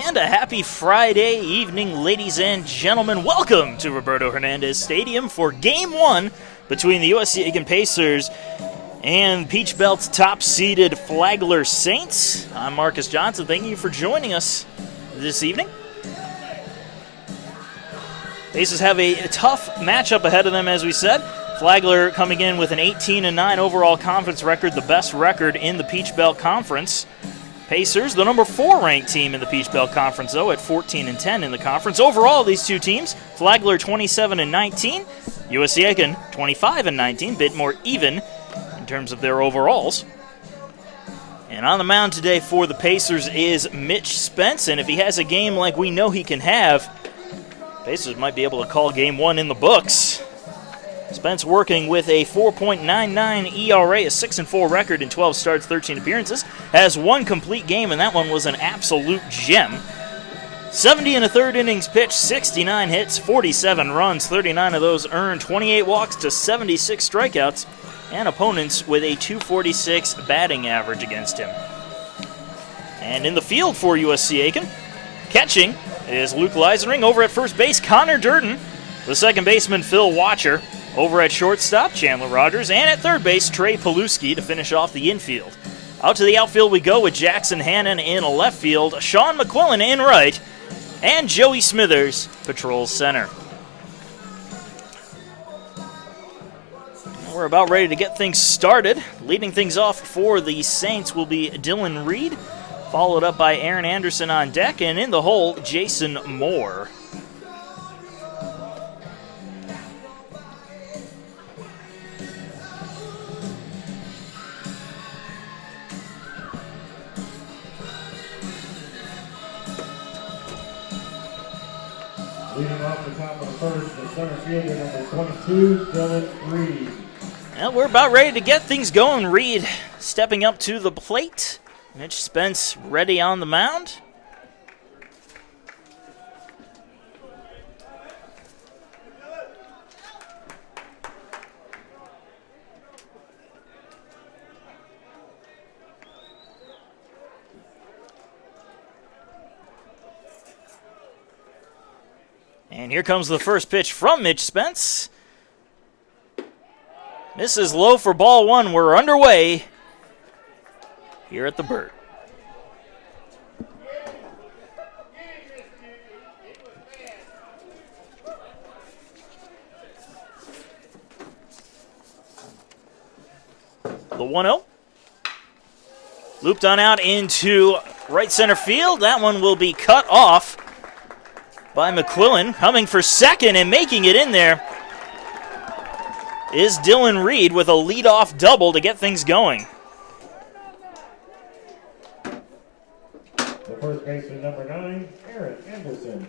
And a happy Friday evening, ladies and gentlemen. Welcome to Roberto Hernandez Stadium for Game 1 between the USC Aiken Pacers and Peach Belt's top-seeded Flagler Saints. I'm Marcus Johnson. Thank you for joining us this evening. Pacers have a tough matchup ahead of them, as we said. Flagler coming in with an 18-9 overall conference record, the best record in the Peach Belt Conference. Pacers, the number 4 ranked team in the Peach Belt Conference, though, at 14-10 in the conference. Overall, these two teams, Flagler 27-19, USC Aiken 25-19, bit more even in terms of their overalls. And on the mound today for the Pacers is Mitch Spence, and if he has a game like we know he can have, Pacers might be able to call Game 1 in the books. Spence working with a 4.99 ERA, a 6-4 record in 12 starts, 13 appearances. Has one complete game, and that one was an absolute gem. 70 and a third innings pitched, 69 hits, 47 runs, 39 of those earned, 28 walks to 76 strikeouts, and opponents with a 246 batting average against him. And in the field for USC Aiken, catching is Luke Leisering. Over at first base, Connor Durden. The second baseman, Phil Watcher. Over at shortstop, Chandler Rogers, and at third base, Trey Paluski to finish off the infield. Out to the outfield we go with Jackson Hannon in left field, Sean McQuillan in right, and Joey Smithers patrols center. We're about ready to get things started. Leading things off for the Saints will be Dylan Reed, followed up by Aaron Anderson on deck, and in the hole, Jason Moore. Leading off the top of the first, the center fielder, number 22, Dylan Reed. Well, we're about ready to get things going. Reed stepping up to the plate. Mitch Spence ready on the mound. And here comes the first pitch from Mitch Spence. Misses low for ball one. We're underway here at the Burt. The 1-0. Looped on out into right center field. That one will be cut off by McQuillan. Coming for second and making it in there is Dylan Reed with a leadoff double to get things going. The first baseman, number 9, Aaron Anderson.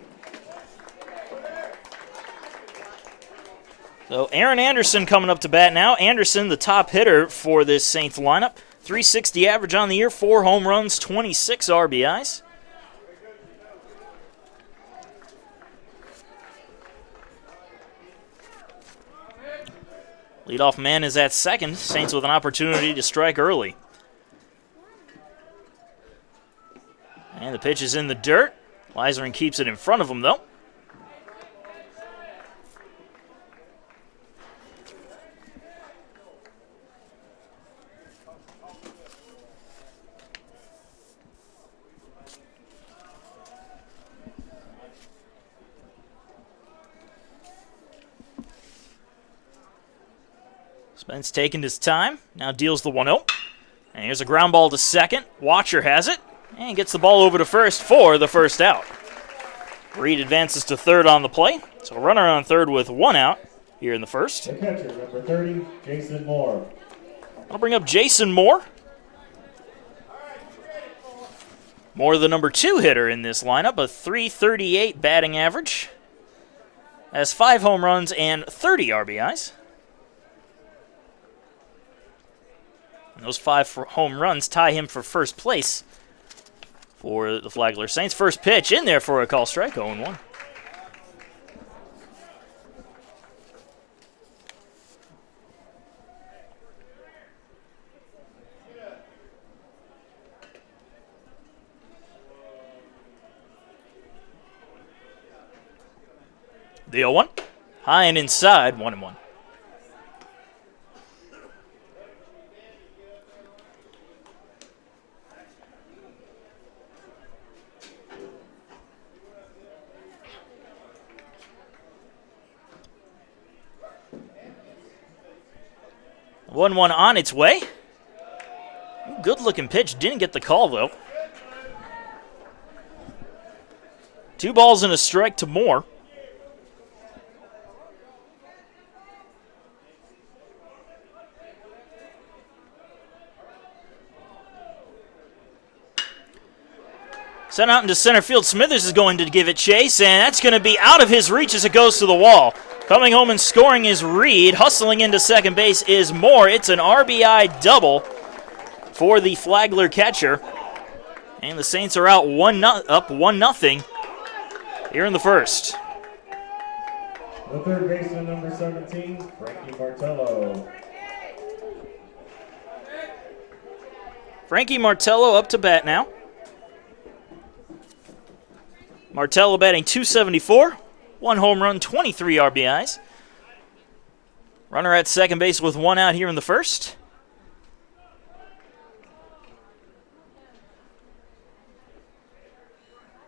So Aaron Anderson coming up to bat now. Anderson, the top hitter for this Saints lineup. .360 average on the year, 4 home runs, 26 RBIs. Leadoff man is at second. Saints with an opportunity to strike early. And the pitch is in the dirt. Leisering keeps it in front of him, though. Spence taking his time, now deals the 1-0. And here's a ground ball to second. Watcher has it, and gets the ball over to first for the first out. Reed advances to third on the play, so runner on third with 1 out here in the first. The catcher, number 30, Jason Moore. I'll bring up Jason Moore. Moore, the number 2 hitter in this lineup, a .338 batting average. Has 5 home runs and 30 RBIs. And those 5 home runs tie him for first place for the Flagler Saints. First pitch in there for a call strike, 0-1. The 0-1. High and inside, 1-1. One on its way. Good looking pitch. Didn't get the call though. 2 balls and a strike to Moore. Sent out into center field. Smithers is going to give it chase, and that's going to be out of his reach as it goes to the wall. Coming home and scoring is Reed. Hustling into second base is Moore. It's an RBI double for the Flagler catcher. And the Saints are out up 1-0 here in the first. The third baseman, number 17, Frankie Martello. Frankie Martello up to bat now. Martello batting .274. 1 home run, 23 RBIs. Runner at second base with 1 out here in the first.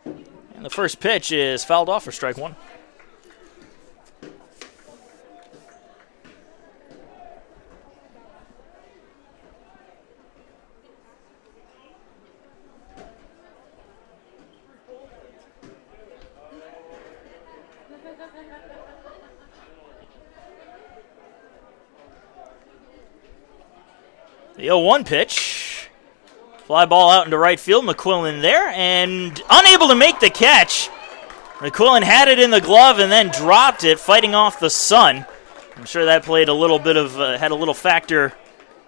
And the first pitch is fouled off for strike 1. The 0-1 pitch. Fly ball out into right field. McQuillan there and unable to make the catch. McQuillan had it in the glove and then dropped it, fighting off the sun. I'm sure that played a little bit of, had a little factor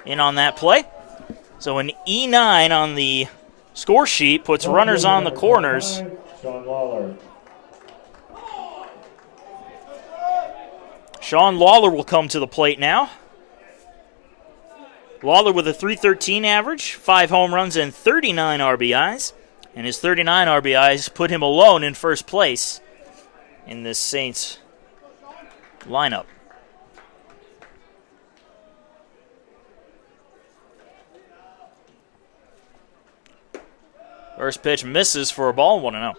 in on that play. So an E9 on the score sheet puts runners on the corners. Sean Lawler. Sean Lawler will come to the plate now. Lawler with a .313 average, 5 home runs and 39 RBIs. And his 39 RBIs put him alone in first place in this Saints lineup. First pitch misses for a ball, 1-0.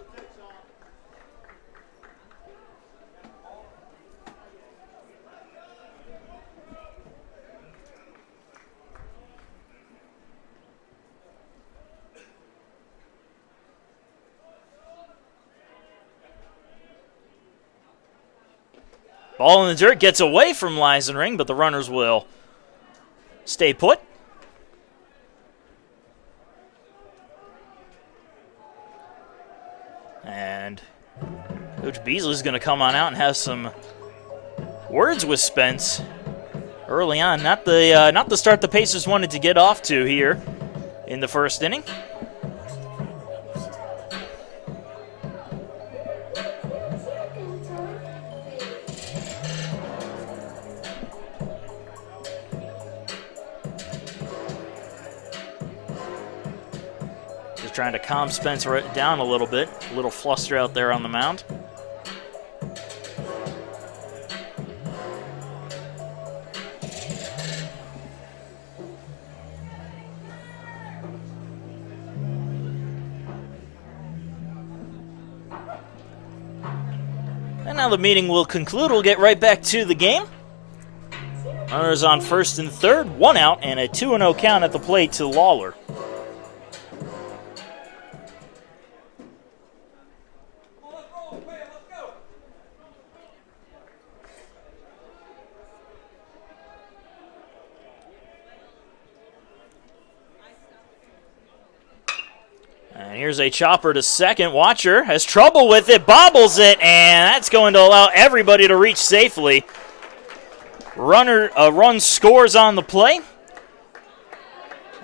Ball in the dirt, gets away from Leisenring, but the runners will stay put. And Coach Beasley's going to come on out and have some words with Spence early on. Not the start the Pacers wanted to get off to here in the first inning. Trying to calm Spencer down a little bit. A little fluster out there on the mound. And now the meeting will conclude. We'll get right back to the game. Runners on first and third, 1 out, and a 2-0 count at the plate to Lawler. Here's a chopper to second. Watcher has trouble with it, bobbles it, and that's going to allow everybody to reach safely. A run scores on the play.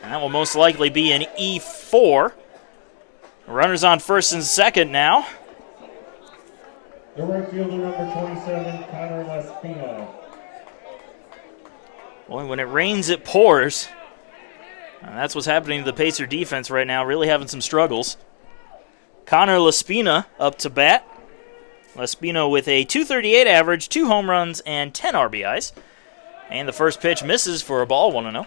And that will most likely be an E4. Runners on first and second now. The right fielder, number 27, Connor Lespina. Boy, when it rains, it pours. That's what's happening to the Pacer defense right now, really having some struggles. Connor Lespina up to bat. Lespino with a .238 average, 2 home runs, and 10 RBIs. And the first pitch misses for a ball, 1-0.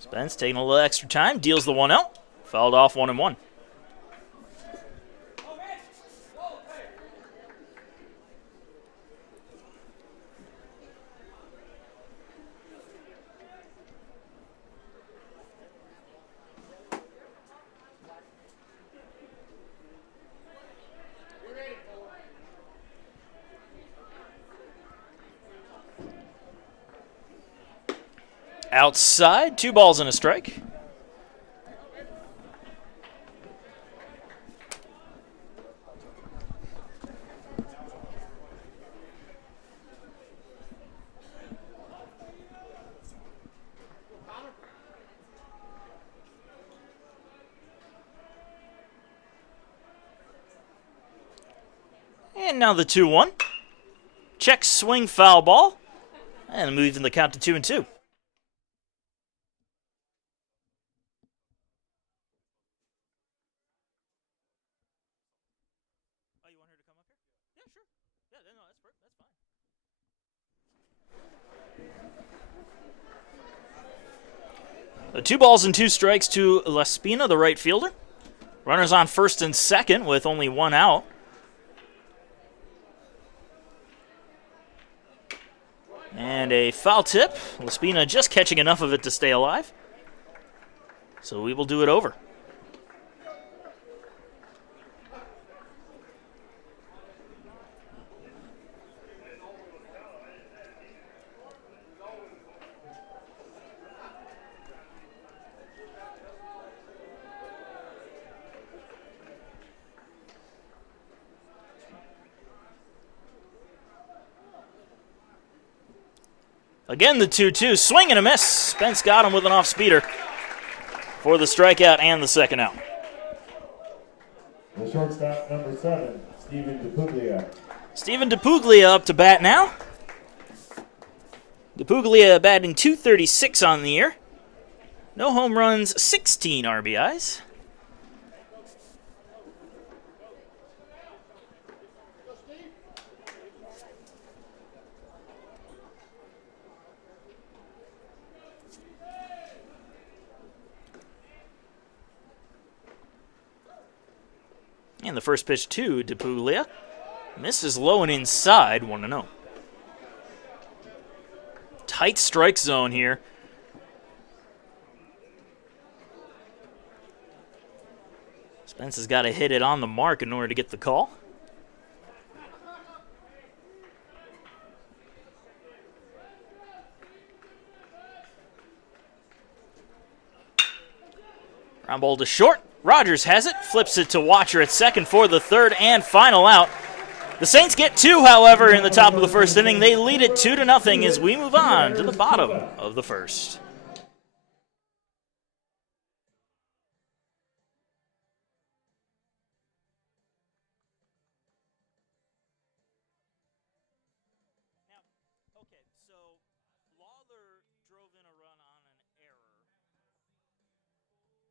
Spence taking a little extra time, deals the 1-0. Fouled off 1-1. Outside, 2 balls and a strike. And now the 2-1. Check swing, foul ball. And moving the count to 2-2. The 2 balls and 2 strikes to Lespina, the right fielder. Runners on first and second with only 1 out. And a foul tip. Lespina just catching enough of it to stay alive. So we will do it over. Again, the 2-2. Swing and a miss. Spence got him with an off-speeder for the strikeout and the second out. The shortstop, number 7, Steven DePuglia. Steven DePuglia up to bat now. DePuglia batting .236 on the year. No home runs, 16 RBIs. And the first pitch to DePuglia. Misses low and inside, 1-0. Tight strike zone here. Spence has got to hit it on the mark in order to get the call. Ground ball to short. Rogers has it, flips it to Watcher at second for the third and final out. The Saints get 2, however, in the top of the first inning. They lead it 2-0 as we move on to the bottom of the first. Now, okay, so Flagler drove in a run on an error,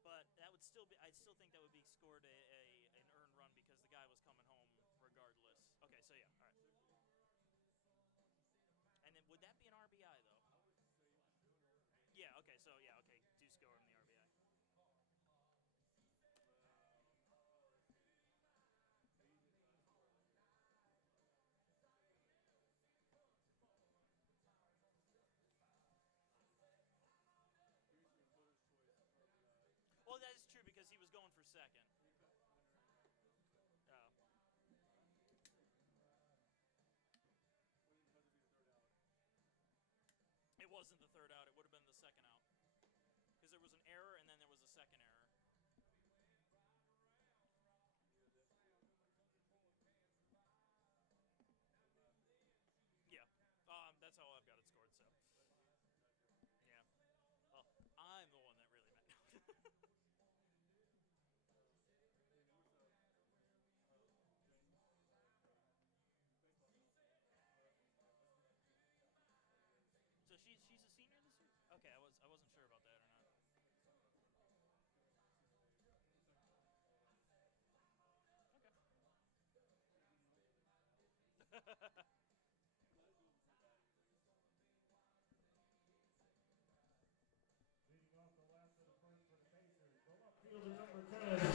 but that would still be, I still think that would be scored an earned run because the guy was coming home regardless. Okay, so yeah, all right. And then would that be an RBI though? Yeah, okay, so yeah, okay, do score him the RBI. Well, that is true because he was going for second. Oh. It wasn't the third out. It would have been the second out. Because there was an error and then there was a second error. Yeah. That's how I've got it scored, so. Yeah. Well, I'm the one that really meant.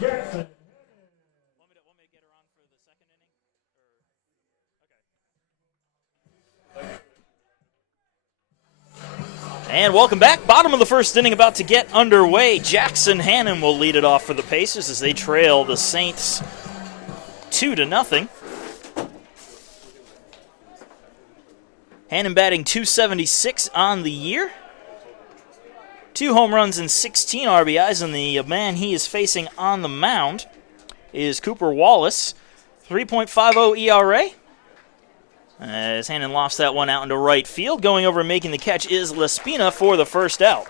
Jackson. Want me to get her on for the second inning? Okay. And welcome back. Bottom of the first inning about to get underway. Jackson Hannon will lead it off for the Pacers as they trail the Saints 2-0. Hannon batting .276 on the year. 2 home runs and 16 RBIs, and the man he is facing on the mound is Cooper Wallace. 3.50 ERA. As Hannon lofts that one out into right field. Going over and making the catch is Lespina for the first out.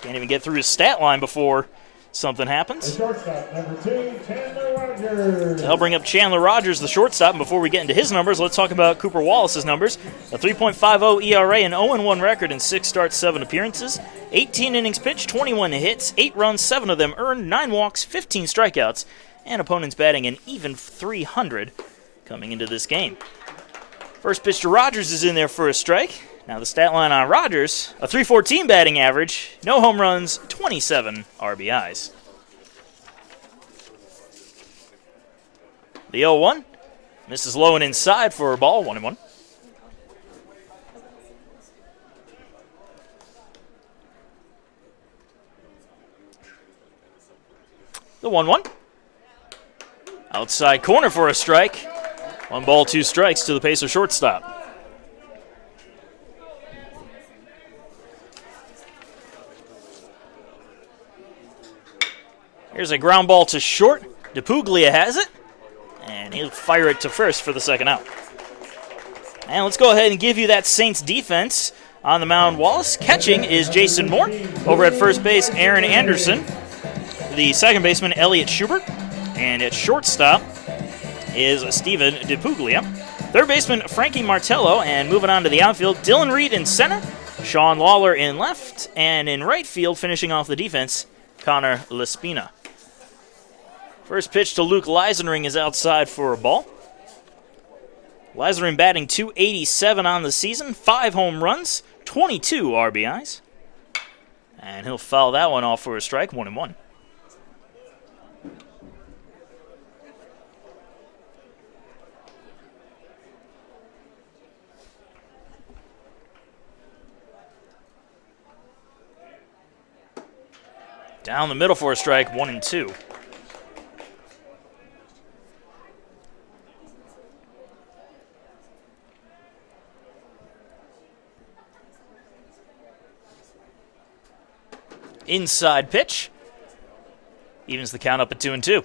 Can't even get through his stat line before something happens. The shortstop, number 2, Chandler Rogers. I'll bring up Chandler Rogers, the shortstop, and before we get into his numbers, let's talk about Cooper Wallace's numbers. A 3.50 ERA, an 0-1 record in 6 starts, 7 appearances, 18 innings pitched, 21 hits, 8 runs, 7 of them earned, 9 walks, 15 strikeouts, and opponents batting an even .300 coming into this game. First pitch to Rogers is in there for a strike. Now the stat line on Rogers, a .314 batting average, no home runs, 27 RBIs. The 0-1 misses low and inside for a ball, 1-1. The 1-1. Outside corner for a strike. 1 ball, 2 strikes to the Pacer shortstop. Here's a ground ball to short. DePuglia has it, and he'll fire it to first for the second out. And let's go ahead and give you that Saints defense. On the mound, Wallace. Catching is Jason Moore. Over at first base, Aaron Anderson. The second baseman, Elliot Schubert. And at shortstop is Steven DePuglia. Third baseman, Frankie Martello. And moving on to the outfield, Dylan Reed in center, Sean Lawler in left, and in right field, finishing off the defense, Connor Lespina. First pitch to Luke Leisenring is outside for a ball. Leisenring batting .287 on the season, 5 home runs, 22 RBIs. And he'll foul that one off for a strike, 1-1. Down the middle for a strike, 1-2. Inside pitch. Evens the count up at 2-2.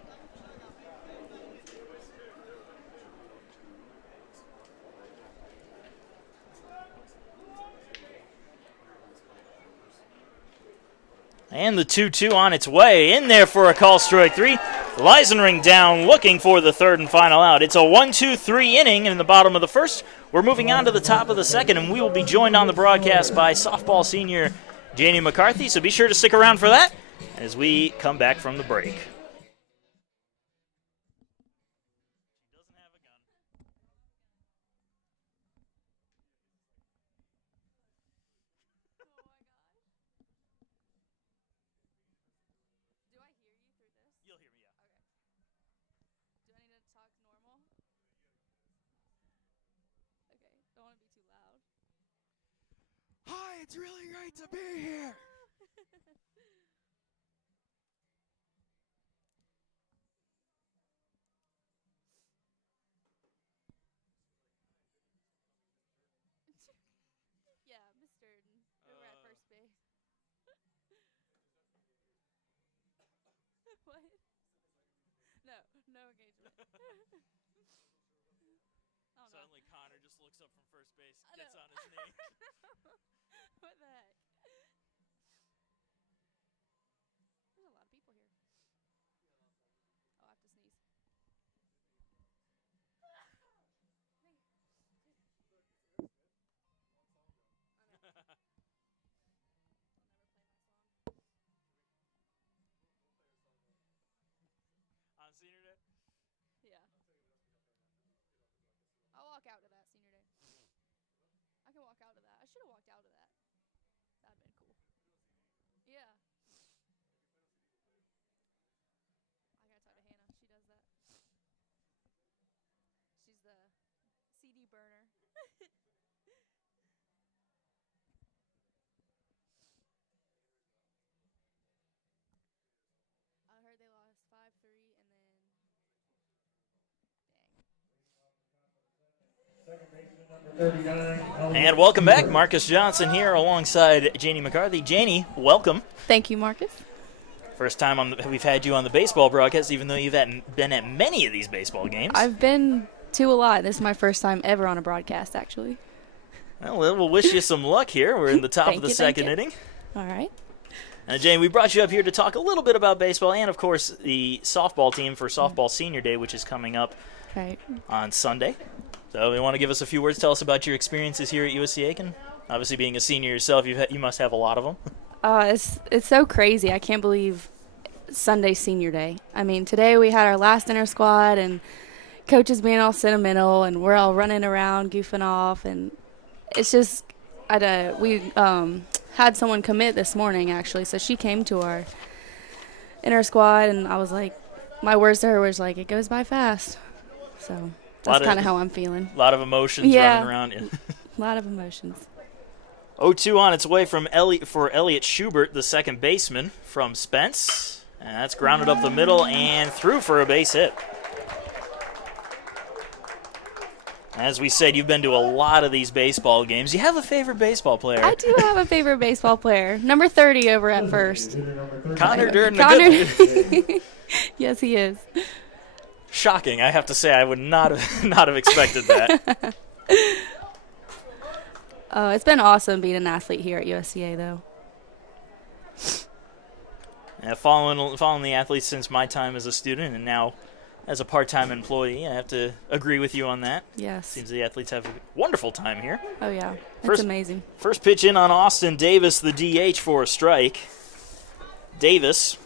And the 2-2 on its way. In there for a call, strike 3. Leisenring down, looking for the third and final out. It's a 1-2-3 inning in the bottom of the first. We're moving on to the top of the second, and we will be joined on the broadcast by softball senior Janie McCarthy, so be sure to stick around for that as we come back from the break. Hi, it's really great to be here. Yeah, Mr. Over at first base. What? No, no engagement. Oh, no. Suddenly Connor just looks up from first base, I gets know. on his knee. What the heck? There's a lot of people here. Oh, I have to sneeze. On senior day? Yeah. I'll walk out to that senior day. I can walk out to that. I should have walked out to that. That'd been cool. Yeah. And welcome back. Marcus Johnson here alongside Janie McCarthy. Janie, welcome. Thank you, Marcus. First time we've had you on the baseball broadcast, even though you've been at many of these baseball games. I've been to a lot. This is my first time ever on a broadcast, actually. Well, we'll wish you some luck here. We're in the top of the second thank you. inning. All right. And Jane, we brought you up here to talk a little bit about baseball and, of course, the softball team for Softball Senior Day, which is coming up Right. on Sunday. So you want to give us a few words, tell us about your experiences here at USC Aiken? Obviously, being a senior yourself, you must have a lot of them. It's so crazy. I can't believe Sunday Senior Day. I mean, today we had our last inter squad, and coaches being all sentimental, and we're all running around, goofing off, and it's just we had someone commit this morning, actually, so she came to our inter squad, and I was like, my words to her was like, it goes by fast. So that's kind of how I'm feeling. A lot of emotions running around. A lot of emotions. 0-2 on its way for Elliot Schubert, the second baseman from Spence. And that's grounded up the middle and through for a base hit. As we said, you've been to a lot of these baseball games. You have a favorite baseball player. I do have a favorite baseball player. Number 30 over at first. Connor Durden. Yes, he is. Shocking. I have to say, I would not have expected that. It's been awesome being an athlete here at USCA, though. Yeah, following the athletes since my time as a student and now as a part-time employee, I have to agree with you on that. Yes. Seems the athletes have a wonderful time here. Oh, yeah. It's amazing. First pitch in on Austin Davis, the DH, for a strike. Davis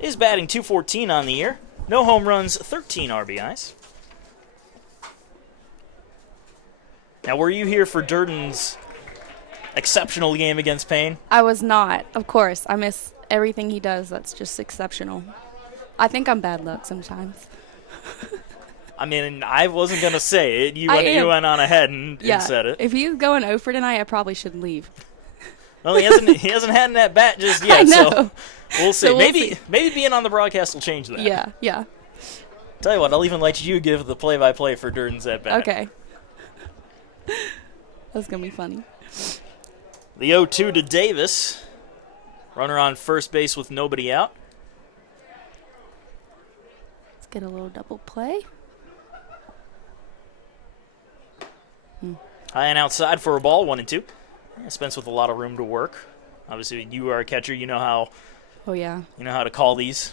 is batting .214 on the year. No home runs, 13 RBIs. Now, were you here for Durden's exceptional game against Payne? I was not, of course. I miss everything he does. That's just exceptional. I think I'm bad luck sometimes. I mean, I wasn't going to say it. You went on ahead and said it. If he's going 0 for tonight, I probably should leave. Well, he hasn't had that bat just yet, I know. so we'll see. So we'll see. Maybe being on the broadcast will change that. Yeah. Tell you what, I'll even let you give the play-by-play for Durden's at bat. Okay. That's going to be funny. The 0-2 to Davis. Runner on first base with nobody out. Let's get a little double play. High and outside for a ball, 1-2. Spence with a lot of room to work. Obviously, you are a catcher. You know how. Oh, yeah. You know how to call these.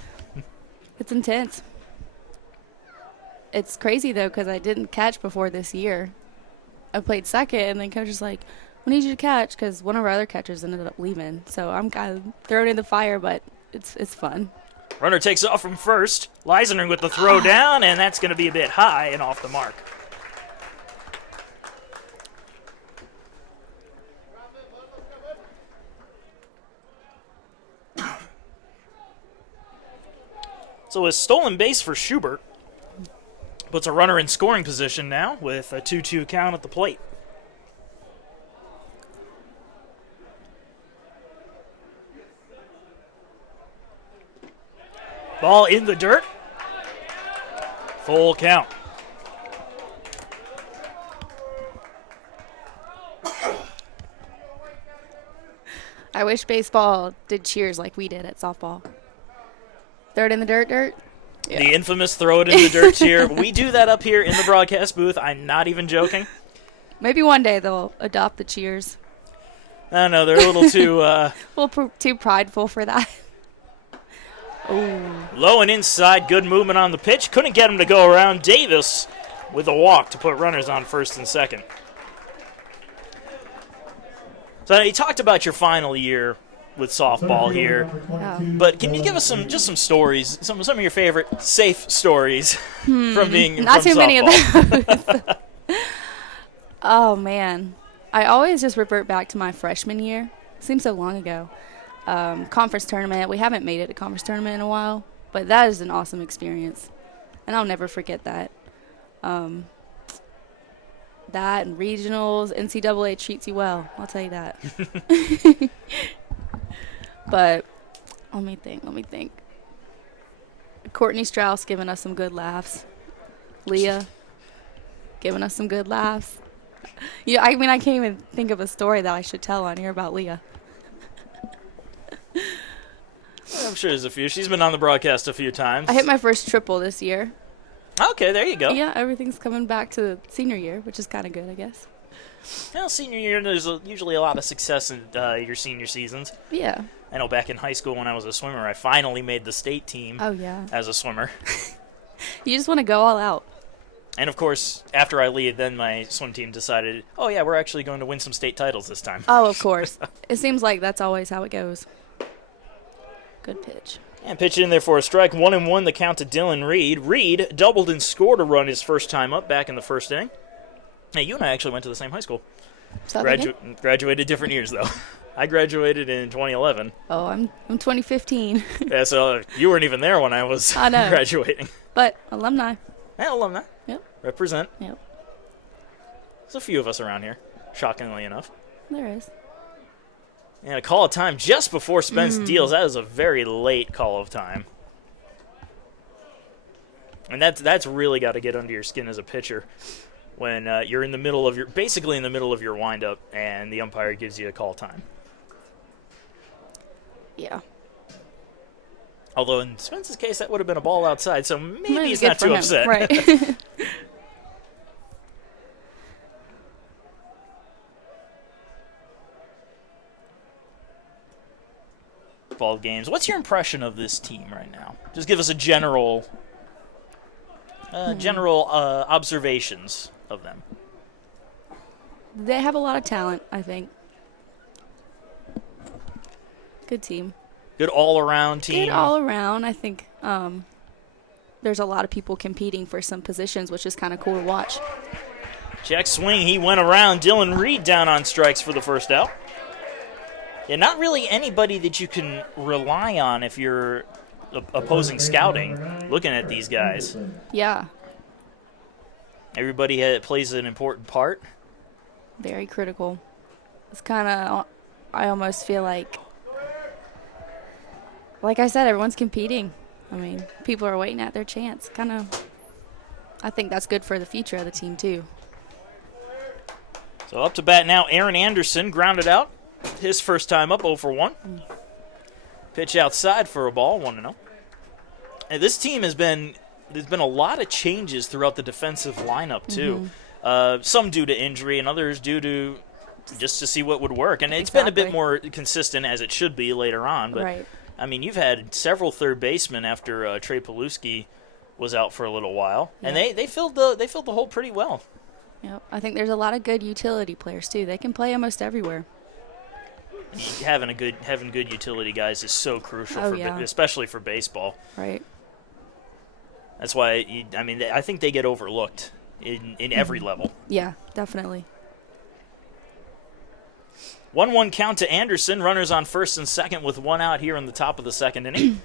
It's intense. It's crazy, though, because I didn't catch before this year. I played second, and then coach was like, we need you to catch, because one of our other catchers ended up leaving. So I'm kind of thrown in the fire, but it's fun. Runner takes off from first. Leisner with the throw down, and that's going to be a bit high and off the mark. So a stolen base for Schubert puts a runner in scoring position now with a 2-2 count at the plate. Ball in the dirt. Full count. I wish baseball did cheers like we did at softball. Throw it in the dirt. Yeah. The infamous throw it in the dirt cheer. We do that up here in the broadcast booth. I'm not even joking. Maybe one day they'll adopt the cheers. I don't know. They're a little too... too prideful for that. Ooh. Low and inside. Good movement on the pitch. Couldn't get him to go around. Davis with a walk to put runners on first and second. So you talked about your final year with softball here, but can you give us some stories, some of your favorite safe stories from being not from too many of softball? those. Oh man, I always just revert back to my freshman year. Seems so long ago. Conference tournament. We haven't made it to conference tournament in a while, but that is an awesome experience, and I'll never forget that. That and regionals, NCAA treats you well. I'll tell you that. But let me think. Courtney Strauss giving us some good laughs. Leah. giving us some good laughs. Yeah, I mean, I can't even think of a story that I should tell on here about Leah. I'm sure there's a few. She's been on the broadcast a few times. I hit my first triple this year. Okay, there you go. Yeah, everything's coming back to the senior year, which is kind of good, I guess. Well, senior year, there's usually a lot of success in your senior seasons. Yeah. I know back in high school when I was a swimmer, I finally made the state team as a swimmer. You just want to go all out. And, of course, after I leave, then my swim team decided, oh, yeah, we're actually going to win some state titles this time. Oh, of course. It seems like that's always how it goes. Good pitch. And pitch in there for a strike. 1-1 the count to Dylan Reed. Reed doubled and scored a run his first time up back in the first inning. Hey, you and I actually went to the same high school. Graduated different years, though. I graduated in 2011. Oh, I'm 2015. Yeah, so you weren't even there when I was graduating. But alumni. Yeah, alumni. Yep. Represent. Yep. There's a few of us around here, shockingly enough. There is. And a call of time just before Spence deals. That is a very late call of time. And that's really got to get under your skin as a pitcher when you're in the middle of basically in the middle of your windup and the umpire gives you a call time. Yeah. Although in Spence's case, that would have been a ball outside, so maybe he's not too him. upset. Right. Ball games. What's your impression of this team right now? Just give us a general observations of them. They have a lot of talent, I think. Good team. Good all-around team. Good all around. I think there's a lot of people competing for some positions, which is kind of cool to watch. Check swing. He went around. Dylan Reed down on strikes for the first out. Yeah, not really anybody that you can rely on if you're opposing scouting, looking at these guys. Yeah. Everybody plays an important part. Very critical. It's kind of, I almost feel like I said, everyone's competing. I mean, people are waiting at their chance. Kind of, I think that's good for the future of the team, too. So up to bat now, Aaron Anderson grounded out. His first time up, 0 for 1. Pitch outside for a ball, 1-0. And this team there's been a lot of changes throughout the defensive lineup, too. Some due to injury and others due to just to see what would work. And it's been a bit more consistent, as it should be later on. But, right. I mean, you've had several third basemen after Trey Paluski was out for a little while. Yep. And they filled the hole pretty well. Yep. I think there's a lot of good utility players, too. They can play almost everywhere. Having good utility guys is so crucial, especially for baseball. Right. That's why, I think they get overlooked in every level. Yeah, definitely. 1-1 count to Anderson. Runners on first and second with one out here in the top of the second inning.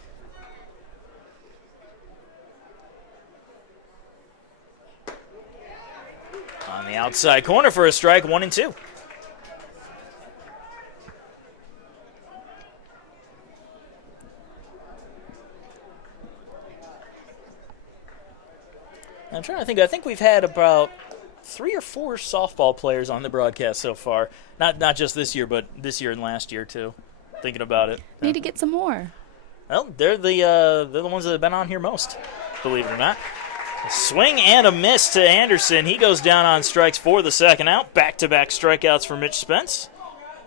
On the outside corner for a strike, 1-2. I'm trying to think. I think we've had about 3 or 4 softball players on the broadcast so far. Not just this year, but this year and last year too. Thinking about it. Need to get some more. Well, they're the ones that have been on here most, believe it or not. A swing and a miss to Anderson. He goes down on strikes for the second out. Back-to-back strikeouts for Mitch Spence.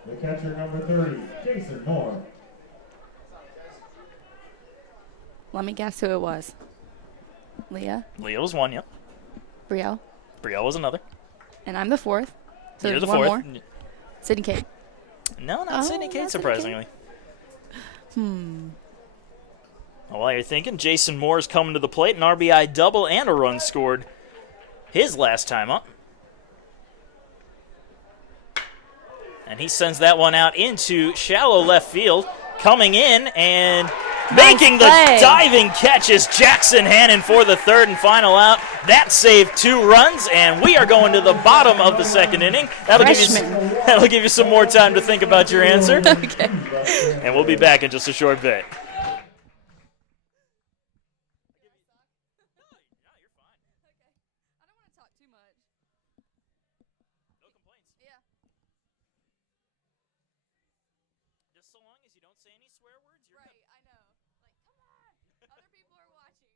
The catcher number 30, Jason Moore. Let me guess who it was. Leah. Leah was one, yep. Brielle. Brielle was another. And I'm the fourth. So You're there's the one fourth. more. Sydney Kate. No, not Sydney Kate, surprisingly. Well, while you're thinking, Jason Moore's coming to the plate, an RBI double and a run scored his last time up. And he sends that one out into shallow left field. Coming in and making the diving catch is Jackson Hannon for the third and final out. That saved 2 runs, and we are going to the bottom of the second inning. That'll give you some more time to think about your answer. Okay. And we'll be back in just a short bit. so long as you don't say any swear words, you're Right, I know. Like, come on! Other people are watching.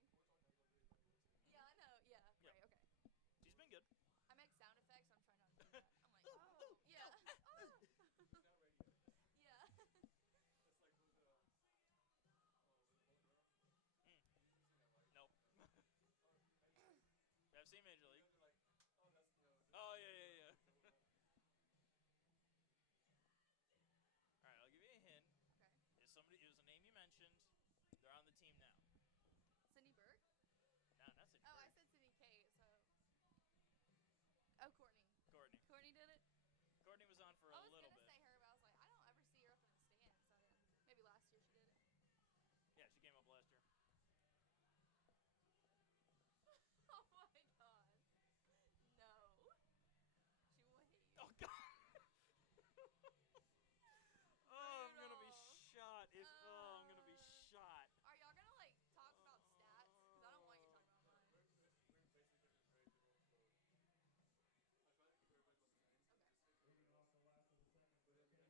Yeah, I know. Yeah, Yep. right, okay. She's been good. I make sound effects, I'm trying not to do that. I'm like, oh, yeah. Oh. Yeah. Nope. I've seen Major League. Oh, yeah. All right, I'll give you a hint. Okay. It was a name you mentioned. They're on the team now. Cindy Berg? No, not Cindy Oh, I Bird. said Cindy Kate, so. Oh, Courtney. Courtney. Courtney did it? Courtney was on for I a was little gonna bit. say her, but I was like, I don't ever see her up in the stands, so I didn't. Maybe last year she did it. Yeah, she came up last year. Oh my god. No. She will hate you. Oh, God. Oh, I'm going to be shot. I'm going to be shot. Are y'all gonna like talk about stats? Because I don't want you talking about mine. Leading off the last of the second for the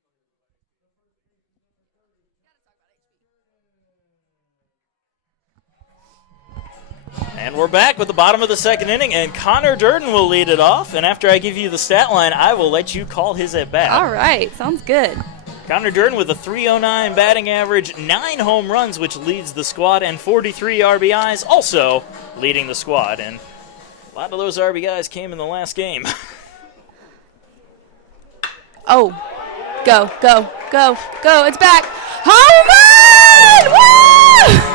Pacers. The first baseman, number 30. You gotta talk about HB. And we're back with the bottom of the second inning, and Connor Durden will lead it off. And after I give you the stat line, I will let you call his at bat. All right, sounds good. Connor Durden with a .309 batting average, 9 home runs, which leads the squad, and 43 RBIs, also leading the squad. And a lot of those RBIs came in the last game. Oh, go, go, go, go! It's back. Home run! Woo!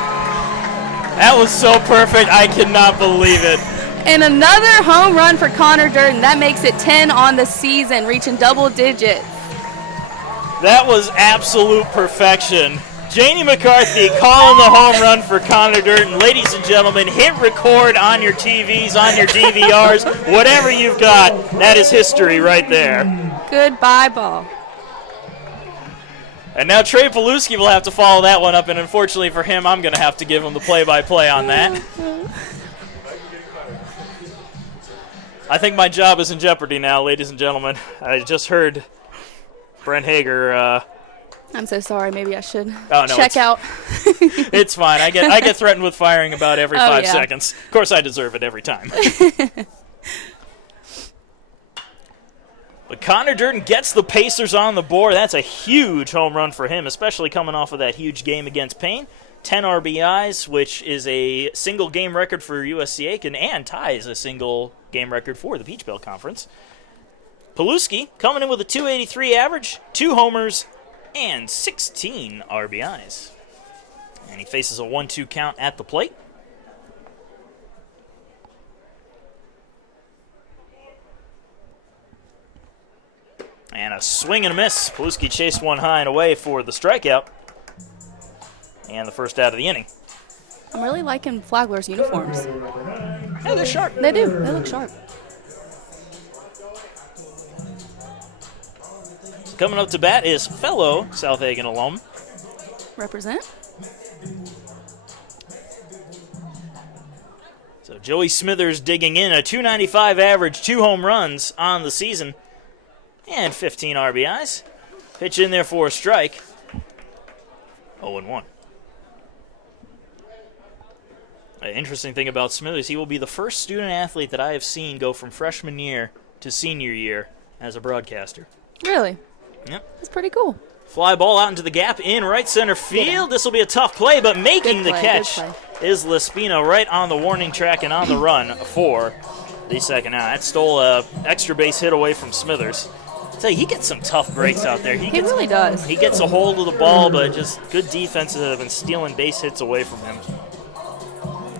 That was so perfect, I cannot believe it. And another home run for Connor Durden. That makes it 10 on the season, reaching double digits. That was absolute perfection. Janie McCarthy calling the home run for Connor Durden. Ladies and gentlemen, hit record on your TVs, on your DVRs, whatever you've got. That is history right there. Goodbye, ball. And now Trey Paluski will have to follow that one up, and unfortunately for him, I'm going to have to give him the play-by-play on that. I think my job is in jeopardy now, ladies and gentlemen. I just heard Brent Hager. I'm so sorry. Maybe I should Oh, no, check out. It's fine. I get threatened with firing about every 5 yeah. seconds. Of course, I deserve it every time. But Connor Durden gets the Pacers on the board. That's a huge home run for him, especially coming off of that huge game against Payne. 10 RBIs, which is a single game record for USC Aiken and ties a single game record for the Peach Belt Conference. Paluski coming in with a .283 average, 2 homers, and 16 RBIs. And he faces a 1-2 count at the plate. And a swing and a miss. Paluski chased one high and away for the strikeout. And the first out of the inning. I'm really liking Flagler's uniforms. Yeah, they're sharp. They do. They look sharp. Coming up to bat is fellow South Aiken alum. Represent. So Joey Smithers digging in. A .295 average, 2 home runs on the season, and 15 RBIs. Pitch in there for a strike. 0-1. An interesting thing about Smithers, he will be the first student athlete that I have seen go from freshman year to senior year as a broadcaster. Really? Yep. That's pretty cool. Fly ball out into the gap in right center field. This will be a tough play, but making the catch is Lespino right on the warning track and on the run for the second out. That stole a extra base hit away from Smithers. I tell you, he gets some tough breaks out there. He really does. He gets a hold of the ball, but just good defenses that have been stealing base hits away from him.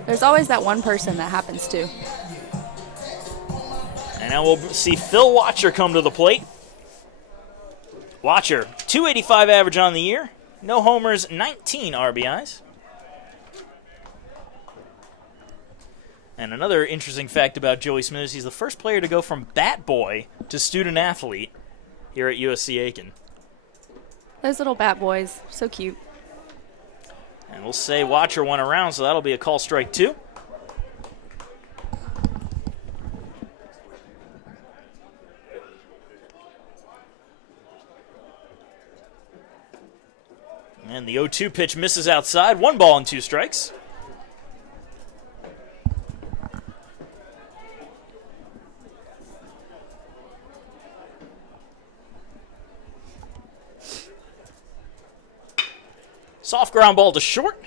There's always that one person that happens to. And now we'll see Phil Watcher come to the plate. Watcher, .285 average on the year. No homers, 19 RBIs. And another interesting fact about Joey Smithers, he's the first player to go from bat boy to student athlete here at USC Aiken. Those little bat boys, so cute. And we'll say Watcher went around, so that'll be a call strike 2. And the 0-2 pitch misses outside. 1 ball and 2 strikes. Soft ground ball to short.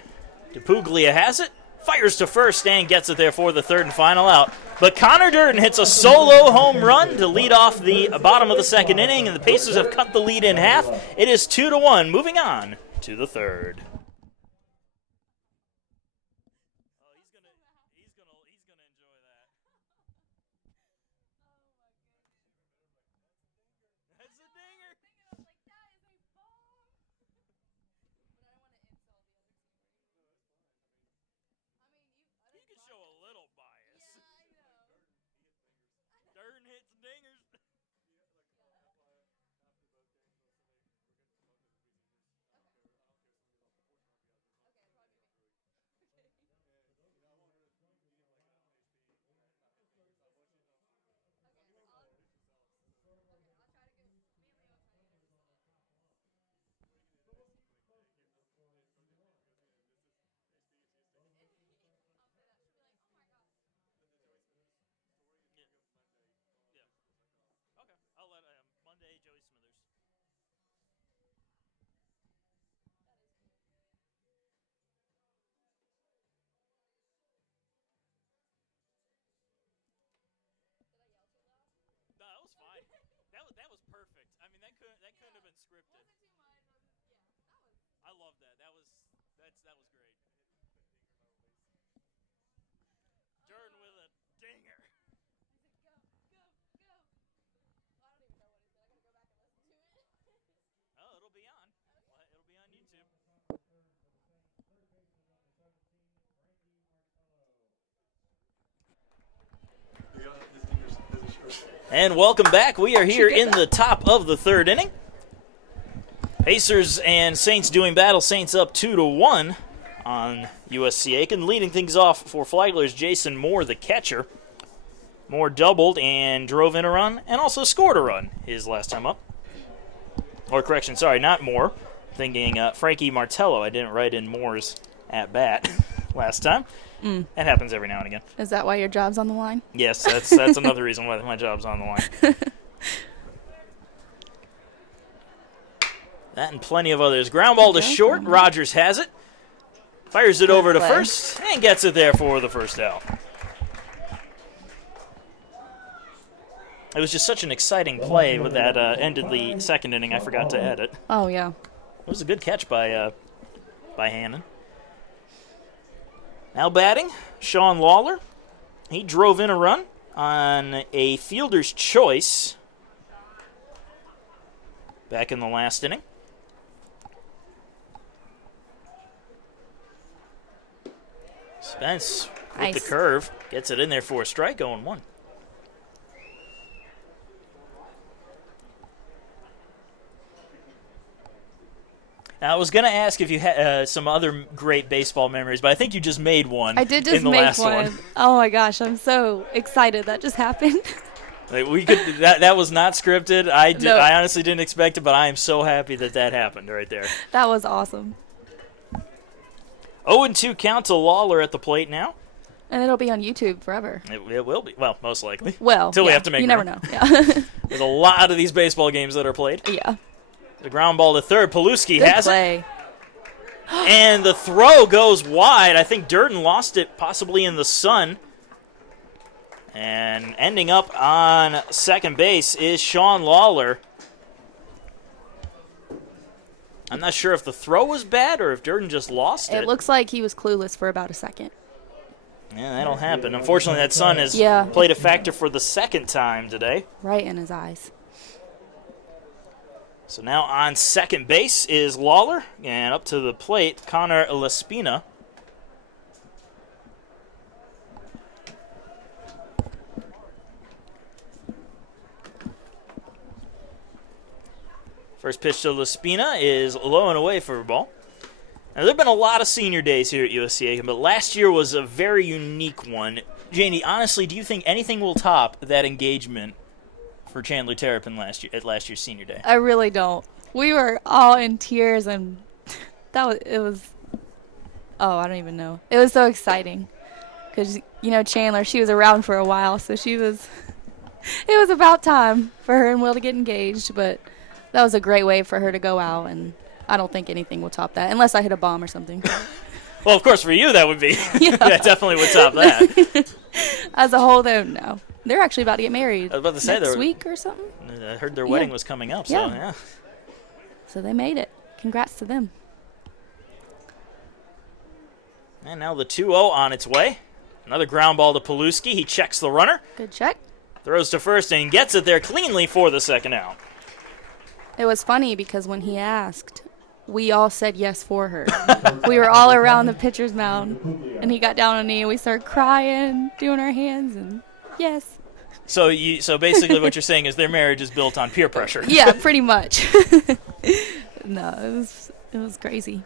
DePuglia has it. Fires to first and gets it there for the 3rd and final out. But Connor Durden hits a solo home run to lead off the bottom of the 2nd inning, and the Pacers have cut the lead in half. It is 2-1, moving on to the 3rd. That was perfect. I mean, that couldn't have been scripted. I love that. That was great. Jordan with a dinger. Oh, it'll be on. It'll be on YouTube. And welcome back. We are here in the top of the 3rd inning. Pacers and Saints doing battle. Saints up 2-1 on USC Aiken. Leading things off for Flagler's Jason Moore, the catcher. Moore doubled and drove in a run and also scored a run his last time up. Or correction, sorry, not Moore. Thinking Frankie Martello. I didn't write in Moore's at bat last time. That happens every now and again. Is that why your job's on the line? Yes, that's another reason why my job's on the line. That and plenty of others. Ground ball to short. Rogers has it. Fires it over to first and gets it there for the 1st out. It was just such an exciting play with that ended the 2nd inning. I forgot to add it. Oh, yeah. It was a good catch by Hannon. Now batting, Sean Lawler. He drove in a run on a fielder's choice back in the last inning. Spence with the curve gets it in there for a strike, 0-1. Now, I was going to ask if you had some other great baseball memories, but I think you just made one. I did just make one. Oh my gosh, I'm so excited that just happened. Like that was not scripted. I honestly didn't expect it, but I am so happy that happened right there. That was awesome. 0-2 count to Lawler at the plate now. And it'll be on YouTube forever. It will be. Well, most likely. Well, until we have to make. You never know. Yeah. There's a lot of these baseball games that are played. Yeah. The ground ball to third. Paluski Good has play. it. And the throw goes wide. I think Durden lost it possibly in the sun. And ending up on second base is Sean Lawler. I'm not sure if the throw was bad or if Durden just lost it. It looks like he was clueless for about a second. Yeah, that'll happen. Unfortunately, that sun has played a factor for the second time today. Right in his eyes. So now on second base is Lawler, and up to the plate, Connor Lespina. First pitch to Lespina is low and away for a ball. Now, there have been a lot of senior days here at USC Aiken, but last year was a very unique one. Janie, honestly, do you think anything will top that engagement for Chandler Terrapin at last year's senior day? I really don't. We were all in tears, and it was. Oh, I don't even know. It was so exciting because Chandler, she was around for a while, so she was. It was about time for her and Will to get engaged, but that was a great way for her to go out, and I don't think anything will top that unless I hit a bomb or something. Well, of course, for you that would be. Yeah. That definitely would top that. As a whole, though, no. They're actually about to get married. I was about to say next week or something. I heard their wedding was coming up, so yeah. So they made it. Congrats to them. And now the 2-0 on its way. Another ground ball to Paluski. He checks the runner. Good check. Throws to first and gets it there cleanly for the second out. It was funny because when he asked, we all said yes for her. We were all around the pitcher's mound, and he got down on a knee, and we started crying, doing our hands, and yes. So basically what you're saying is their marriage is built on peer pressure. Yeah, pretty much. No, it was crazy.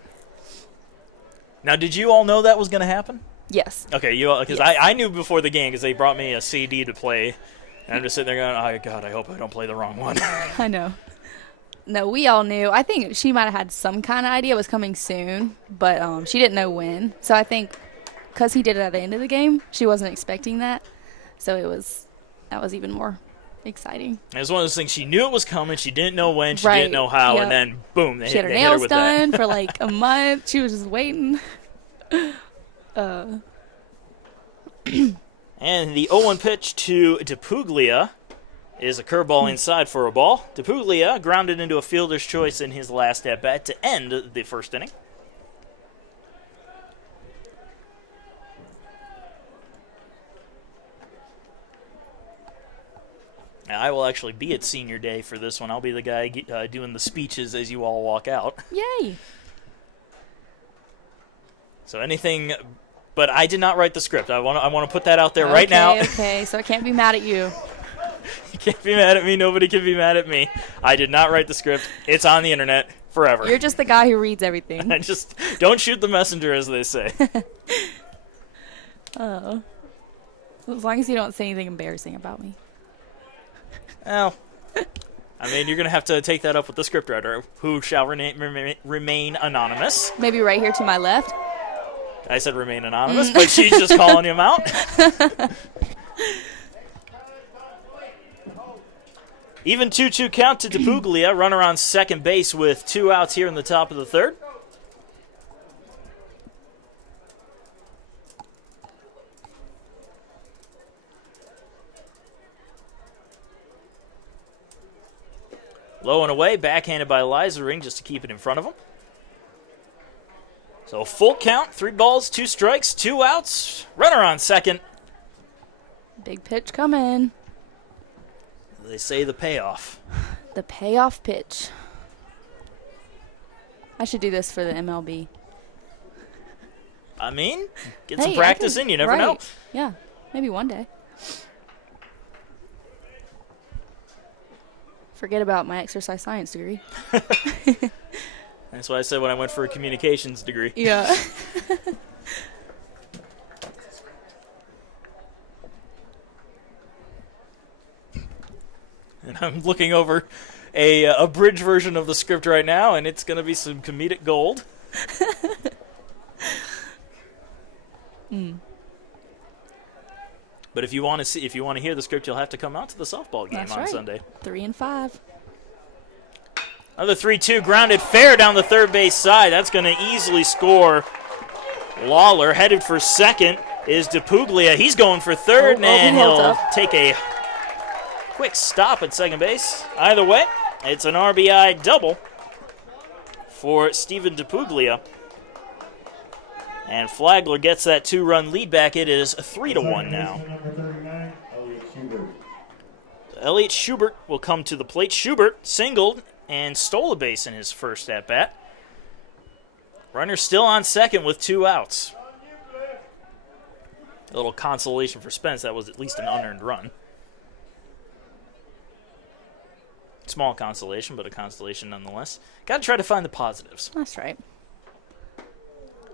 Now, did you all know that was going to happen? Yes. Okay, because Yes. I knew before the game because they brought me a CD to play, and I'm just sitting there going, oh, God, I hope I don't play the wrong one. I know. No, we all knew. I think she might have had some kind of idea it was coming soon, but she didn't know when. So I think because he did it at the end of the game, she wasn't expecting that. So that was even more exciting. It was one of those things. She knew it was coming. She didn't know when. She Right. didn't know how. Yep. And then, boom, She had her they hit her nails with done that. for like a month. She was just waiting. And the 0-1 pitch to DePuglia is a curveball inside for a ball. DePuglia grounded into a fielder's choice in his last at-bat to end the first inning. Now, I will actually be at senior day for this one. I'll be the guy doing the speeches as you all walk out. Yay. So anything, but I did not write the script. I want to put that out there right now. Okay, so I can't be mad at you. You can't be mad at me. Nobody can be mad at me. I did not write the script. It's on the internet forever. You're just the guy who reads everything. I just don't shoot the messenger, as they say. Oh. As long as you don't say anything embarrassing about me. Well, I mean, you're going to have to take that up with the scriptwriter, who shall remain anonymous. Maybe right here to my left. I said remain anonymous, but she's just calling him out. Even 2-2 count to DePuglia. Runner on second base with 2 outs here in the top of the third. Low and away, backhanded by Lysering just to keep it in front of him. So full count, 3 balls, 2 strikes, 2 outs. Runner on second. Big pitch coming. They say the payoff. The payoff pitch. I should do this for the MLB. I mean, get Hey, some I practice think- in. You never right. know. Yeah, maybe one day. Forget about my exercise science degree. That's why I said when I went for a communications degree. Yeah. And I'm looking over a abridged version of the script right now, and it's going to be some comedic gold. But if you want to hear the script, you'll have to come out to the softball game That's on right. Sunday. 3 and 5. Another 3-2 grounded fair down the third base side. That's going to easily score Lawler. Headed for second is DePuglia. He's going for third, and he holds he'll up. take a quick stop at second base. Either way, it's an RBI double for Steven DePuglia. And Flagler gets that 2-run lead back. It is 3-1 now. Number 39, Elliot Schubert. Elliot Schubert will come to the plate. Schubert singled and stole a base in his first at-bat. Runner still on second with 2 outs. A little consolation for Spence. That was at least an unearned run. Small consolation, but a consolation nonetheless. Got to try to find the positives. That's right.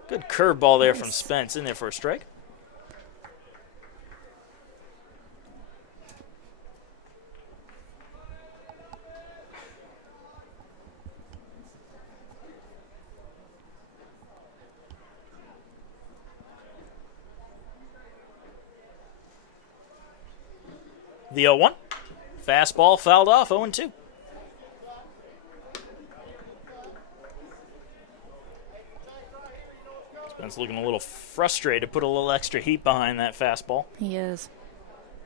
Good curveball there from Nice. Spence. In there for a strike. The 0-1. Fastball fouled off, 0-2. Spence looking a little frustrated, put a little extra heat behind that fastball. He is.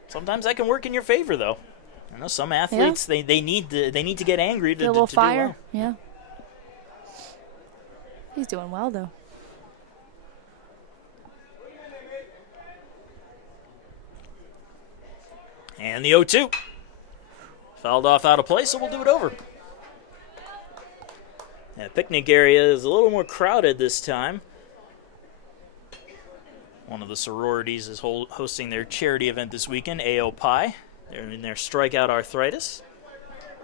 Sometimes that can work in your favor, though. I know some athletes, they need to get angry to a little do fire. well. Yeah. He's doing well, though. And the 0-2. Fouled off out of play, so we'll do it over. The picnic area is a little more crowded this time. One of the sororities is hosting their charity event this weekend, AO Pi. They're in their strikeout arthritis.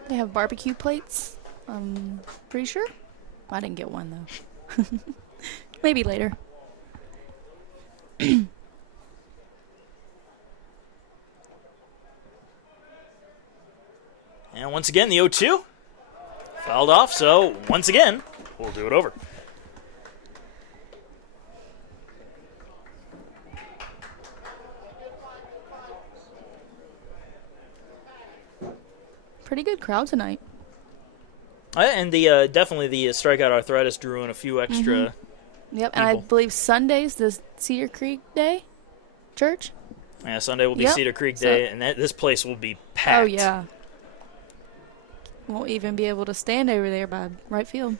They have barbecue plates, I'm pretty sure. I didn't get one, though. Maybe later. And once again, the 0-2. Fouled off, so once again, we'll do it over. Pretty good crowd tonight. And the definitely the strikeout arthritis drew in a few extra. Yep, and I believe Sunday's the Cedar Creek Day Church. Yeah, Sunday will be Cedar Creek Day, and this place will be packed. Oh, yeah. Won't even be able to stand over there by right field.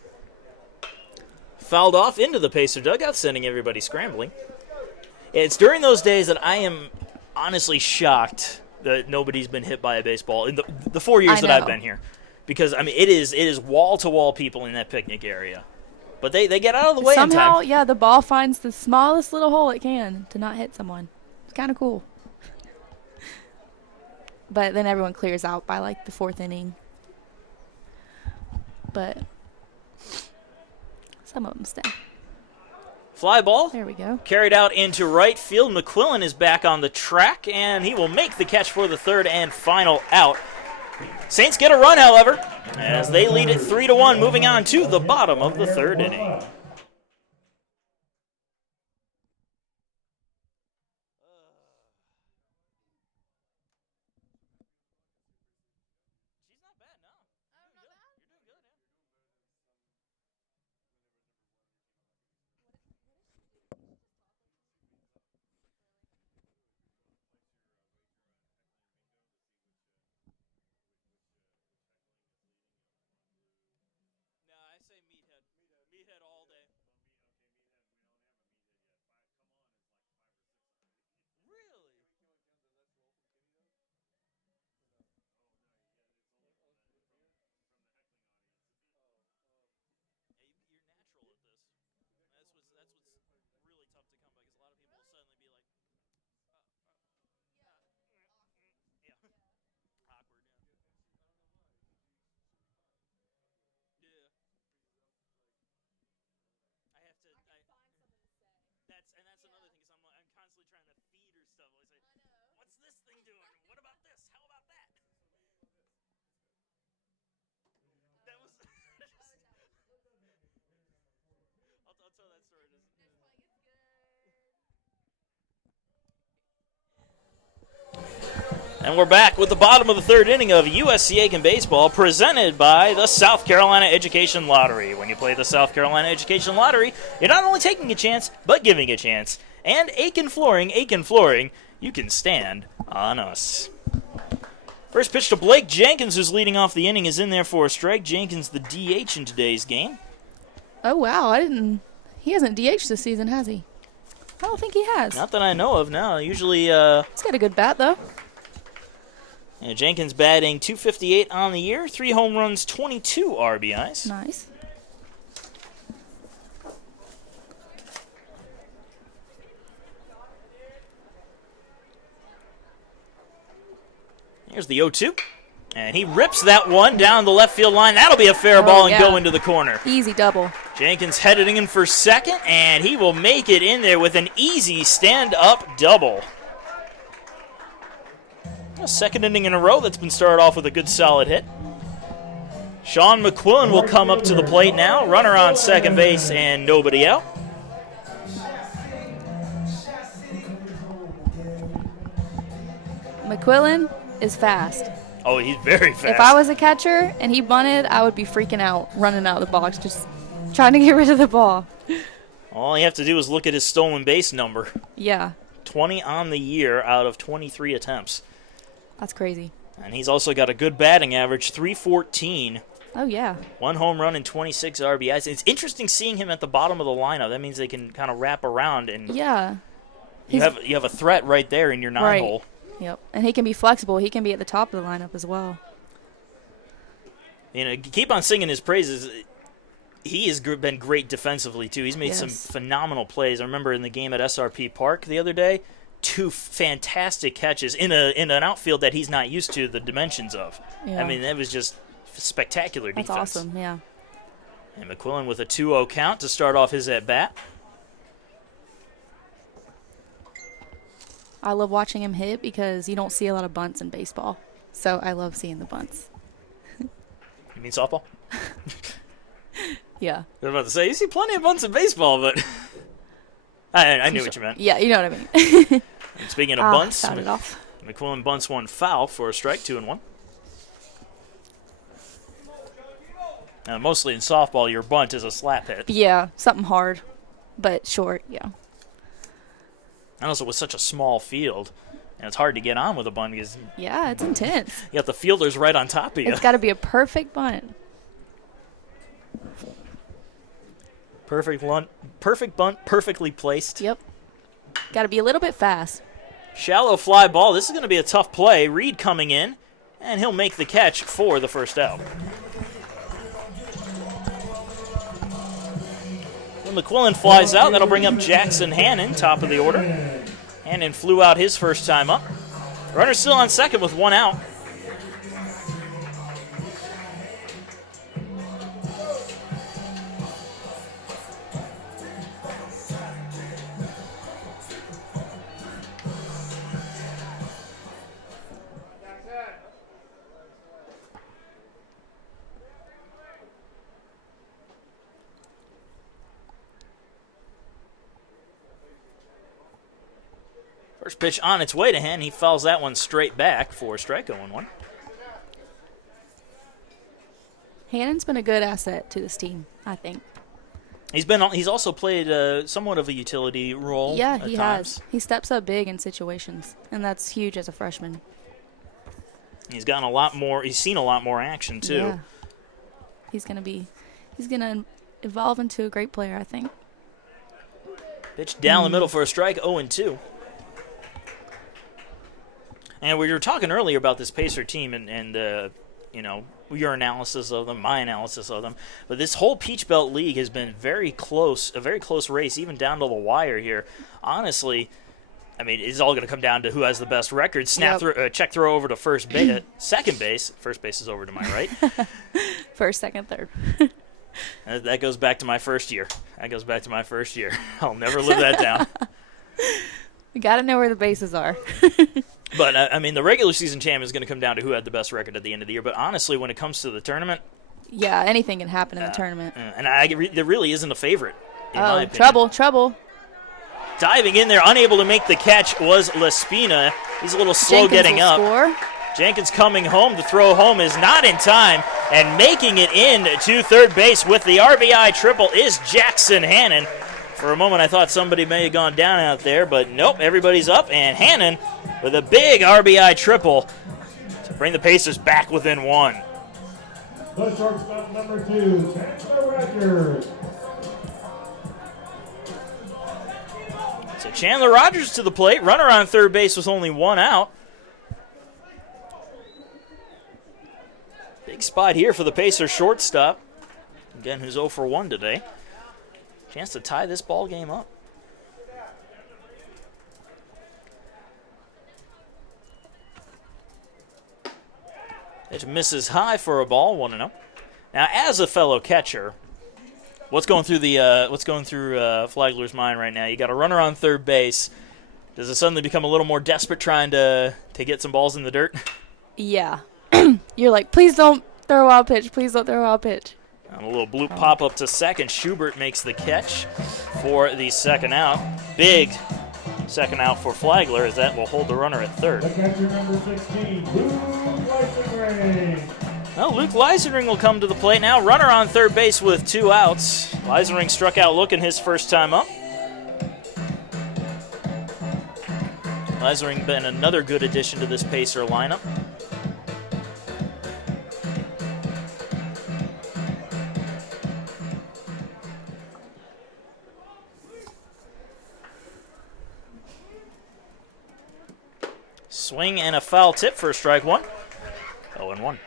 Fouled off into the Pacer dugout, sending everybody scrambling. It's during those days that I am honestly shocked that nobody's been hit by a baseball in the 4 years that I've been here. Because, I mean, it is wall-to-wall people in that picnic area. But they get out of the way in time. Somehow, yeah, the ball finds the smallest little hole it can to not hit someone. It's kind of cool. But then everyone clears out by, like, the 4th inning. But some of them stay. Fly ball. There we go. Carried out into right field. McQuillan is back on the track, and he will make the catch for the third and final out. Saints get a run, however, as they lead it 3-1, moving on to the bottom of the third inning. And we're back with the bottom of the third inning of USC Aiken Baseball, presented by the South Carolina Education Lottery. When you play the South Carolina Education Lottery, you're not only taking a chance, but giving a chance. And Aiken Flooring, you can stand on us. First pitch to Blake Jenkins, who's leading off the inning, is in there for a strike. Jenkins, the DH in today's game. Oh, wow. He hasn't DH'd this season, has he? I don't think he has. Not that I know of, no. Usually, He's got a good bat, though. Yeah, Jenkins batting .258 on the year, 3 home runs, 22 RBIs. Nice. Here's the 0-2. And he rips that one down the left field line. That'll be a fair ball and go into the corner. Easy double. Jenkins headed in for second, and he will make it in there with an easy stand-up double. A second inning in a row that's been started off with a good solid hit. Sean McQuillan will come up to the plate now. Runner on second base and nobody out. McQuillan is fast. Oh, he's very fast. If I was a catcher and he bunted, I would be freaking out, running out of the box, just trying to get rid of the ball. All you have to do is look at his stolen base number. Yeah. 20 on the year out of 23 attempts. That's crazy. And he's also got a good batting average, 314. Oh, yeah. 1 home run and 26 RBIs. It's interesting seeing him at the bottom of the lineup. That means they can kind of wrap around. And Yeah. you have a threat right there in your 9-hole. Yep. And he can be flexible. He can be at the top of the lineup as well. You know, keep on singing his praises. He has been great defensively, too. He's made some phenomenal plays. I remember in the game at SRP Park the other day, 2 fantastic catches in an outfield that he's not used to the dimensions of. Yeah. I mean, that was just spectacular That's defense. awesome, yeah. And McQuillan with a 2-0 count to start off his at-bat. I love watching him hit because you don't see a lot of bunts in baseball. So I love seeing the bunts. You mean softball? Yeah. I was about to say, you see plenty of bunts in baseball, but I knew what you meant. Yeah, you know what I mean. And speaking of bunts, started off. McQuillan bunts 1 foul for a strike, 2-1. Now, mostly in softball, your bunt is a slap hit. Yeah, something hard, but short, yeah. And also with such a small field, and it's hard to get on with a bunt because Yeah, it's intense. you got the fielders right on top of you. It's got to be a perfect bunt. Perfect bunt, perfectly placed. Yep. Got to be a little bit fast. Shallow fly ball. This is going to be a tough play. Reed coming in, and he'll make the catch for the first out. When McQuillan flies out, that'll bring up Jackson Hannon, top of the order. Hannon flew out his first time up. Runner still on second with 1 out. First pitch on its way to Hannon. He fouls that one straight back for a strike, 0-1. Hannon's been a good asset to this team, I think. He's also played somewhat of a utility role. Yeah, at he times. has. He steps up big in situations, and that's huge as a freshman. He's gotten a lot more. He's seen a lot more action too. Yeah. He's gonna evolve into a great player, I think. Pitch down the middle for a strike, 0-2. And we were talking earlier about this Pacer team and you know, your analysis of them, my analysis of them. But this whole Peach Belt League has been very close, a very close race, even down to the wire here. Honestly, I mean, it's all going to come down to who has the best record. Check throw over to first base, second base. First base is over to my right. First, second, third. That goes back to my first year. I'll never live that down. You got to know where the bases are. But, I mean, the regular season champ is going to come down to who had the best record at the end of the year. But honestly, when it comes to the tournament. Yeah, anything can happen in the tournament. And there really isn't a favorite, in my opinion. Trouble. Diving in there, unable to make the catch was Lespina. He's a little slow getting up. Score. Jenkins coming home. The throw home is not in time. And making it in to third base with the RBI triple is Jackson Hannon. For a moment, I thought somebody may have gone down out there, but nope, everybody's up. And Hannon with a big RBI triple to bring the Pacers back within 1. The shortstop number 2, Chandler Rogers. So Chandler Rogers to the plate. Runner on third base with only 1 out. Big spot here for the Pacers shortstop. Again, who's 0 for 1 today. Chance to tie this ball game up. Pitch misses high for a ball, 1-0. Now, as a fellow catcher, what's going through Flagler's mind right now? You got a runner on third base. Does it suddenly become a little more desperate trying to get some balls in the dirt? Yeah. You're like, please don't throw a wild pitch. Please don't throw a wild pitch. And a little bloop pop up to second. Schubert makes the catch for the second out. Big Second out for Flagler, as that will hold the runner at third. The catcher number 16, Luke Leisingring. Well, Luke Leisingring will come to the plate now. Runner on third base with 2 outs. Leisingring struck out looking his first time up. Leisingring been another good addition to this Pacer lineup. Swing and a foul tip for strike one. 0-1.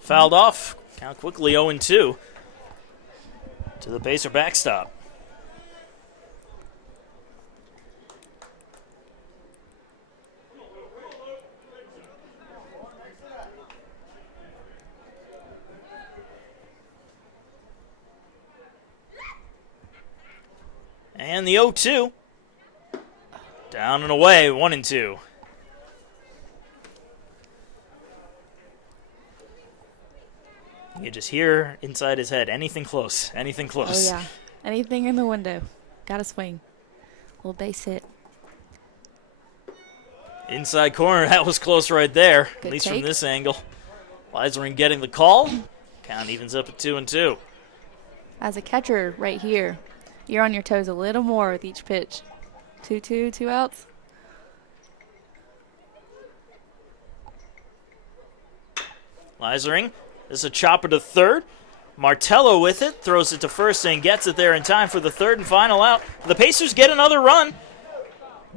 Fouled off. Count quickly 0-2 to the Pacer backstop. And the 0-2. Down and away, 1-2. You can just hear inside his head, anything close, anything close. Oh, yeah. Anything in the window. Got to swing. Little base hit. Inside corner, that was close right there, Good at least take. from this angle. Leisingring getting the call. Count evens up at 2-2. As a catcher right here, you're on your toes a little more with each pitch. 2-2, 2 outs. Leisingring, this is a chopper to third. Martello with it, throws it to first and gets it there in time for the third and final out. The Pacers get another run.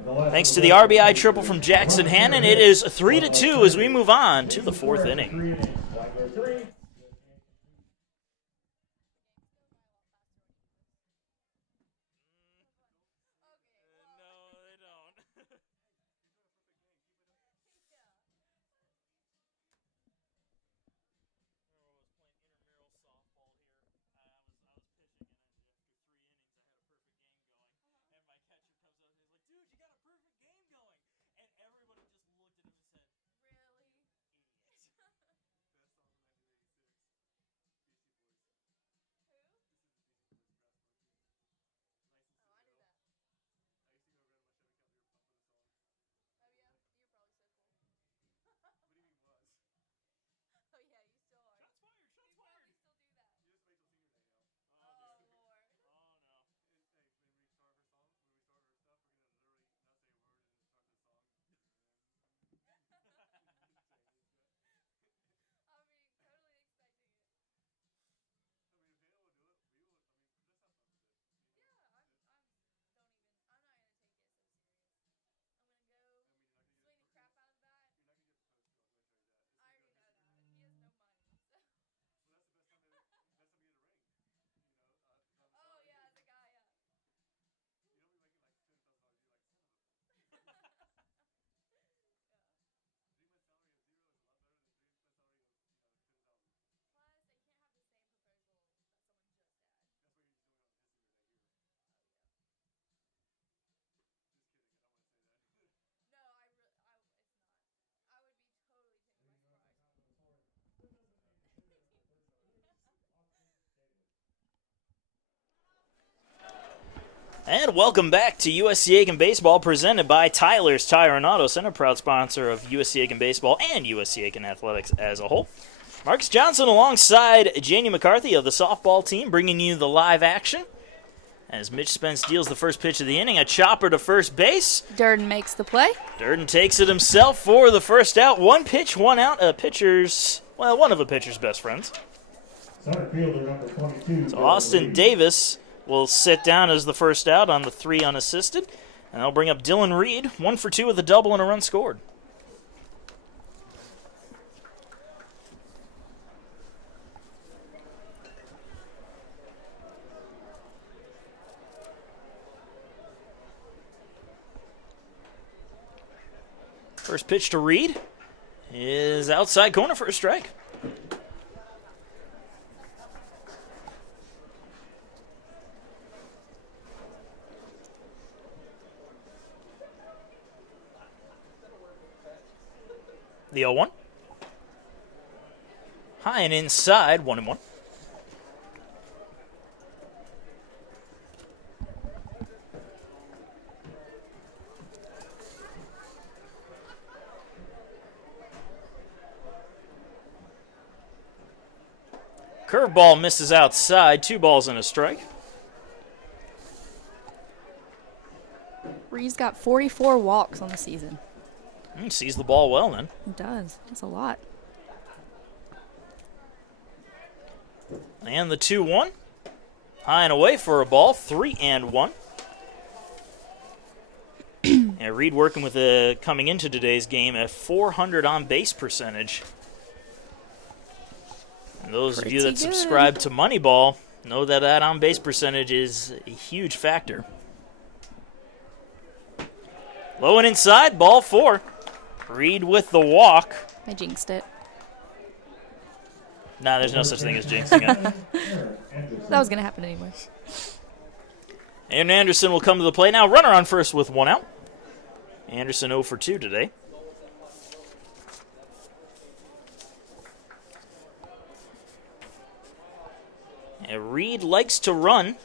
Thanks to the RBI triple from Jackson Hannon, it is 3-2 as we move on to the fourth inning. And welcome back to USC Aiken Baseball, presented by Tyler's Tire and Auto Center, proud sponsor of USC Aiken Baseball and USC Aiken Athletics as a whole. Marcus Johnson alongside Janie McCarthy of the softball team, bringing you the live action. As Mitch Spence deals the first pitch of the inning, a chopper to first base. Durden makes the play. Durden takes it himself for the first out. One pitch, one out. One of a pitcher's best friends. Center fielder number 22. So Austin Davis will sit down as the first out on the 3 unassisted. And they'll bring up Dylan Reed, 1 for 2 with a double and a run scored. First pitch to Reed is outside corner for a strike. The 0-1. High and inside, 1-1. Curveball misses outside, 2 balls and a strike. Reed's got 44 walks on the season. Sees the ball well then. He does. That's a lot. And the 2-1. High and away for a ball, 3-1. And Reed working with coming into today's game a 400 on base percentage. And those of you that subscribe to Moneyball know that that on base percentage is a huge factor. Low and inside, ball 4. Reed with the walk. I jinxed it. Nah, there's no such thing as jinxing it. That was going to happen anyway. And Anderson will come to the plate now. Runner on first with 1 out. Anderson 0 for 2 today. And Reed likes to run.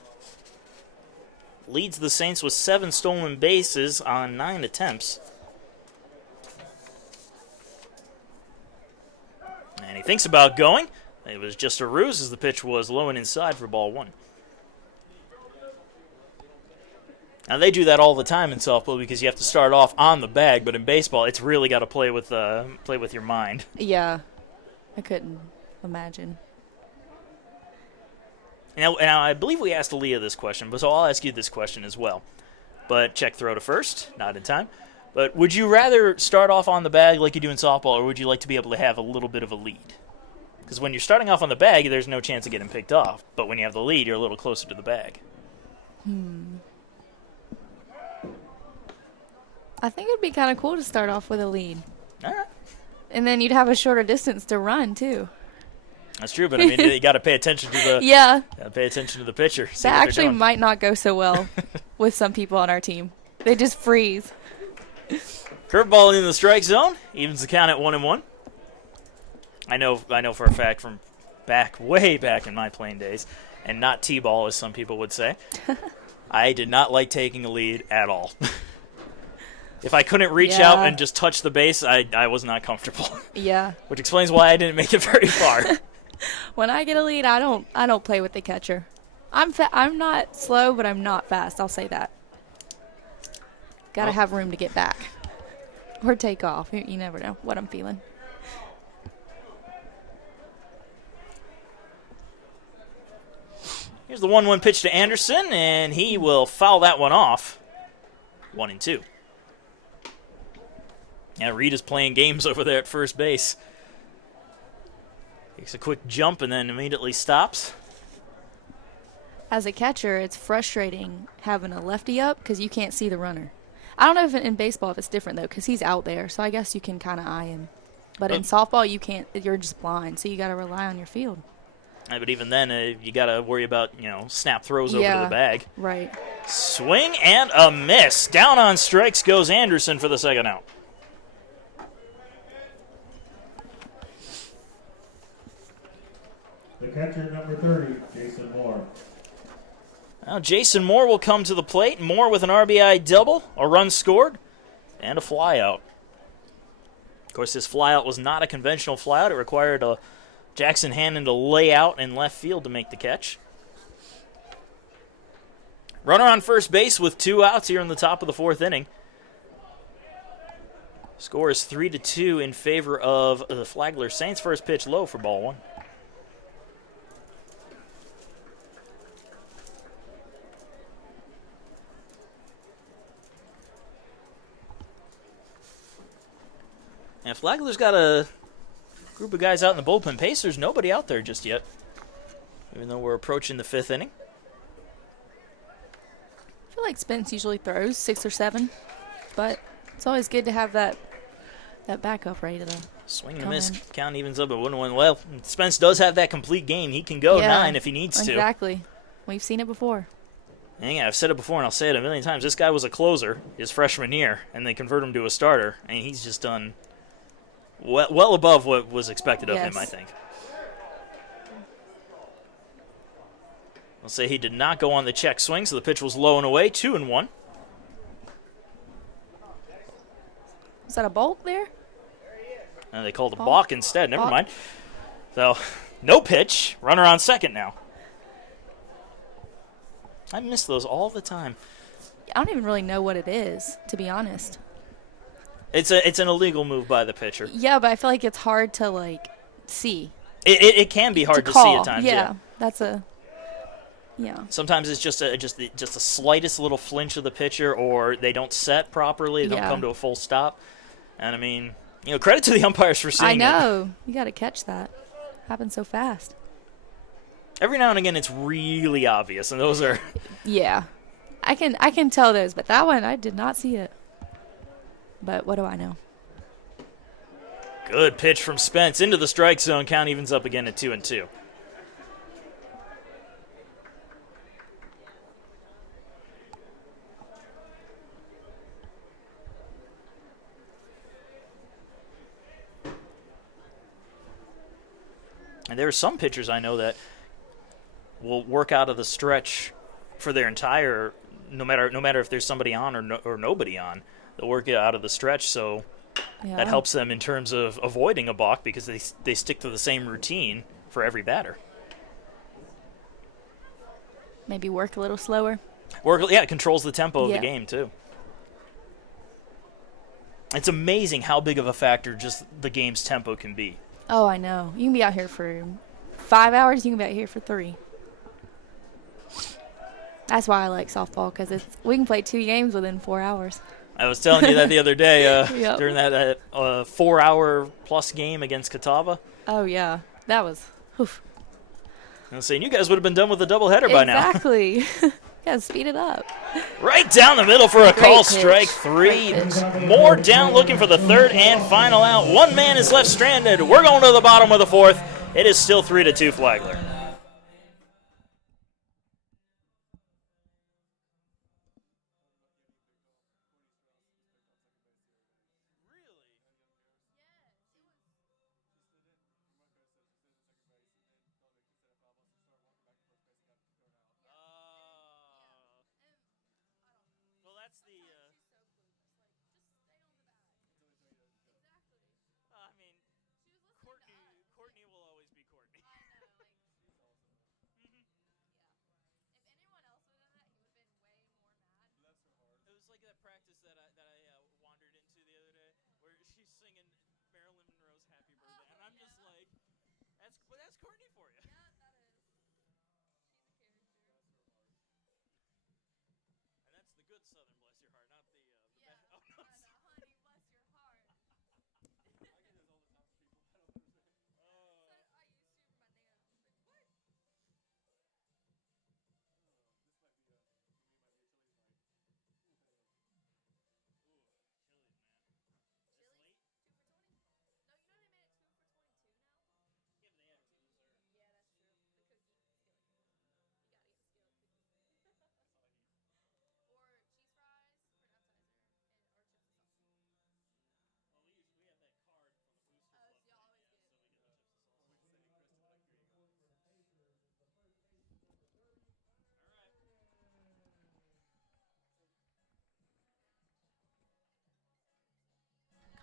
Leads the Saints with 7 stolen bases on 9 attempts. And he thinks about going. It was just a ruse as the pitch was low and inside for ball 1. Now, they do that all the time in softball because you have to start off on the bag, but in baseball, it's really got to play with your mind. Yeah, I couldn't imagine. Now, I believe we asked Aaliyah this question, but so I'll ask you this question as well. But check throw to first, not in time. But would you rather start off on the bag like you do in softball, or would you like to be able to have a little bit of a lead? Because when you're starting off on the bag, there's no chance of getting picked off. But when you have the lead, you're a little closer to the bag. I think it'd be kind of cool to start off with a lead. All right. And then you'd have a shorter distance to run, too. That's true, but I mean, you got to pay attention to the Yeah. pay attention to the pitcher. That actually might not go so well with some people on our team. They just freeze. Curveball in the strike zone, evens the count at 1-1. I know for a fact from way back in my playing days, and not T-ball as some people would say, I did not like taking a lead at all. If I couldn't reach out and just touch the base, I was not comfortable. Yeah. Which explains why I didn't make it very far. When I get a lead, I don't play with the catcher. I'm not slow, but I'm not fast. I'll say that. Got to have room to get back or take off. You never know what I'm feeling. Here's the 1-1 pitch to Anderson, and he will foul that one off. 1-2. Yeah, Reed is playing games over there at first base. Takes a quick jump and then immediately stops. As a catcher, it's frustrating having a lefty up because you can't see the runner. I don't know if in baseball if it's different, though, because he's out there, so I guess you can kind of eye him. But in softball, you can't. You're just blind, so you got to rely on your field. But even then, you got to worry about, snap throws over to the bag. Right. Swing and a miss. Down on strikes goes Anderson for the second out. The catcher, number 30, Jason Moore. Now Jason Moore will come to the plate. Moore with an RBI double, a run scored, and a flyout. Of course, this flyout was not a conventional flyout. It required Jackson Hannon to lay out in left field to make the catch. Runner on first base with 2 outs here in the top of the 4th inning. Score is 3-2 in favor of the Flagler Saints. First pitch low for ball 1. And Flagler's got a group of guys out in the bullpen. Pacers, nobody out there just yet, even though we're approaching the 5th inning. I feel like Spence usually throws 6 or 7, but it's always good to have that backup ready to swing and a miss. Count evens up at 1-1. Well, Spence does have that complete game. He can go 9 if he needs to. Exactly. We've seen it before. And yeah, I've said it before and I'll say it a million times. This guy was a closer his freshman year, and they converted him to a starter, and he's just done well above what was expected of him, I think. I'll say he did not go on the check swing, so the pitch was low and away, 2-1. Was that a bolt there? And they called a balk instead. Never mind. So, no pitch. Runner on second now. I miss those all the time. I don't even really know what it is, to be honest. It's an illegal move by the pitcher. Yeah, but I feel like it's hard to, like, see. It can be hard to see at times. Yeah, that's a... Yeah. Sometimes it's just the slightest little flinch of the pitcher, or they don't set properly. They don't come to a full stop. And, I mean, credit to the umpires for seeing it. I know. You got to catch that. Happens so fast. Every now and again, it's really obvious, and those are... Yeah. I can tell those, but that one, I did not see it. But what do I know? Good pitch from Spence into the strike zone. Count evens up again at 2-2. And there are some pitchers I know that will work out of the stretch for their entire, no matter if there's somebody on or nobody on, they'll work it out of the stretch. So that helps them in terms of avoiding a balk because they stick to the same routine for every batter. Maybe work a little slower. It controls the tempo of the game too. It's amazing how big of a factor just the game's tempo can be. Oh, I know. You can be out here for 5 hours. You can be out here for 3. That's why I like softball, because we can play 2 games within 4 hours. I was telling you that the other day during that 4-hour-plus game against Catawba. Oh, yeah. That was, oof. I was saying, you guys would have been done with the doubleheader by now. Exactly. Yeah, speed it up. Right down the middle for a call, pitch. strike 3. More down, looking for the third and final out. One man is left stranded. We're going to the bottom of the fourth. It is still 3-2 Flagler.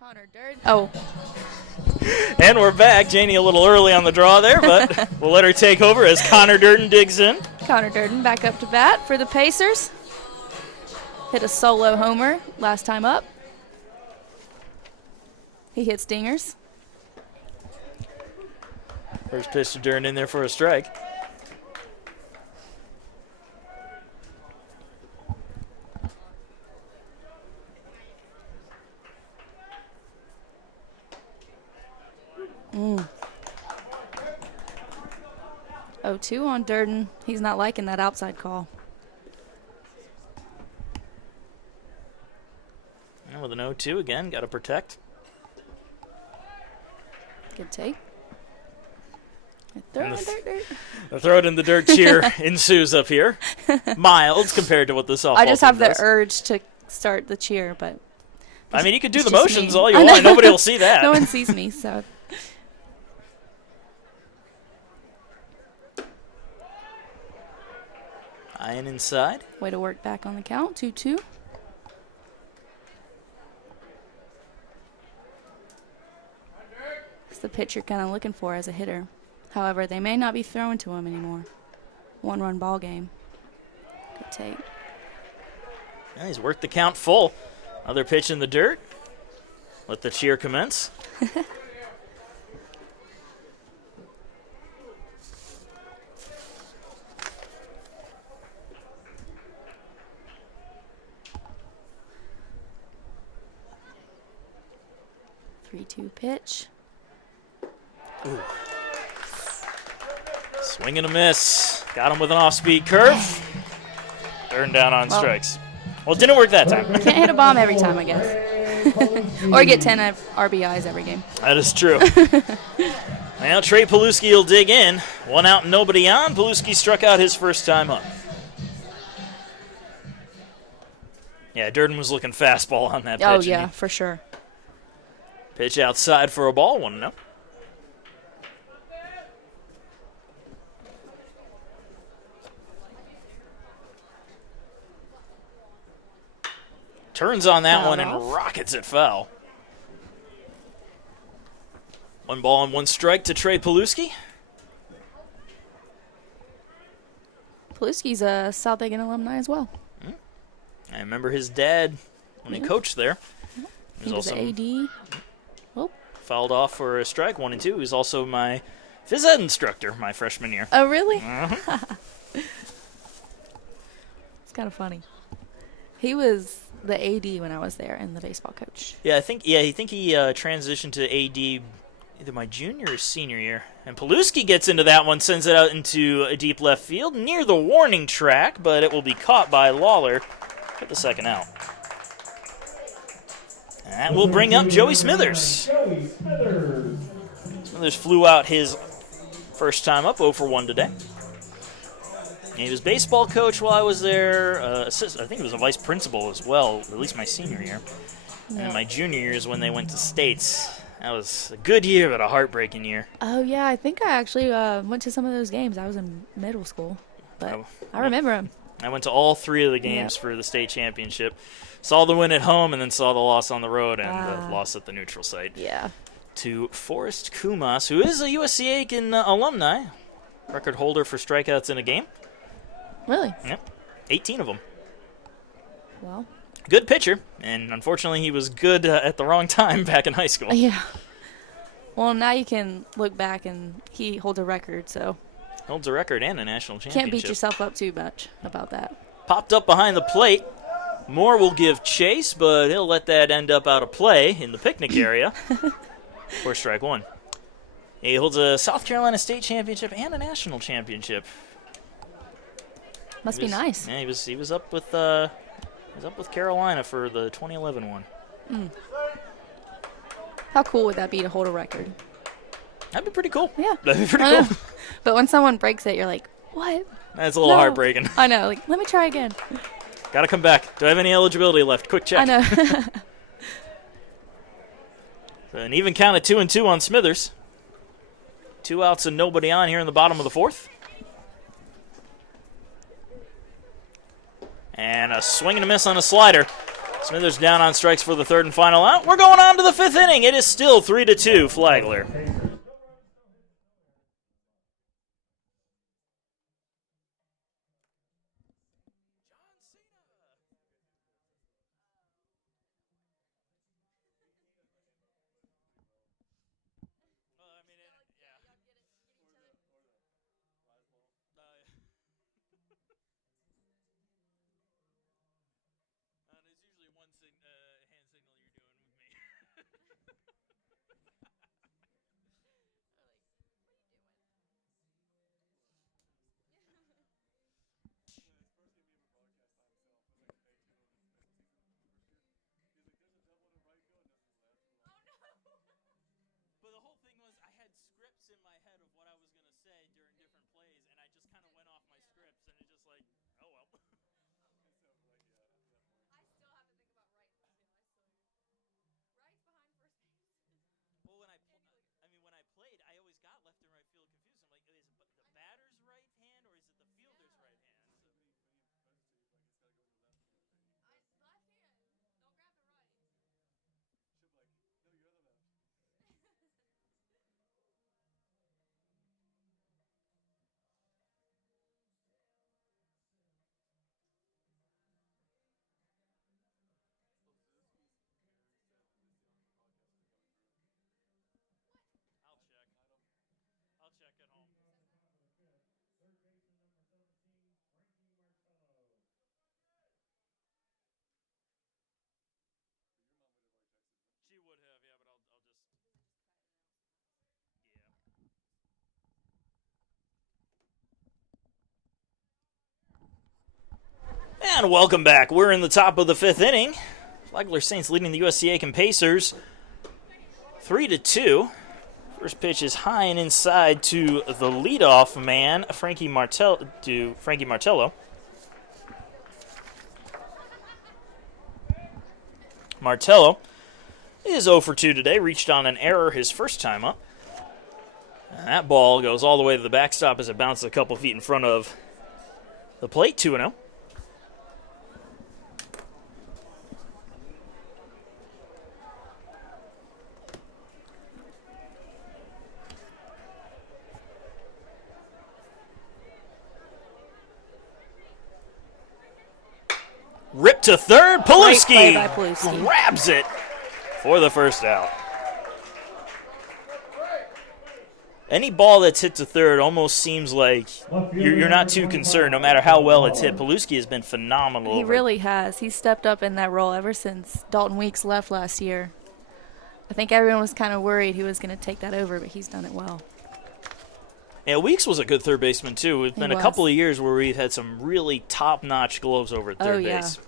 Connor Durden. Oh. And we're back. Janie a little early on the draw there, but we'll let her take over as Connor Durden digs in. Connor Durden back up to bat for the Pacers. Hit a solo homer last time up. He hits dingers. First pitch to Durden in there for a strike. Mm. 0-2 on Durden. He's not liking that outside call. And with an 0-2 again, got to protect. Good take. Throw it in the dirt. The throw it in the dirt cheer ensues up here. Mild compared to what the softball I just have team the does. urge to start the cheer, but I mean, you could do it's the just motions me. all you I want. know. Nobody will see that. No one sees me, so. Eyeing inside. Way to work back on the count, 2-2. It's the pitch you're kind of looking for as a hitter. However, they may not be throwing to him anymore. 1-run ball game. Good take. Yeah, he's worked the count full. Another pitch in the dirt. Let the cheer commence. 3-2 pitch. Ooh. Swing and a miss. Got him with an off-speed curve. Turned down on strikes. Well, it didn't work that time. Can't hit a bomb every time, I guess. Or get 10 RBIs every game. That is true. Now Trey Paluski will dig in. 1 out and nobody on. Paluski struck out his first time up. Yeah, Durden was looking fastball on that pitch. Oh, yeah, for sure. Pitch outside for a ball, 1-0. Turns on that one and rockets it foul. 1 ball and 1 strike to Trey Paluski. Paluski's a South Aiken alumni as well. I remember his dad when he coached there. He was also AD. Oh. fouled off for a strike, 1 and 2. He was also my phys ed instructor my freshman year. Oh, really? Uh-huh. It's kind of funny. He was the AD when I was there and the baseball coach. Yeah, I think he transitioned to AD either my junior or senior year. And Paluski gets into that one, sends it out into a deep left field near the warning track, but it will be caught by Lawler for the second out. And that will bring up Joey Smithers. Smithers flew out his first time up, 0 for 1 today. He was baseball coach while I was there. I think he was a vice principal as well, at least my senior year. Yeah. And my junior year is when they went to states. That was a good year, but a heartbreaking year. Oh, yeah. I think I actually went to some of those games. I was in middle school, but I remember them. I went to all 3 of the games for the state championship. Saw the win at home and then saw the loss on the road and the loss at the neutral site. Yeah. To Forrest Kumas, who is a USC Aiken alumni, record holder for strikeouts in a game. Really? Yep, 18 of them. Well. Good pitcher, and unfortunately he was good at the wrong time back in high school. Yeah. Well, now you can look back and he holds a record, so. Holds a record and a national championship. Can't beat yourself up too much about that. Popped up behind the plate. Moore will give chase, but he'll let that end up out of play in the picnic area for strike 1. He holds a South Carolina state championship and a national championship. Must be nice. Yeah, he was up with Carolina for the 2011 one. How cool would that be to hold a record? That'd be pretty cool. Yeah. That'd be pretty cool. But when someone breaks it, you're like, what? That's a little heartbreaking. I know. Like, let me try again. Gotta come back. Do I have any eligibility left? Quick check. I know. So an even count of 2-2 on Smithers. 2 outs and nobody on here in the bottom of the 4th. And a swing and a miss on a slider. Smithers down on strikes for the 3rd and final out. We're going on to the 5th inning. It is still 3-2 Flagler. And welcome back. We're in the top of the 5th inning. Flagler Saints leading the USC Aiken Pacers 3-2. First pitch is high and inside to the leadoff man, Frankie Martello. Martello is 0 for 2 today, reached on an error his first time up. And that ball goes all the way to the backstop as it bounces a couple feet in front of the plate, 2-0. Ripped to third. Paluski grabs it for the first out. Any ball that's hit to third almost seems like you're not too concerned, no matter how well it's hit. Paluski has been phenomenal. He really has. He's stepped up in that role ever since Dalton Weeks left last year. I think everyone was kind of worried he was going to take that over, but he's done it well. Yeah, Weeks was a good third baseman, too. It's been a couple of years where we've had some really top-notch gloves over at third base.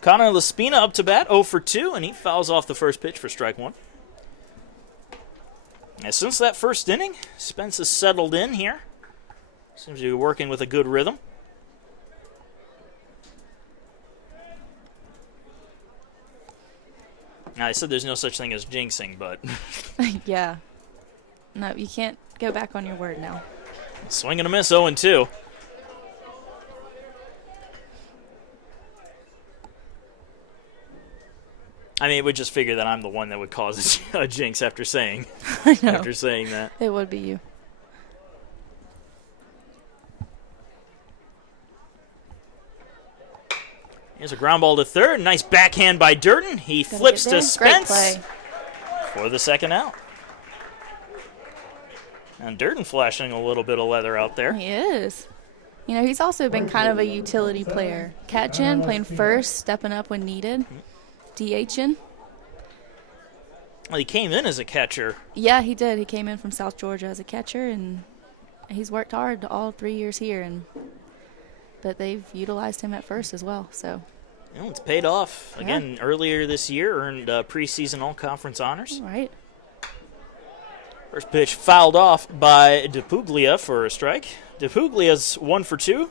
Connor Laspina up to bat, 0 for 2, and he fouls off the first pitch for strike one. And since that first inning, Spence has settled in here. Seems to be working with a good rhythm. Now, I said there's no such thing as jinxing, but... Yeah. No, you can't go back on your word now. Swing and a miss, 0-2. I mean, it would just figure that I'm the one that would cause a jinx after saying that. It would be you. Here's a ground ball to third. Nice backhand by Durden. He flips to Spence for the second out. And Durden flashing a little bit of leather out there. He is. You know, he's also been kind of a utility player. Catching, playing first, stepping up when needed. DHing. Well, he came in as a catcher. Yeah, he did. He came in from South Georgia as a catcher, and he's worked hard all 3 years here. But they've utilized him at first as well. So, it's paid off. Again, earlier this year, earned preseason all-conference honors. Right. First pitch fouled off by DePuglia for a strike. DePuglia's 1 for 2.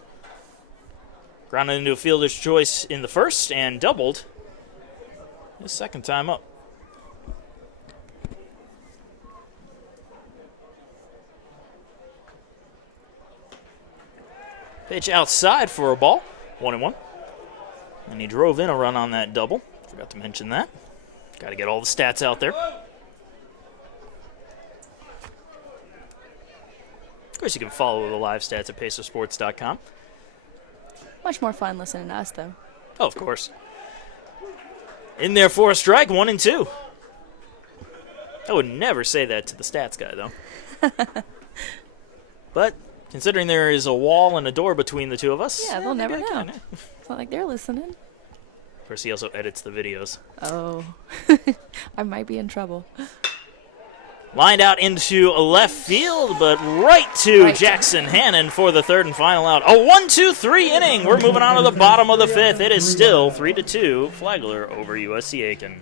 Grounded into a fielder's choice in the first and doubled his second time up. Pitch outside for a ball, 1-1. And he drove in a run on that double. Forgot to mention that. Got to get all the stats out there. Of course, you can follow the live stats at pacersports.com. Much more fun listening to us, though. Oh, of course. In there for a strike, 1-2. I would never say that to the stats guy, though. But considering there is a wall and a door between the two of us. Yeah, they'll never know. It's not like they're listening. Of course, he also edits the videos. Oh. I might be in trouble. Lined out into left field, but right to Jackson Hannon for the third and final out. A 1-2-3 inning. We're moving on to the bottom of the 5th. It is still 3-2, Flagler over USC Aiken.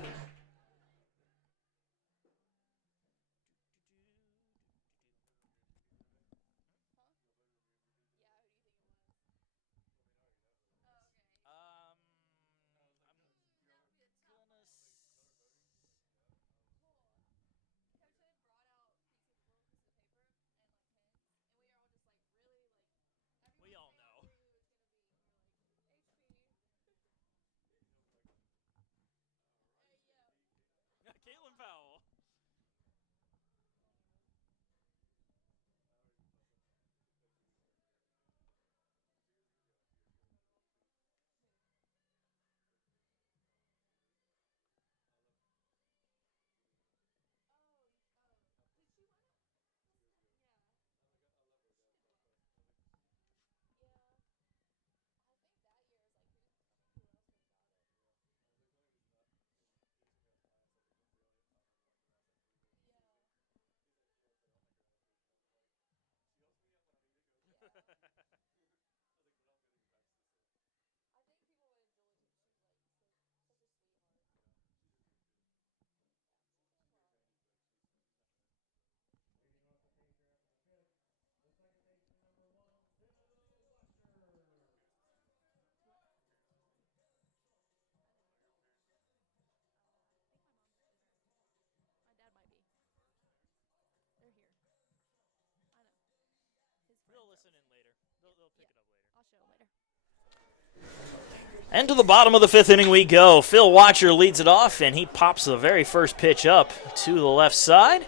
And to the bottom of the 5th inning we go. Phil Watcher leads it off, and he pops the very first pitch up to the left side.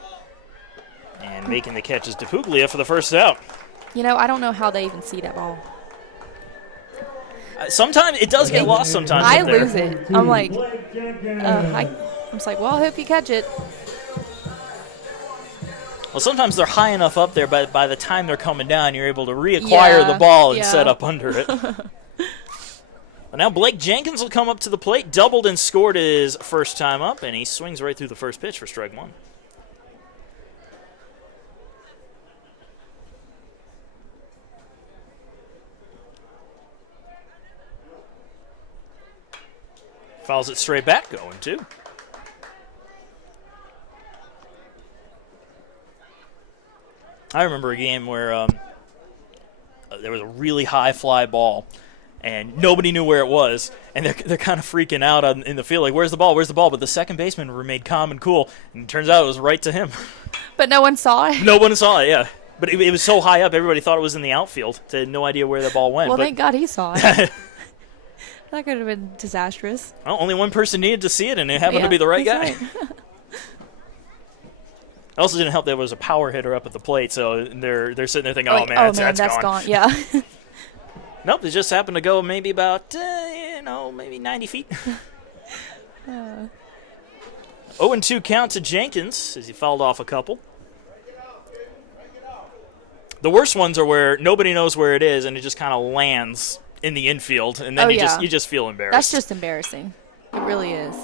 And making the catch is DePuglia for the first out. You know, I don't know how they even see that ball. Sometimes it does get lost sometimes I up there. lose it. I'm like, I'm just like, well, I hope you catch it. Well, sometimes they're high enough up there, but by the time they're coming down, you're able to reacquire the ball and set up under it. But now Blake Jenkins will come up to the plate, doubled and scored his first time up, and he swings right through the first pitch for strike one. Fouls it straight back, 0-2. I remember a game where there was a really high fly ball, and nobody knew where it was, and they're kind of freaking out in the field, like, where's the ball, where's the ball? But the second baseman remained calm and cool, and it turns out it was right to him. But no one saw it? No one saw it, yeah. But it was so high up, everybody thought it was in the outfield. They had no idea where the ball went. Well, but thank God he saw it. That could have been disastrous. Well, only one person needed to see it, and it happened to be the right guy. Right. It also didn't help there was a power hitter up at the plate, so they're sitting there thinking, oh, man, that's gone. Yeah. Nope, it just happened to go maybe about, maybe 90 feet. 0-2 count to Jenkins as he fouled off a couple. The worst ones are where nobody knows where it is, and it just kind of lands in the infield, and then you just feel embarrassed. That's just embarrassing. It really is.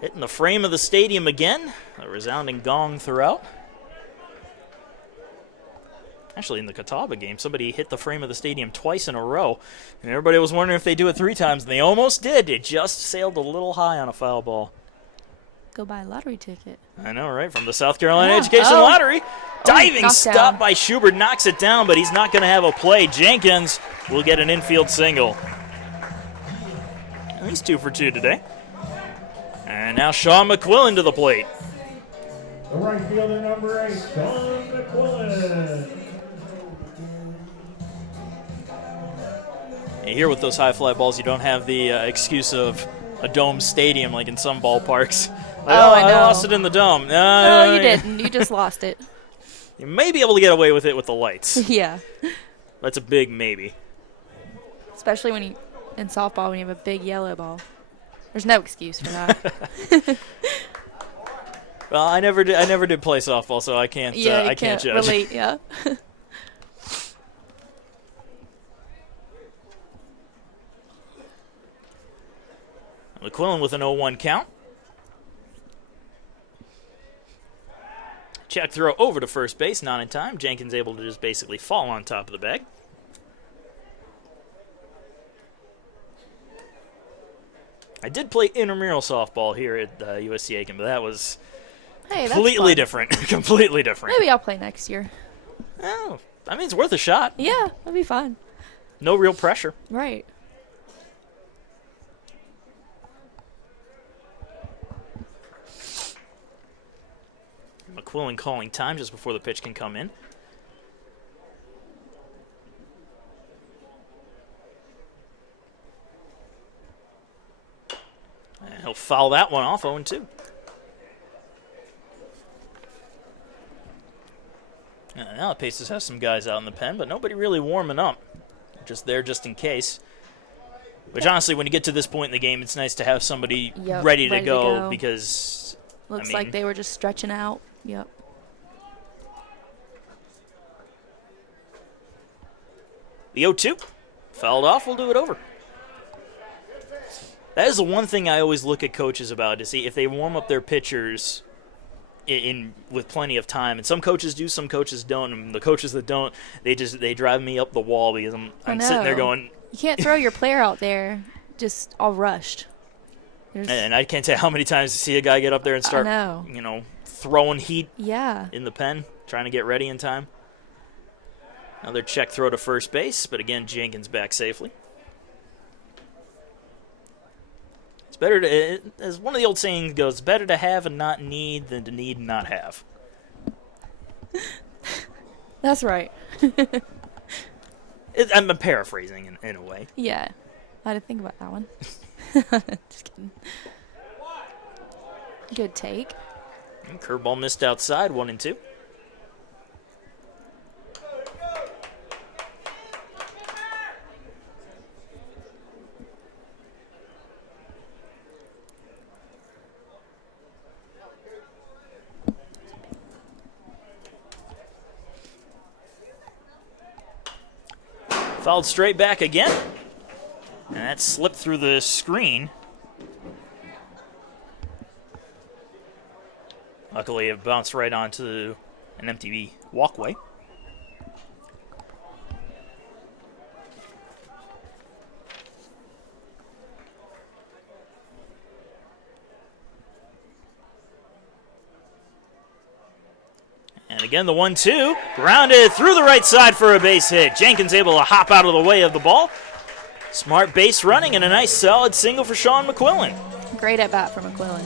Hitting the frame of the stadium again. A resounding gong throughout. Actually, in the Catawba game, somebody hit the frame of the stadium twice in a row, and everybody was wondering if they do it 3 times, and they almost did. It just sailed a little high on a foul ball. Go buy a lottery ticket. I know, right? From the South Carolina Education Lottery. Diving stop by Schubert knocks it down, but he's not going to have a play. Jenkins will get an infield single. And he's 2 for 2 today. And now Sean McQuillan to the plate. The right fielder, number 8, Sean McQuillan. And here with those high fly balls, you don't have the excuse of a dome stadium like in some ballparks. Like, I know. I lost it in the dome. No, you didn't. You just lost it. You may be able to get away with it with the lights. Yeah. That's a big maybe. Especially in softball when you have a big yellow ball. There's no excuse for that. Well, I never did play softball, so I can't. I can't judge. Relate. Yeah. McQuillan with an 0-1 count. Check throw over to first base, not in time. Jenkins able to just basically fall on top of the bag. I did play intramural softball here at USC Aiken, but that was completely different. Completely different. Maybe I'll play next year. Oh, I mean, it's worth a shot. Yeah, that'd be fun. No real pressure. Right. McQuillan calling time just before the pitch can come in. And he'll foul that one off, 0-2. Now the Pacers have some guys out in the pen, but nobody really warming up. Just there just in case. Which honestly, when you get to this point in the game, it's nice to have somebody ready to go because... Looks like they were just stretching out. Yep. The 0-2. Fouled off, we'll do it over. That is the one thing I always look at coaches about, to see if they warm up their pitchers with plenty of time. And some coaches do, some coaches don't. And the coaches that don't, they drive me up the wall because I'm sitting there going... You can't throw your player out there just all rushed. And I can't tell how many times I see a guy get up there and start, throwing heat in the pen, trying to get ready in time. Another check throw to first base, but again, Jenkins back safely. It's better to, as one of the old sayings goes, better to have and not need than to need and not have. That's right. I'm paraphrasing in a way. Yeah. I didn't think about that one. Just kidding. Good take. And curveball missed outside, 1-2. Fouled straight back again. And that slipped through the screen. Luckily, it bounced right onto an empty walkway. And again, the 1-2. Grounded through the right side for a base hit. Jenkins able to hop out of the way of the ball. Smart base running and a nice solid single for Sean McQuillan. Great at bat for McQuillan.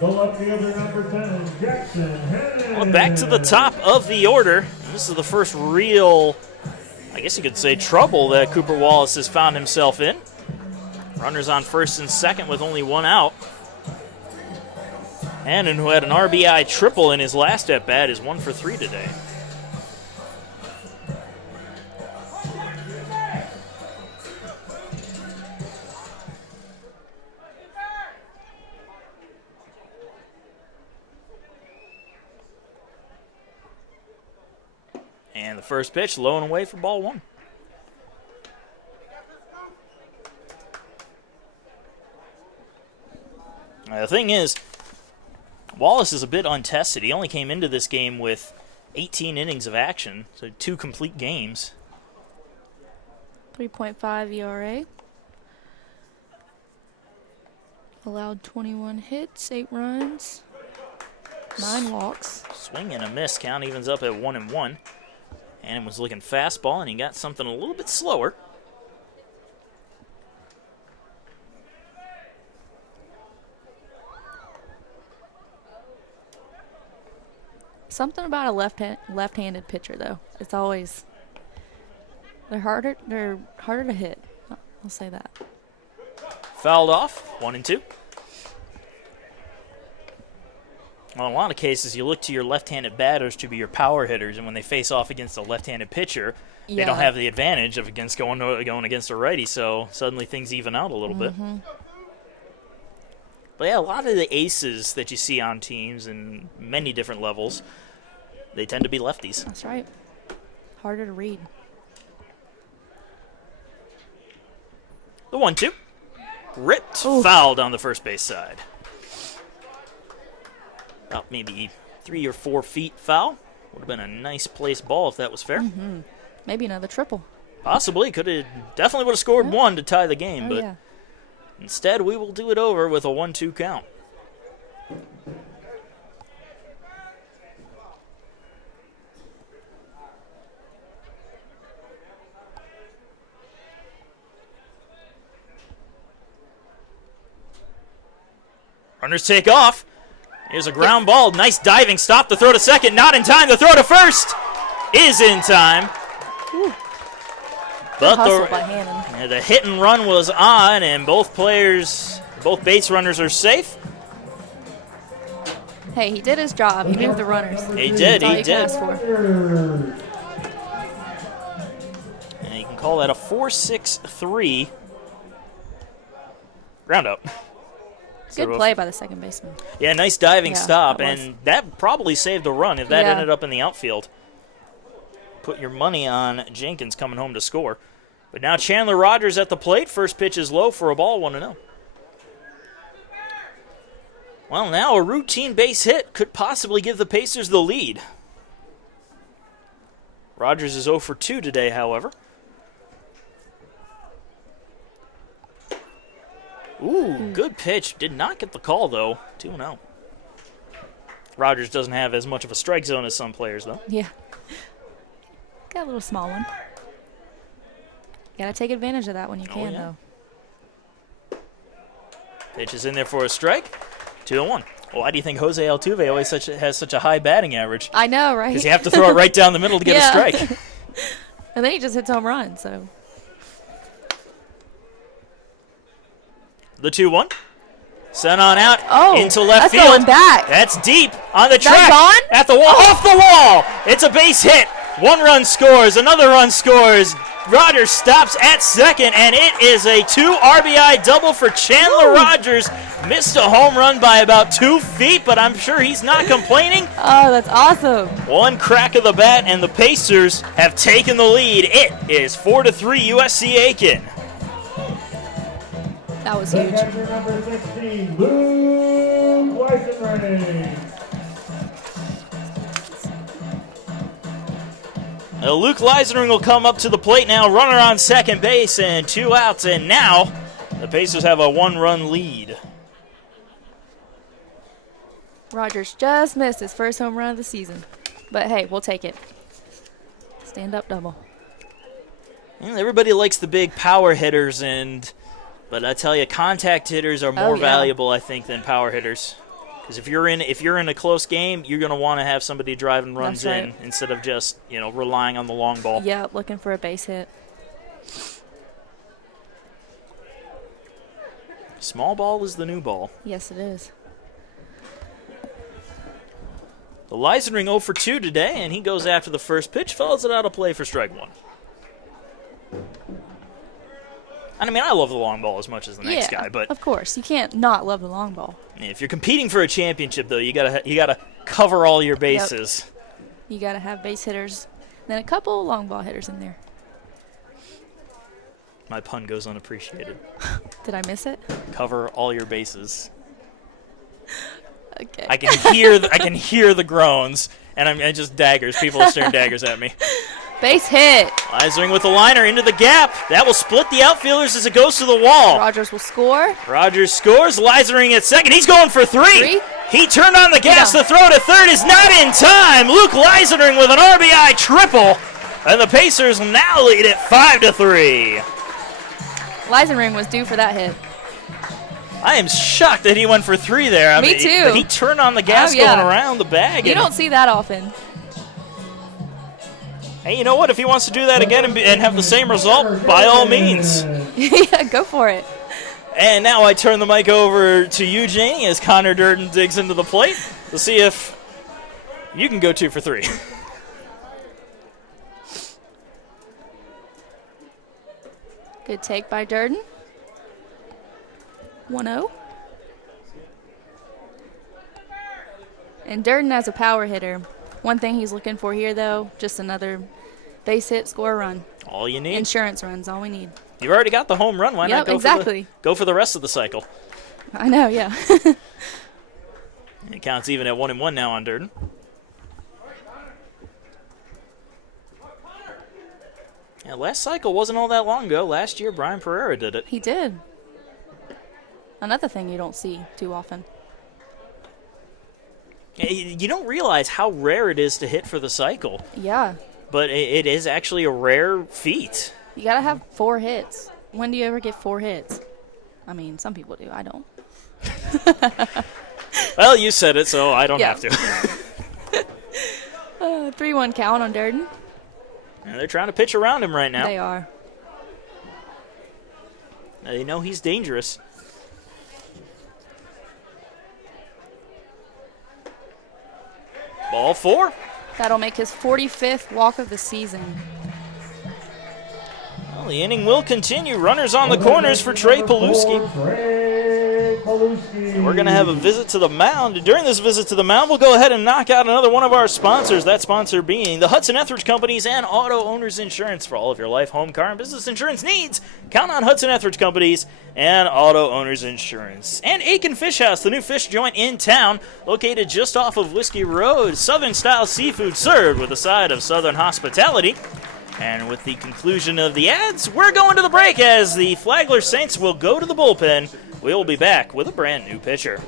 The left fielder number 10, Jackson Hennon. Well, back to the top of the order. This is the first real, I guess you could say, trouble that Cooper Wallace has found himself in. Runners on first and second with only one out. Hannon, who had an RBI triple in his last at-bat, is 1 for 3 today. And the first pitch, low and away for ball 1. The thing is, Wallace is a bit untested. He only came into this game with 18 innings of action, so 2 complete games. 3.5 ERA. Allowed 21 hits, 8 runs, 9 walks. Swing and a miss. Count evens up at 1-1. And was looking fastball, and he got something a little bit slower. Something about a left-handed pitcher, though. It's always they're harder to hit. I'll say that. Fouled off, 1-2. Well, in a lot of cases, you look to your left-handed batters to be your power hitters, and when they face off against a left-handed pitcher, they don't have the advantage of going against a righty, so suddenly things even out a little bit. But yeah, a lot of the aces that you see on teams in many different levels, they tend to be lefties. That's right. Harder to read. The 1-2. Ripped, fouled on the first base side. About maybe 3 or 4 feet foul. Would have been a nice placed ball if that was fair. Maybe another triple. Possibly. Definitely would have scored 1 to tie the game, but instead we will do it over with a 1-2 count. Runners take off. Here's a ground ball. Nice diving stop. The throw to second. Not in time. The throw to first is in time. But the hit and run was on, and both base runners are safe. Hey, he did his job. He moved the runners. He did. That's all you can ask for. And you can call that a 4-6-3 ground out. Good play by the second baseman. Yeah, nice diving stop, and that probably saved a run if that ended up in the outfield. Put your money on Jenkins coming home to score. But now Chandler Rogers at the plate. First pitch is low for a ball, 1-0. Well, now a routine base hit could possibly give the Pacers the lead. Rogers is 0 for 2 today, however. Ooh, good pitch. Did not get the call, though. 2-0. Rogers doesn't have as much of a strike zone as some players, though. Yeah. Got a little small one. Got to take advantage of that when you can, though. Pitch is in there for a strike. 2-1. Why do you think Jose Altuve always has such a high batting average? I know, right? Because you have to throw it right down the middle to get a strike. And then he just hits home run, so. The 2-1. Sent on out into left that's field. Going back. That's deep on the Is track. that gone? At the wall. Off the wall. It's a base hit. 1 run scores. Another run scores. Rogers stops at second, and it is a 2 RBI double for Chandler Rogers. Missed a home run by about 2 feet, but I'm sure he's not complaining. Oh, that's awesome. 1 crack of the bat, and the Pacers have taken the lead. It is 4-3 USC Aiken. That was The huge. catcher number 16, Luke Weisenreich. Luke Leisenring will come up to the plate now. Runner on second base and 2 outs. And now the Pacers have a 1-run lead. Rogers just missed his first home run of the season. But hey, we'll take it. Stand up double. And everybody likes the big power hitters, but I tell you, contact hitters are more valuable, I think, than power hitters. Because if you're in a close game, you're going to want to have somebody driving runs in instead of just relying on the long ball. Yep, looking for a base hit. Small ball is the new ball. Yes, it is. The Leisenring 0 for 2 today, and he goes after the first pitch, follows it out of play for strike 1. I mean, I love the long ball as much as the next guy, but of course, you can't not love the long ball. if you're competing for a championship, though, you gotta cover all your bases. Yep. You gotta have base hitters, then a couple long ball hitters in there. My pun goes unappreciated. Did I miss it? Cover all your bases. Okay. I can hear the groans, and I'm just daggers. People are staring daggers at me. Base hit. Leisering with the liner into the gap. That will split the outfielders as it goes to the wall. Rogers will score. Rogers scores. Leisering at second. He's going for 3. He turned on the gas. The throw to third is not in time. Luke Leisering with an RBI triple. And the Pacers now lead it 5-3. Leisenring was due for that hit. I am shocked that he went for 3 there. Me too. But he turned on the gas going around the bag. You don't see that often. Hey, you know what? If he wants to do that again and have the same result, by all means. Yeah, go for it. And now I turn the mic over to you, Janie, as Connor Durden digs into the plate to see if you can go 2 for 3. Good take by Durden. 1-0. And Durden as a power hitter. One thing he's looking for here, though, just another base hit, score a run. All you need. Insurance runs, all we need. You've already got the home run. Why not go for the rest of the cycle? I know, yeah. It counts even at 1-1 now on Durden. Yeah, last cycle wasn't all that long ago. Last year, Brian Pereira did it. He did. Another thing you don't see too often. You don't realize how rare it is to hit for the cycle. Yeah. But it is actually a rare feat. You got to have 4 hits. When do you ever get 4 hits? I mean, some people do. I don't. Well, you said it, so I don't have to. 3-1 count on Durden. And they're trying to pitch around him right now. They are. They know he's dangerous. Ball 4. That'll make his 45th walk of the season. Well, the inning will continue. Runners on the corners for Trey Paluski. We're going to have a visit to the mound. During this visit to the mound, we'll go ahead and knock out another one of our sponsors. That sponsor being the Hudson Etheridge Companies and Auto Owners Insurance. For all of your life, home, car, and business insurance needs, count on Hudson Etheridge Companies and Auto Owners Insurance. And Aiken Fish House, the new fish joint in town, located just off of Whiskey Road. Southern-style seafood served with a side of Southern hospitality. And with the conclusion of the ads, we're going to the break as the Flagler Saints will go to the bullpen. We'll be back with a brand new pitcher.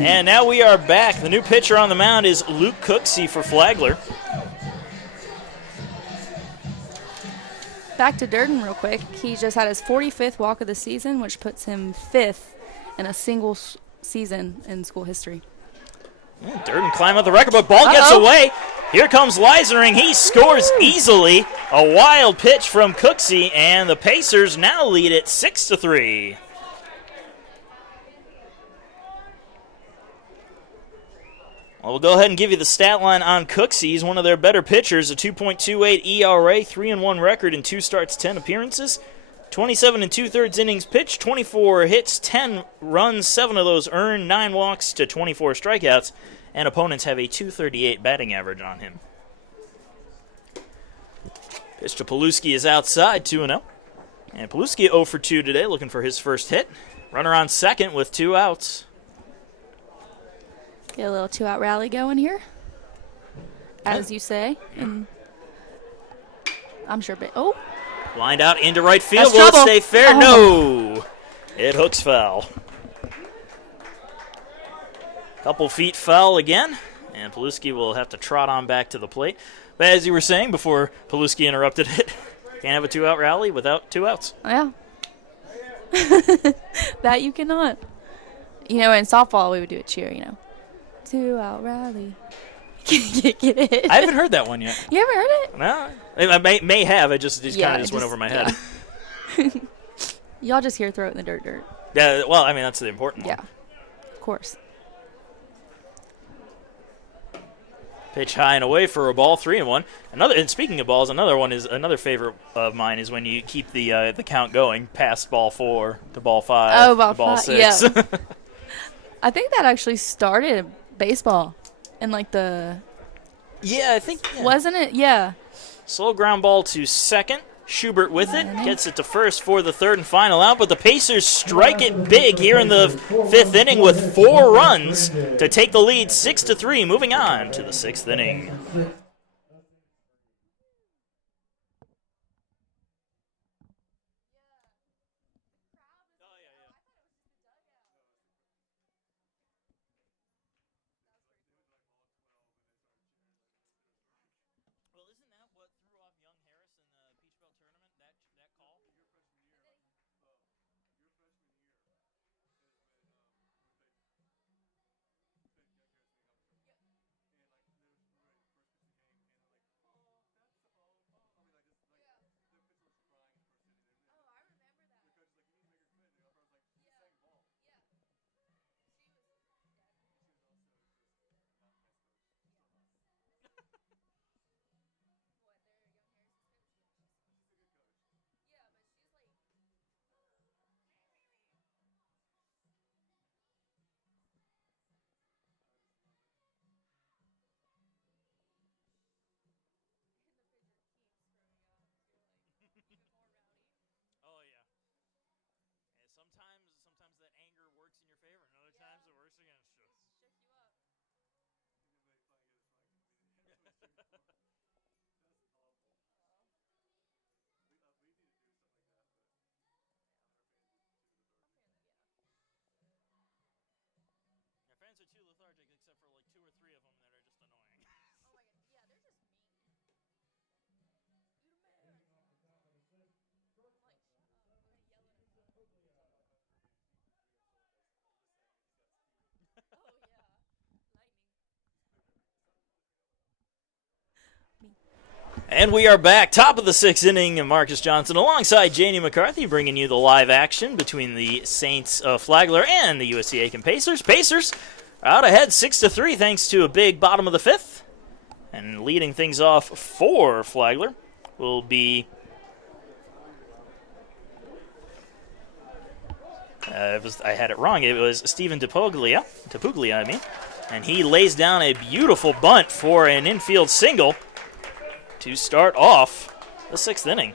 And now we are back. The new pitcher on the mound is Luke Cooksey for Flagler. Back to Durden real quick. He just had his 45th walk of the season, which puts him 5th in a single season in school history. Durden climbing up the record, but ball gets away. Here comes Leisering. He scores easily. A wild pitch from Cooksey, and the Pacers now lead it 6-3. Well, we'll go ahead and give you the stat line on Cooksey. He's one of their better pitchers, a 2.28 ERA, 3-1 record in 2 starts, 10 appearances, 27 2/3 innings pitched, 24 hits, 10 runs, 7 of those earned, 9 walks to 24 strikeouts, and opponents have a 238 batting average on him. Pitch to Paluski is outside, 2-0. And Paluski 0 for 2 today, looking for his first hit. Runner on second with 2 outs. Get a little 2-out rally going here, as you say. And I'm sure. Lined out into right field. That's Will it trouble. stay fair? No. It hooks foul. Couple feet foul again, and Paluski will have to trot on back to the plate. But as you were saying before Paluski interrupted it, can't have a 2-out rally without 2 outs. Yeah. That you cannot. In softball, we would do a cheer, 2-out rally. Get it? I haven't heard that one yet. You haven't heard it? No, I may have. It just kind of went over my head. Yeah. Y'all just hear throw it in the dirt. Yeah, well, that's the important one. Yeah, of course. Pitch high and away for a ball, 3-1. And speaking of balls, another favorite of mine is when you keep the count going past ball 4 to ball 5 to ball 6. Yeah. I think that actually started baseball in Yeah, I think. Yeah. Wasn't it? Yeah. Slow ground ball to second. Schubert with it. Gets it to first for the third and final out. But the Pacers strike it big here in the 5th inning with 4 runs to take the lead 6-3. Moving on to the 6th inning. Fans are too lethargic except for 2 or 3 of them that are just annoying. And we are back, top of the 6th inning, Marcus Johnson alongside Janie McCarthy bringing you the live action between the Saints of Flagler and the USC Aiken Pacers. Pacers are out ahead 6-3 thanks to a big bottom of the 5th. And leading things off for Flagler will be I had it wrong. It was Steven Tapuglia, and he lays down a beautiful bunt for an infield single to start off the 6th inning.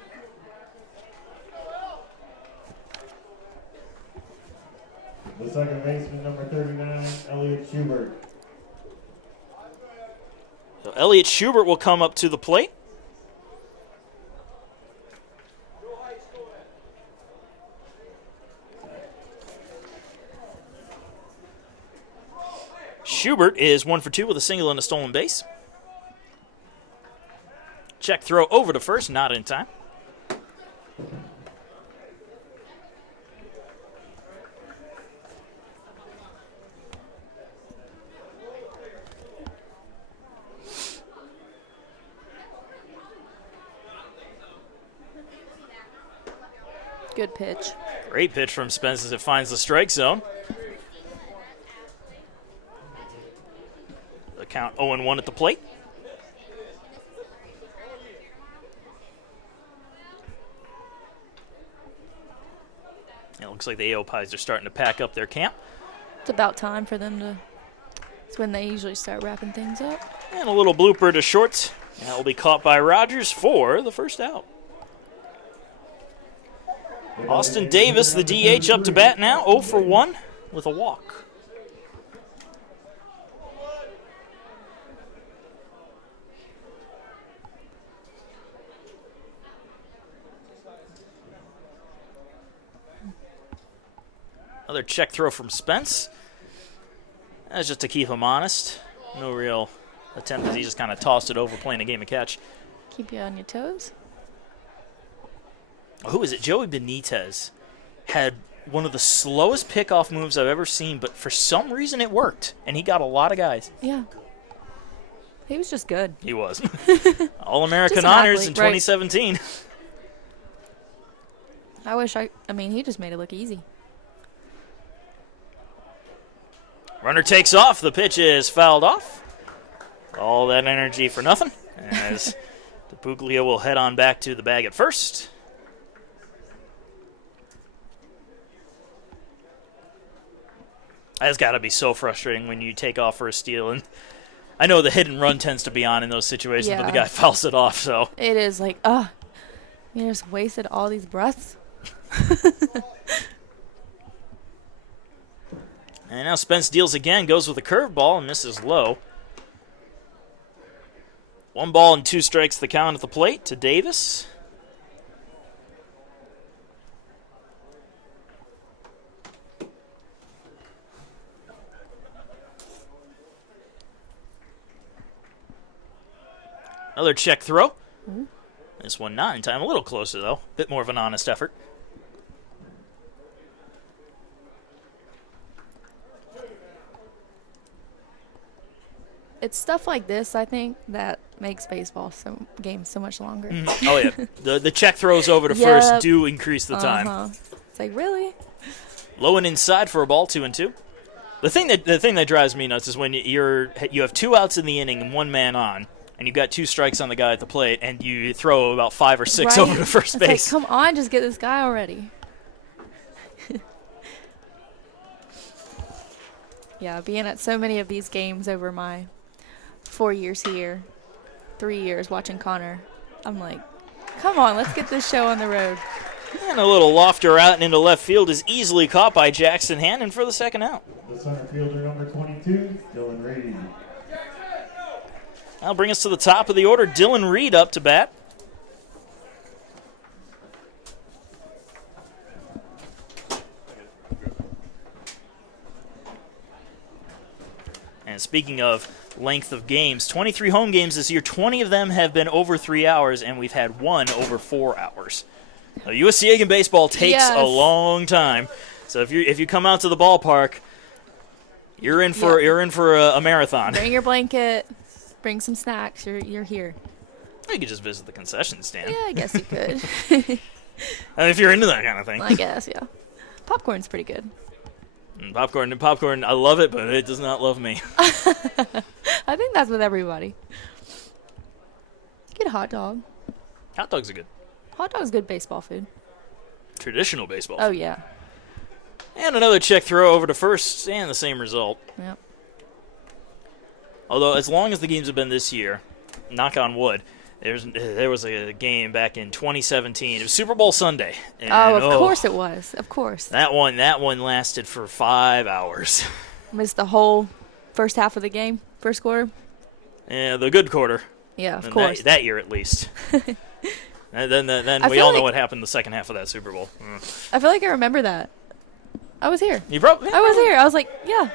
The second baseman, number 39, Elliot Schubert. So Elliot Schubert will come up to the plate. Schubert is 1 for 2 with a single and a stolen base. Check throw over to first, not in time. Good pitch. Great pitch from Spence as it finds the strike zone. The count 0-1 at the plate. It looks like the AO Pies are starting to pack up their camp. It's about time for them to. It's when they usually start wrapping things up. And a little blooper to short. That will be caught by Rogers for the first out. Austin Davis, the DH, up to bat now, 0 for 1 with a walk. Another check throw from Spence. That's just to keep him honest. No real attempt as he just kind of tossed it over playing a game of catch. Keep you on your toes. Who is it? Joey Benitez had one of the slowest pickoff moves I've ever seen, but for some reason it worked, and he got a lot of guys. Yeah. He was just good. He was. All-American Just an honors athlete, in 2017. I mean, he just made it look easy. Runner takes off. The pitch is fouled off. All that energy for nothing, as DePuglia will head on back to the bag at first. That's got to be so frustrating when you take off for a steal. And I know the hit and run tends to be on in those situations, but the guy fouls it off. So it is like, you just wasted all these breaths. And now Spence deals again, goes with a curveball and misses low. 1 ball and 2 strikes the count at the plate to Davis. Another check throw. This one not in time. A little closer, though. Bit more of an honest effort. It's stuff like this, I think, that makes baseball games so much longer. Oh, yeah. The check throws over to first do increase the time. It's like, really? Low and inside for a ball, 2-2. The thing that drives me nuts is when you have 2 outs in the inning and 1 man on, and you've got 2 strikes on the guy at the plate, and you throw about 5 or 6 over to first base. It's like, come on, just get this guy already. Yeah, being at so many of these games over my 4 years here, 3 years watching Connor, I'm like, come on, let's get this show on the road. And a little lofter out and into left field is easily caught by Jackson Hannon for the second out. The center fielder, number 22, Dylan Reed. That'll bring us to the top of the order. Dylan Reed up to bat. And speaking of length of games, 23 home games this year, 20 of them have been over 3 hours, and we've had 1 over 4 hours. Now, USC Aiken Baseball takes a long time. So if you come out to the ballpark, you're in for a marathon. Bring your blanket, bring some snacks. You're here. You could just visit the concession stand. Yeah, I guess you could. If you're into that kind of thing. I guess, yeah. Popcorn's pretty good. Popcorn, I love it, but it does not love me. I think that's with everybody. Get a hot dog. Hot dogs are good. Hot dog's good baseball food. Traditional baseball. Oh, yeah. And another check throw over to first, and the same result. Yep. Although, as long as the games have been this year, knock on wood, there was a game back in 2017. It was Super Bowl Sunday. And, of course it was. Of course. That one lasted for 5 hours. Missed the whole first half of the game, first quarter. Yeah, the good quarter. Yeah, of course. That year, at least. And then we all know what happened the second half of that Super Bowl. I feel like I remember that. I was here. I was here. I was like, yeah.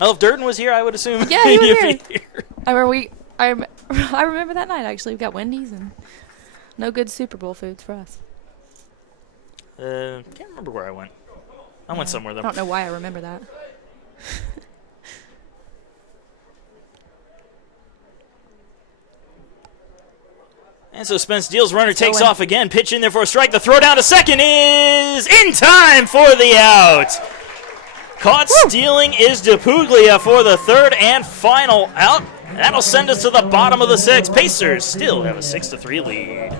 Oh, if Durden was here, I would assume. Yeah, he was he'd be here. I remember that night, actually. We got Wendy's and no good Super Bowl foods for us. Can't remember where I went. I went somewhere, though. I don't know why I remember that. And so Spence Steele's runner takes off again. Pitch in there for a strike. The throw down to second is in time for the out. Caught stealing is DePuglia for the third and final out. That'll send us to the bottom of the sixth. Pacers still have a 6-3 lead.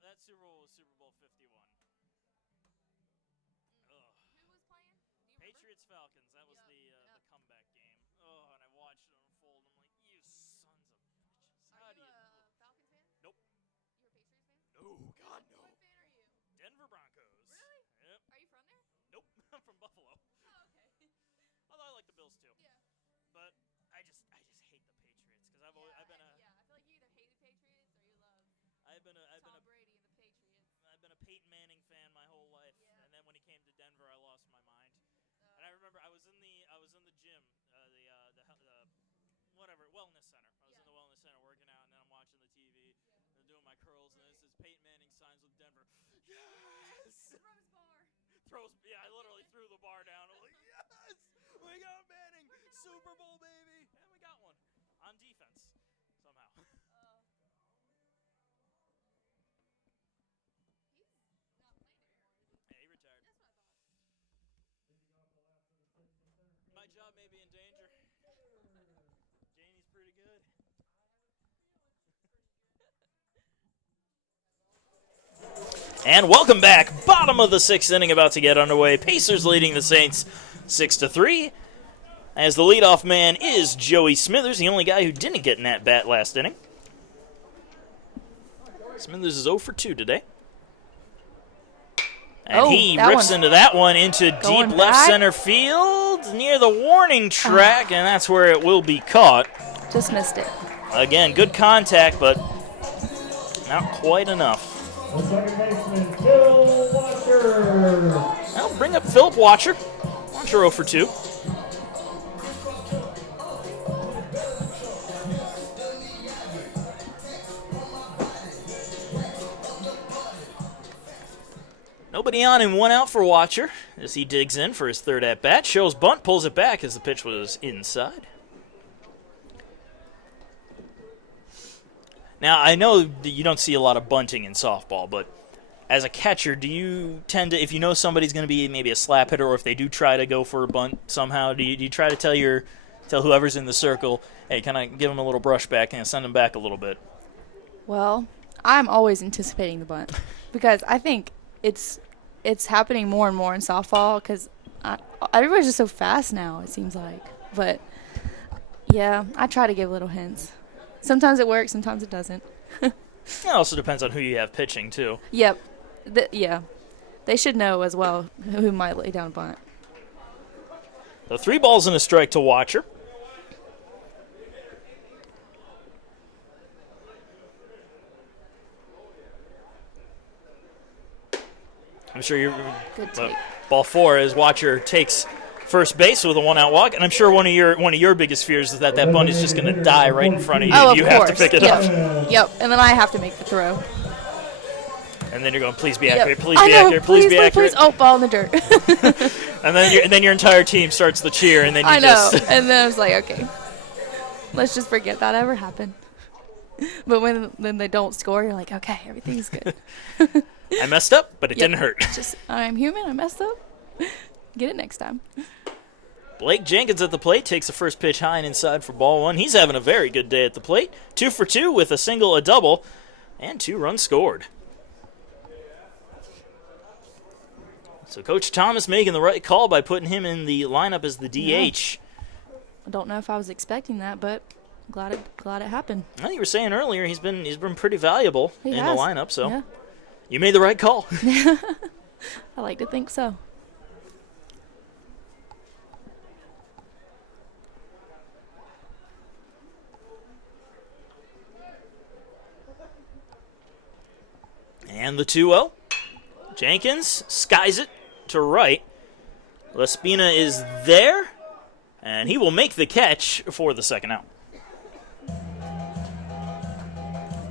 That Super Bowl was Super Bowl 51. Patriots Falcons. That was the comeback game. Oh, and I watched it unfold. I'm like, you sons of bitches. How do you? Falcons fan? Nope. You're a Patriots fan? No, God no. What fan are you? Denver Broncos. Really? Yep. Are you from there? Nope. I'm from Buffalo. Oh, okay. Although I like the Bills too. Yeah. But I just hate the Patriots because I've been a I feel like you either hate the Patriots or you love I've been a Tom Brady and the Patriots. I've been a Peyton Manning fan my whole life, Yeah. and then when he came to Denver, I lost my mind. And I remember I was in the gym, whatever wellness center. I was in the wellness center working out, and then I'm watching the TV, and doing my curls, and it says Peyton Manning signs with Denver. Yes! Rose bar. I literally threw the bar down. I'm like, yes, we got Manning, Super Bowl baby, and we got one on defense somehow. He's not playing anymore. Yeah, he retired. That's what I thought. My job may be in danger. Janie's pretty good. And welcome back. Bottom of the sixth inning about to get underway. Pacers leading the Saints 6-3. As the leadoff man is Joey Smithers, the only guy who didn't get an at-bat last inning. Smithers is 0 for 2 today. And he rips into that one into deep left center field near the warning track, and that's where it will be caught. Just missed it. Again, good contact, but not quite enough. The second baseman, Phil Watcher. I'll bring up Philip Watcher. Watcher 0 for 2. Nobody on and 1 out for Watcher as he digs in for his third at-bat. Shows bunt, pulls it back as the pitch was inside. Now, I know that you don't see a lot of bunting in softball, but as a catcher, do you tend to, if you know somebody's going to be maybe a slap hitter, or if they do try to go for a bunt somehow, do you try to tell whoever's in the circle, hey, kind of give them a little brush back and send them back a little bit? Well, I'm always anticipating the bunt because I think it's happening more and more in softball because everybody's just so fast now, it seems like. But, yeah, I try to give little hints. Sometimes it works, sometimes it doesn't. It also depends on who you have pitching, too. Yep. Yeah. They should know as well who might lay down a bunt. So 3 balls and a strike to Watcher. I'm sure you're. Good take. Ball 4 as Watcher takes first base with a 1-out walk, and I'm sure one of your biggest fears is that bunt is just going to die right in front of you. Oh, and you have to pick it up. Yep, and then I have to make the throw. And then you're going, please be accurate, Yep. please be accurate, please be accurate. Oh, ball in the dirt. and then your entire team starts the cheer, and then you I know. just. And then I was like, okay, let's just forget that ever happened. But when they don't score, you're like, okay, everything's good. I messed up, but it didn't hurt. Just I'm human. I messed up. Get it next time. Blake Jenkins at the plate takes the first pitch high and inside for ball 1. He's having a very good day at the plate. 2 for 2 with a single, a double, and 2 runs scored. So Coach Thomas making the right call by putting him in the lineup as the DH. Yeah. I don't know if I was expecting that, but glad it happened. Well, you were saying earlier he's been pretty valuable in the lineup, so yeah. You made the right call. I like to think so. And the 2-0. Jenkins skies it to right. Lespina is there, and he will make the catch for the second out.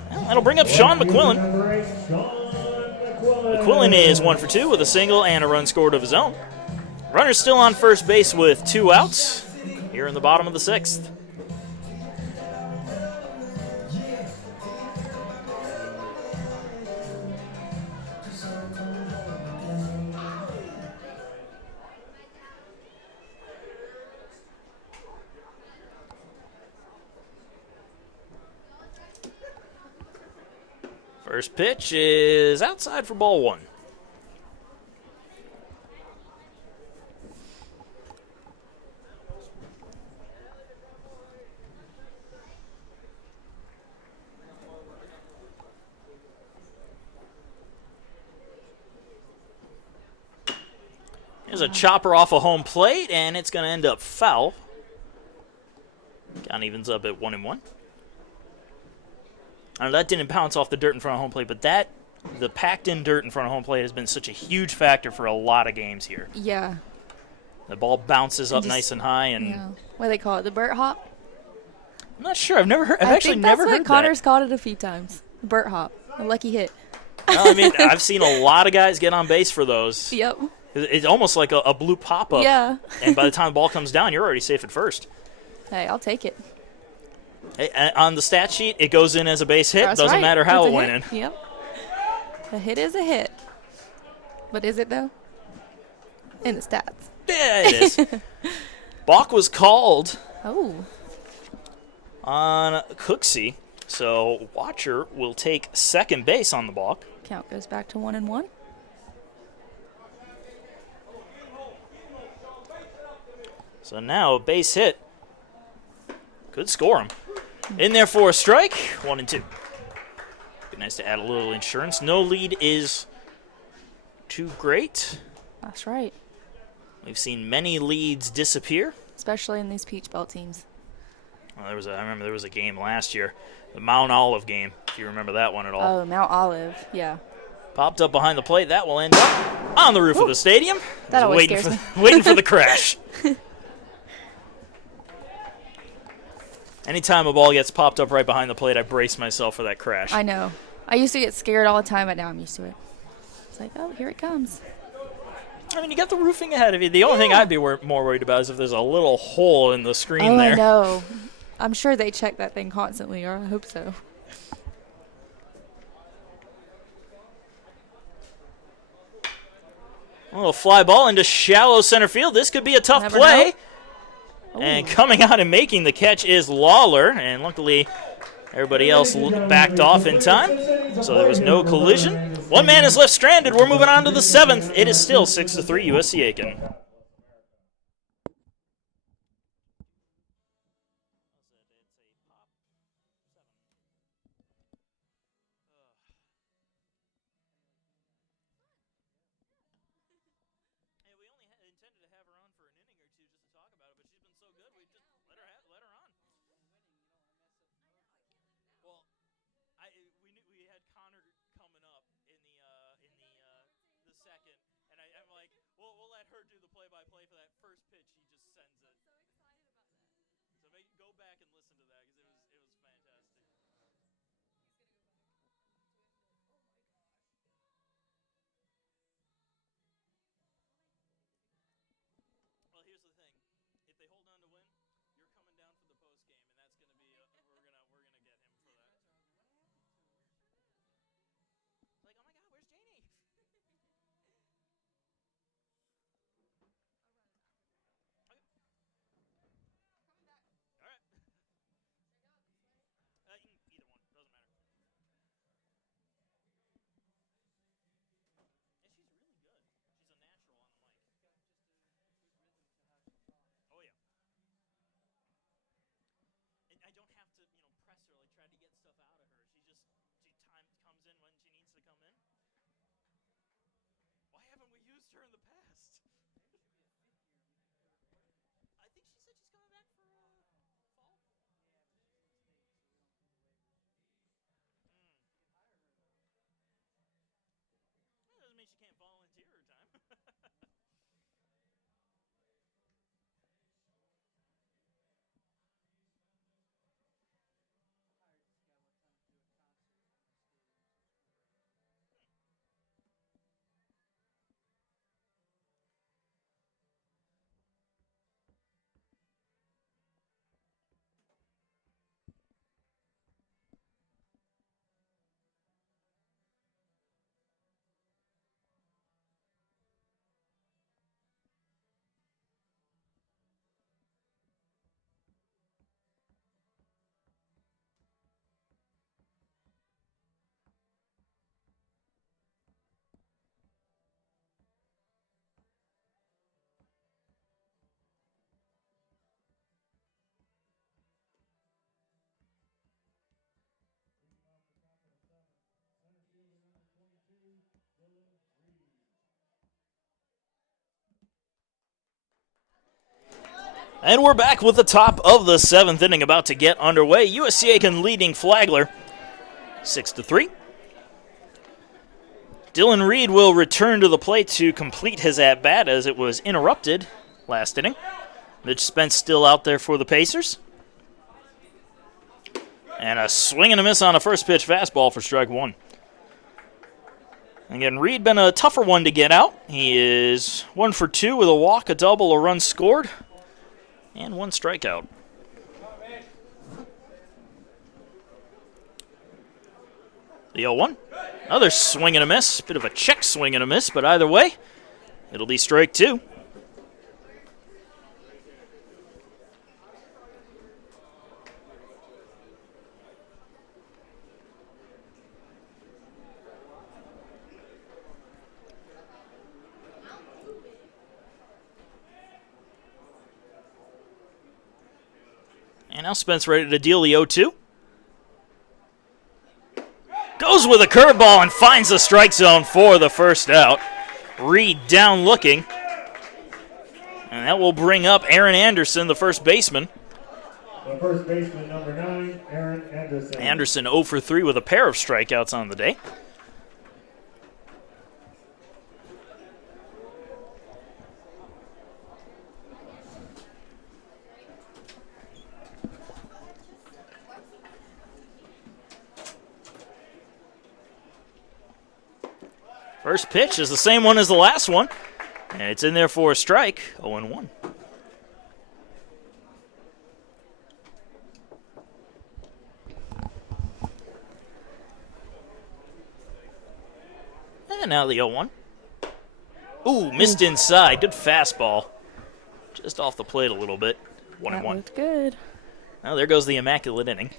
Well, that'll bring up Sean McQuillan. Number 8, Sean McQuillan is 1 for 2 with a single and a run scored of his own. Runner still on first base with 2 outs here in the bottom of the 6th. First pitch is outside for ball 1. There's a chopper off a home plate, and it's going to end up foul. Count evens up at 1-1. I know that didn't bounce off the dirt in front of home plate, but the packed-in dirt in front of home plate has been such a huge factor for a lot of games here. Yeah. The ball bounces up nice and high, and Yeah. What do they call it? The Burt hop? I'm not sure. I've actually think never that's heard what Connor's that. called it a few times. The Burt hop. A lucky hit. No, I mean, I've seen a lot of guys get on base for those. Yep. It's almost like a blue pop-up. Yeah. And by the time the ball comes down, you're already safe at first. Hey, I'll take it. Hey, on the stat sheet, it goes in as a base hit. That's Doesn't right. matter how It's it a went hit. in. Yep. A hit is a hit. But is it, though? In the stats. Yeah, it is. Balk was called Oh. on Cooksey, so Watcher will take second base on the balk. Count goes back to 1-1. So now a base hit could score him. In there for a strike, 1-2. Be nice to add a little insurance. No lead is too great. That's right. We've seen many leads disappear. Especially in these Peach Belt teams. Well, I remember there was a game last year, the Mount Olive game, if you remember that one at all. Oh, Mount Olive. Yeah. Popped up behind the plate. That will end up on the roof of the stadium. That always waiting scares for waiting for the crash. Anytime a ball gets popped up right behind the plate, I brace myself for that crash. I know. I used to get scared all the time, but now I'm used to it. It's like, oh, here it comes. I mean, you got the roofing ahead of you. The only thing I'd be more worried about is if there's a little hole in the screen there. I know. I'm sure they check that thing constantly, or I hope so. A little fly ball into shallow center field. This could be a tough Never play. know. And coming out and making the catch is Lawler. And luckily, everybody else backed off in time, so there was no collision. One man is left stranded. We're moving on to the 7th. It is still 6-3 USC Aiken. And we're back with the top of the 7th inning about to get underway. USC Aiken leading Flagler 6-3. Dylan Reed will return to the plate to complete his at-bat as it was interrupted last inning. Mitch Spence still out there for the Pacers. And a swing and a miss on a first pitch fastball for strike one. Again, Reed been a tougher one to get out. He is 1 for 2 with a walk, a double, a run scored, and 1 strikeout. The 0-1. Another swing and a miss. Bit of a check swing and a miss, but either way, it'll be strike 2. And now Spence ready to deal the 0-2. Goes with a curveball and finds the strike zone for the first out. Reed down looking. And that will bring up Aaron Anderson, the first baseman. The first baseman, number 9, Aaron Anderson. Anderson 0 for 3 with a pair of strikeouts on the day. First pitch is the same one as the last one, and it's in there for a strike, 0-1. And now the 0-1. Ooh, missed inside. Good fastball. Just off the plate a little bit. 1-1. That looked good. Now there goes the immaculate inning.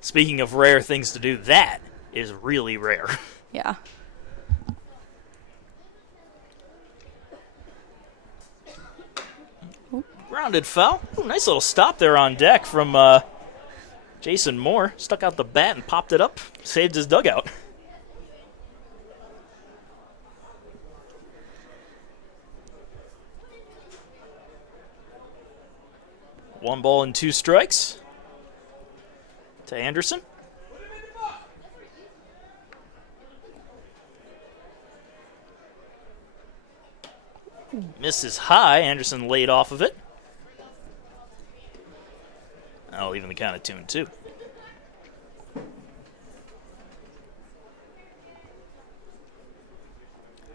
Speaking of rare things to do, that is really rare. Yeah. Grounded foul. Ooh, nice little stop there on deck from Jason Moore. Stuck out the bat and popped it up. Saved his dugout. One ball and 2 strikes to Anderson. Misses high. Anderson laid off of it. I'll even the count at 2-2.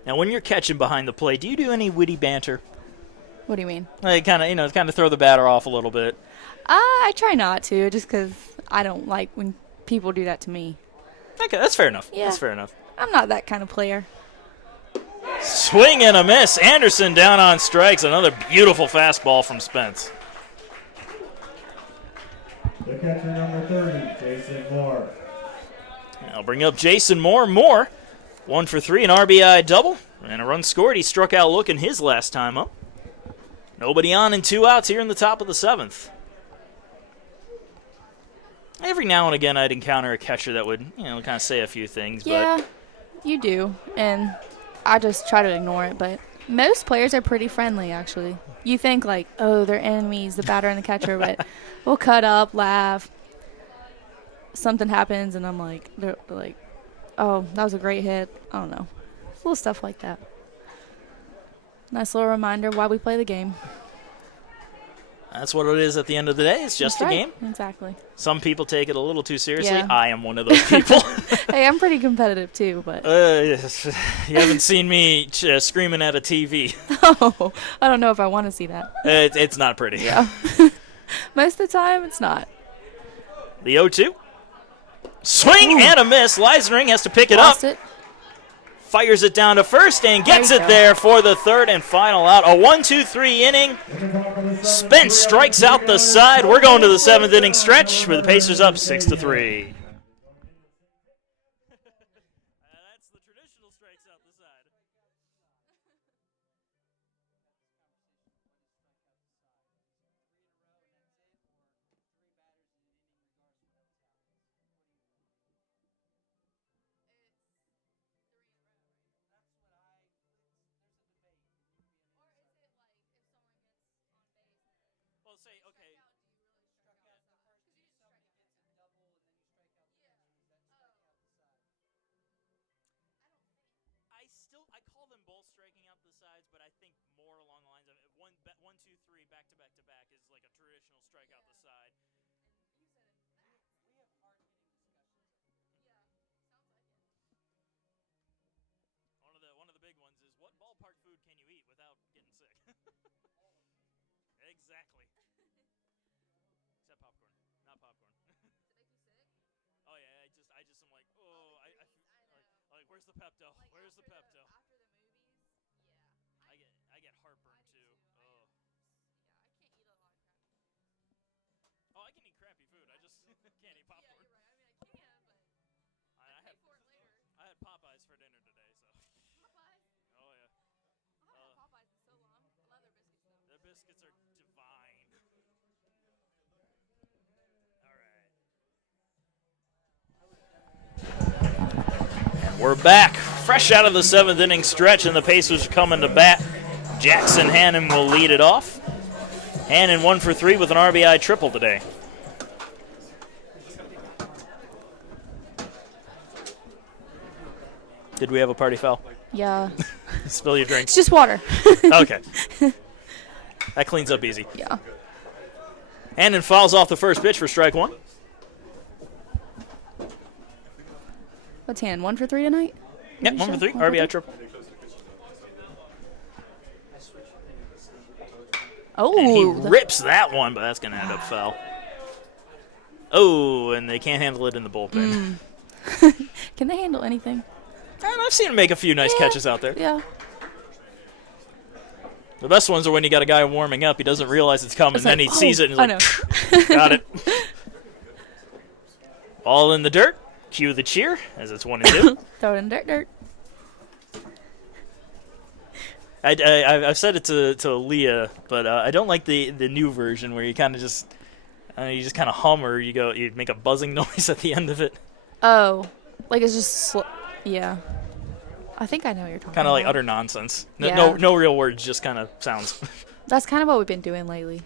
Now, when you're catching behind the plate, do you do any witty banter? What do you mean? Like kind of throw the batter off a little bit. I try not to, just because I don't like when people do that to me. Okay, that's fair enough. Yeah. That's fair enough. I'm not that kind of player. Swing and a miss. Anderson down on strikes. Another beautiful fastball from Spence. The catcher, number 30, Jason Moore. I'll bring up Jason Moore. Moore, 1 for 3, an RBI double, and a run scored. He struck out looking his last time up. Nobody on and 2 outs here in the top of the 7th. Every now and again, I'd encounter a catcher that would, kind of say a few things. Yeah, you do, and I just try to ignore it, but most players are pretty friendly, actually. You think, like, oh, they're enemies, the batter and the catcher, but we'll cut up, laugh. Something happens, and I'm like, they're like, oh, that was a great hit. I don't know. Little stuff like that. Nice little reminder why we play the game. That's what it is at the end of the day. It's just That's a right. game. Exactly. Some people take it a little too seriously. Yeah. I am one of those people. Hey, I'm pretty competitive, too, but You haven't seen me screaming at a TV. oh, I don't know if I want to see that. It's not pretty. Yeah. Most of the time, it's not. The 0-2. Swing and a miss. Leisnering has to pick it Lost up. it. Fires it down to first and gets There you it go. there for the third and final out. A 1-2-3 inning. Spence strikes out the side. We're going to the 7th inning stretch with the Pacers up 6-3. That's the traditional strikes out the side. say, okay. I call them both striking out the sides, but I think more along the lines of 1, 2, 3, back to back to back is like a traditional strike out the side. One of the big ones is what ballpark food can you eat without getting sick? Exactly. Except popcorn, not popcorn. Oh yeah, I just am like, oh, like where's the Pepto? Where's the Pepto? After the movies, yeah. I get heartburn too. Oh. Yeah, I can't eat a lot of crap. Oh, I can eat crappy food. I just can't eat popcorn. Yeah, you're right. I mean, I can, but I pay for it later. I had Popeyes for dinner today, so. Popeyes? Oh yeah. I haven't had Popeyes in so long. I love their biscuits, though. Their biscuits are divine. All right. And we're back, fresh out of the 7th inning stretch, and the Pacers are coming to bat. Jackson Hannon will lead it off. Hannon 1 for 3 with an RBI triple today. Did we have a party foul? Yeah. Spill your drink. It's just water. Okay. That cleans up easy. Yeah. Hannon fouls off the first pitch for strike one. What's Hannon, 1 for 3 tonight? Yep, 1 for 3. RBI triple. Oh. And he rips that one, but that's going to end up foul. Oh, and they can't handle it in the bullpen. Can they handle anything? And I've seen him make a few nice catches out there. Yeah. The best ones are when you got a guy warming up, he doesn't realize it's coming, It's then like, he sees it and I he's know. like, got it. Ball in the dirt. Cue the cheer as it's 1-2. Throw it in dirt. I've said it to Leah, but I don't like the new version where you kind of just kind of hum or you make a buzzing noise at the end of it. Oh. Like it's just, yeah. I think I know what you're talking about. Kind of like utter nonsense. No, Yeah. no real words, just kind of sounds. That's kind of what we've been doing lately.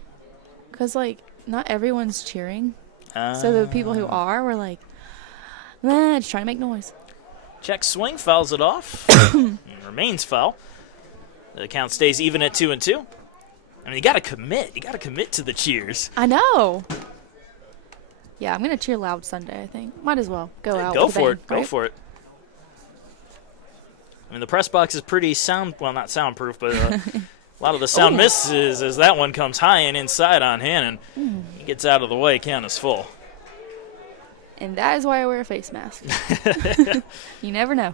Because, like, not everyone's cheering. So the people who are were like, nah, just trying to make noise. Check swing, fouls it off. And remains foul. The count stays even at 2-2. I mean, you got to commit. You got to commit to the cheers. I know. Yeah, I'm going to cheer loud Sunday, I think. Might as well go out. Go with a for bang, it. Go right? for it. I mean, the press box is pretty not soundproof, but a lot of the sound misses as that one comes high and inside on Hannon. He gets out of the way, count is full. And that is why I wear a face mask. You never know.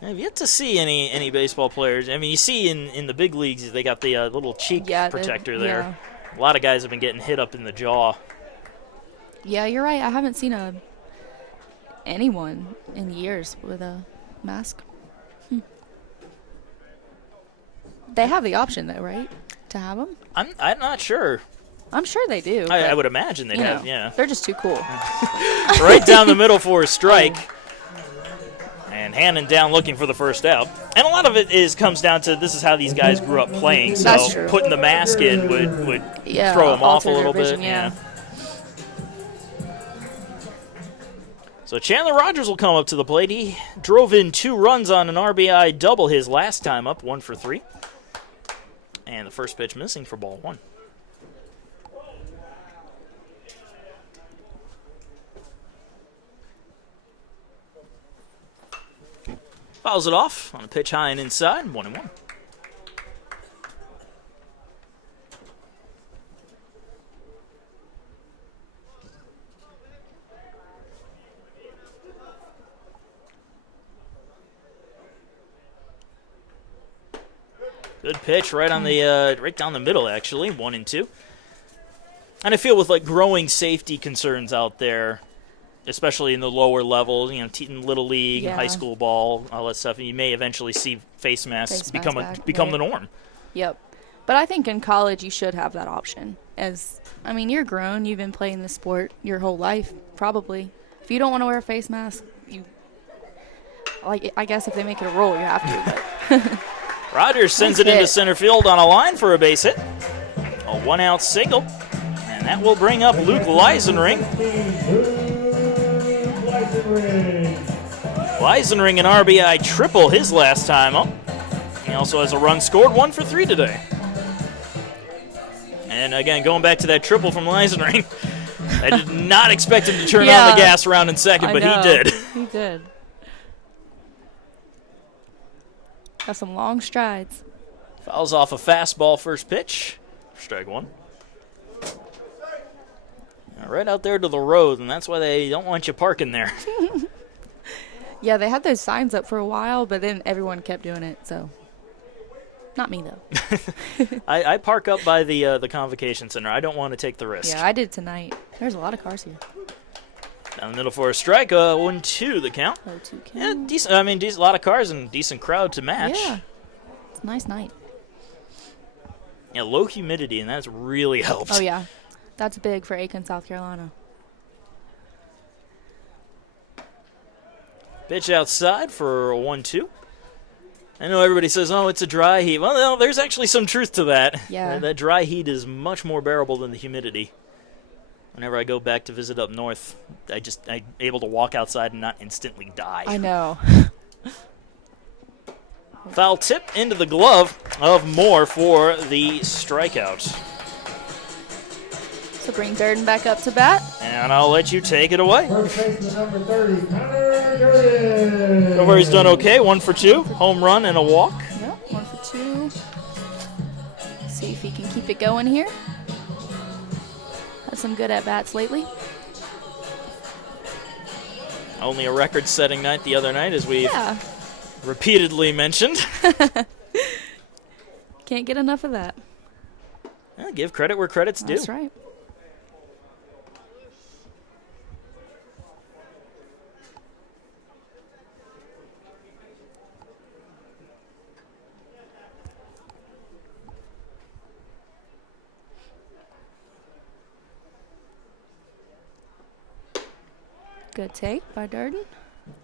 I've yet to see any baseball players. I mean, you see in the big leagues, they got the little cheek protector there. Yeah. A lot of guys have been getting hit up in the jaw. Yeah, you're right. I haven't seen anyone in years with a mask. They have the option, though, right? To have them? I'm not sure. I'm sure they do. I would imagine they'd you have, know, yeah. They're just too cool. Right down the middle for a strike. And Hannon down looking for the first out. And a lot of it comes down to this is how these guys grew up playing. So That's true. putting the mask in would Yeah, throw them off a alter their little vision, bit. yeah. So Chandler Rogers will come up to the plate. He drove in 2 runs on an RBI double his last time up, 1 for 3. And the first pitch missing for ball 1. Fouls it off on a pitch high and inside, 1-1. Good pitch right on the right down the middle, actually, 1-2. And I feel with like growing safety concerns out there, especially in the lower levels, you know, in little league, Yeah. high school ball, all that stuff, you may eventually see face masks become back, the right. norm. Yep. But I think in college you should have that option. You're grown. You've been playing the sport your whole life, probably. If you don't want to wear a face mask, I guess if they make it a rule, you have to. But Rogers sends Nice it into hit. center field on a line for a base hit. A 1-out single. And that will bring up Luke Leisenring. Leisenring an RBI triple his last time up. He also has a run scored, 1 for 3 today. And again, going back to that triple from Leisenring, I did not expect him to turn on the gas around in second, but he did. He did. Got some long strides. Fouls off a fastball first pitch. Strike one. Right out there to the road, and that's why they don't want you parking there. Yeah, they had those signs up for a while, but then everyone kept doing it, so. Not me, though. I park up by the Convocation Center. I don't want to take the risk. Yeah, I did tonight. There's a lot of cars here. Down the middle for a strike. 1-2 the count. 0-2 count. Yeah, decent. I mean, a lot of cars and decent crowd to match. Yeah. It's a nice night. Yeah, low humidity, and that's really helped. Oh, yeah. That's big for Aiken, South Carolina. Pitch outside for a 1-2. I know everybody says, oh, it's a dry heat. Well, no, there's actually some truth to that. Yeah. That dry heat is much more bearable than the humidity. Whenever I go back to visit up north, I'm able to walk outside and not instantly die. I know. Foul tip into the glove of Moore for the strikeout. So bring Durden back up to bat. And I'll let you take it away. First baseman number 30, Connor Durden. So far he's done okay. 1 for 2. Home run and a walk. Yep, 1 for 2. See if he can keep it going here. Had some good at-bats lately. Only a record-setting night the other night, as we've Yeah. repeatedly mentioned. Can't get enough of that. Yeah, give credit where credit's due. That's right. Good take by Durden.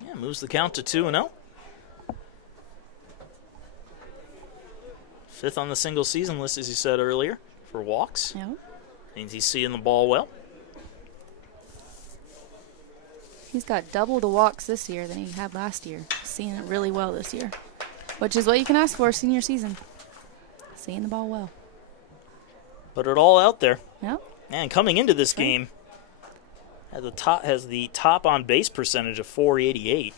Yeah, moves the count to 2-0. Fifth on the single season list, as you said earlier, for walks. Yep. Means he's seeing the ball well. He's got double the walks this year than he had last year. Seeing it really well this year, which is what you can ask for senior season. Seeing the ball well. Put it all out there. Yep. And coming into this game, has the top on base percentage of 488.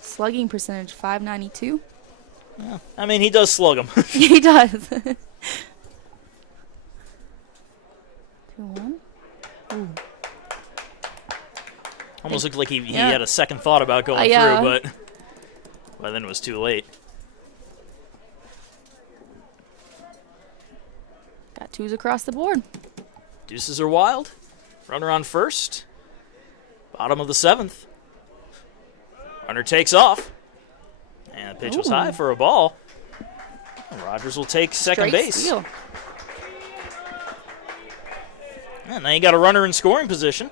Slugging percentage 592. Yeah. I mean, he does slug them. He does. 2-1. Ooh. Almost looked like he Yeah. had a second thought about going Yeah. through, but then it was too late. Got 2s across the board. Deuces are wild. Runner on first. Bottom of the 7th. Runner takes off. And the pitch was Ooh. high for a ball. And Rogers will take second Straight base. steal. And now you got a runner in scoring position.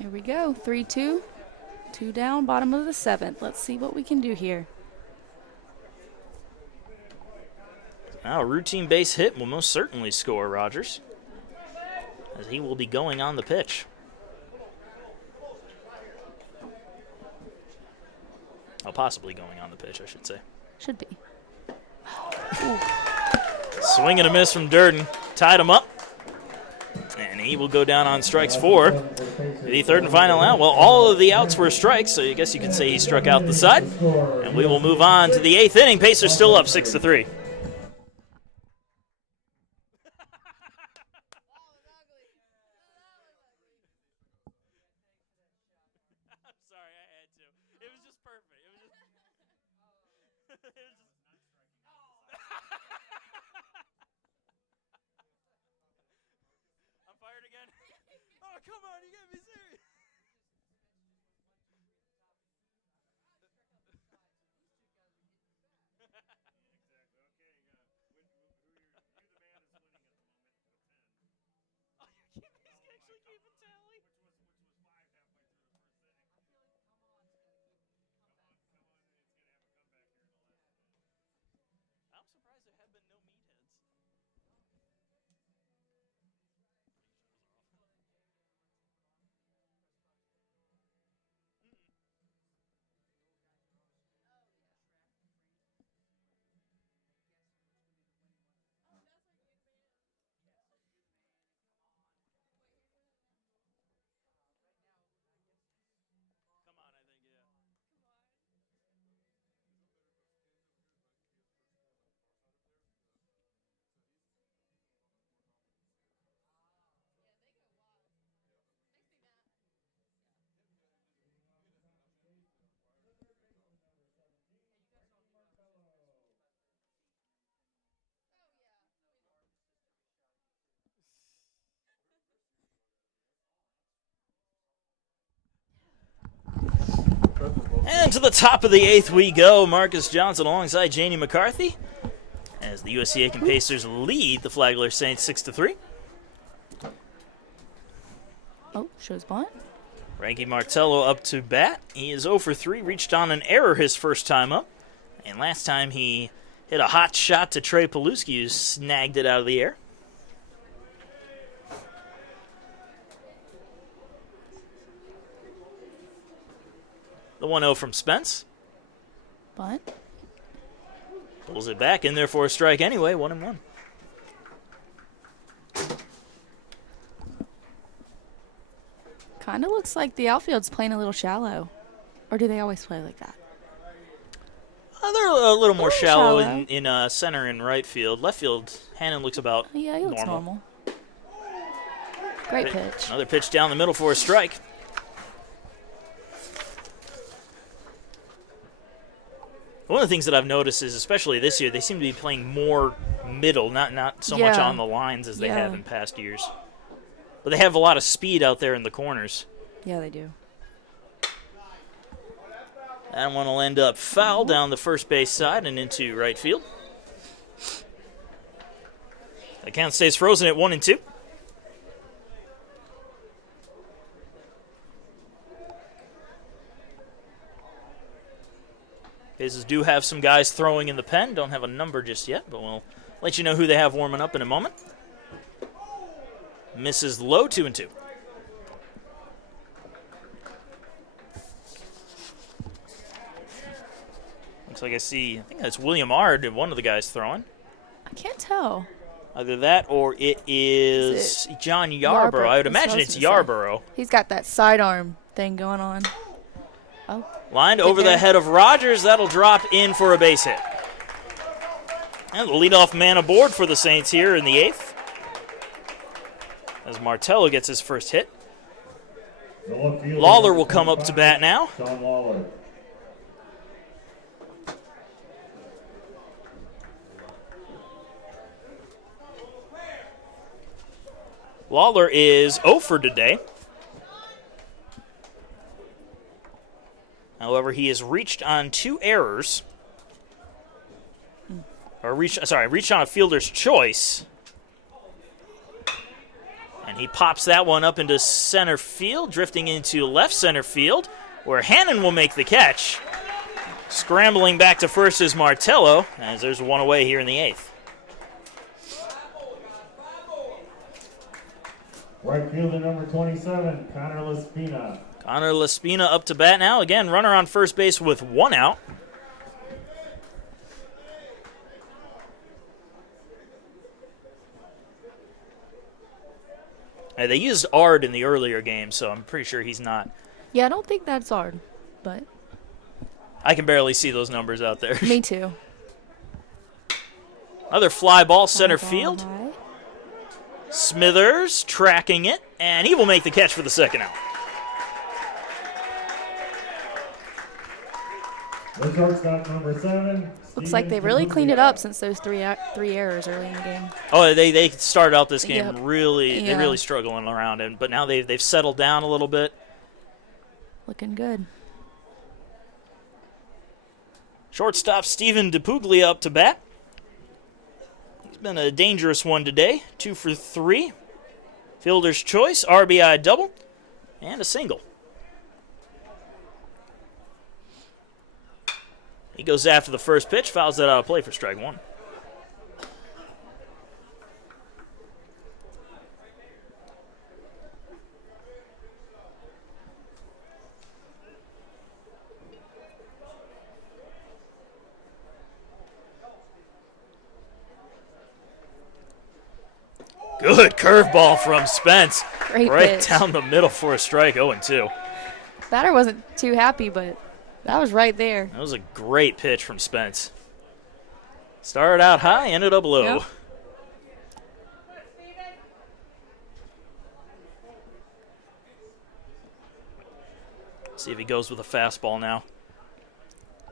Here we go. 3-2. 2 down, bottom of the 7th. Let's see what we can do here. Now a routine base hit will most certainly score Rogers, as he will be going on the pitch. Oh, possibly going on the pitch, I should say. Should be. Swing and a miss from Durden. Tied him up. And he will go down on strikes 4. The third and final out. Well, all of the outs were strikes, so I guess you could say he struck out the side. And we will move on to the 8th inning. Pacers still up 6-3. Come on, you gotta be serious. to the top of the 8th we go. Marcus Johnson alongside Janie McCarthy as the USC Aiken Pacers lead the Flagler Saints 6-3. Oh, shows bunt. Frankie Martello up to bat. He is 0 for 3, reached on an error his first time up. And last time he hit a hot shot to Trey Paluski, who snagged it out of the air. The 1-0 from Spence. Bunt. Pulls it back in there for a strike anyway, 1-1. Kind of looks like the outfield's playing a little shallow. Or do they always play like that? They're a little more shallow shallow. in center and right field. Left field, Hannon looks about Yeah, he looks normal. Great pitch. Another pitch down the middle for a strike. One of the things that I've noticed is, especially this year, they seem to be playing more middle, not so much Yeah. on the lines as they Yeah. have in past years. But they have a lot of speed out there in the corners. Yeah, they do. That one will end up foul down the first base side and into right field. The count stays frozen at 1-2. Pacers do have some guys throwing in the pen. Don't have a number just yet, but we'll let you know who they have warming up in a moment. Misses low, 2-2. Looks like I think that's William Ard, one of the guys throwing. I can't tell. Either that or it is John Yarborough. I would That's what imagine I was it's gonna say. Yarborough. He's got that sidearm thing going on. Oh, Lined Good over the there. head of Rogers. That'll drop in for a base hit. And the leadoff man aboard for the Saints here in the 8th. As Martello gets his first hit. The left fielder, Lawler will come up to bat now. Sean Lawler. Lawler is 0 for today. However, he has reached on 2 errors. Reached on a fielder's choice. And he pops that one up into center field, drifting into left center field, where Hannon will make the catch. Scrambling back to first is Martello, as there's one away here in the 8th. Right fielder number 27, Connor Laspina. Connor Laspina up to bat now. Again, runner on first base with 1 out. They used Ard in the earlier game, so I'm pretty sure he's not. yeah, I don't think that's hard, but I can barely see those numbers out there. me too. Another fly ball center Ball field. high. Smithers tracking it, and he will make the catch for the second out. The shortstop number 7. Looks like they really cleaned it up since those three errors early in the game. Oh, they started out this game Yep. really Yeah. struggling around it, but now they've settled down a little bit. Looking good. Shortstop Steven DePuglia up to bat. He's been a dangerous one today. 2 for 3. Fielder's choice, RBI double, and a single. He goes after the first pitch, fouls that out of play for strike 1. Good curveball from Spence. Great Right pitch. down the middle for a strike, 0-2. Batter wasn't too happy, but that was right there. That was a great pitch from Spence. Started out high, ended up low. Yep. See if he goes with a fastball now.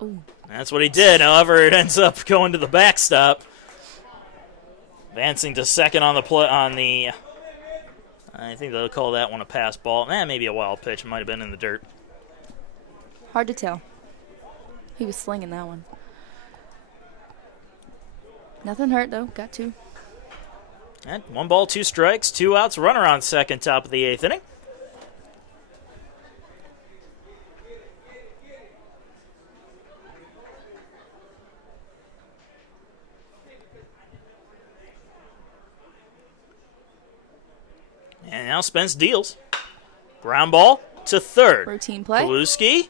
Ooh. That's what he did. However, it ends up going to the backstop. Advancing to second on the I think they'll call that one a pass ball. Maybe a wild pitch. It might have been in the dirt. Hard to tell. He was slinging that one. Nothing hurt, though. Got 2. And 1 ball, 2 strikes, 2 outs, runner on second, top of the 8th inning. And now Spence deals. Ground ball to third. Routine play. Paluski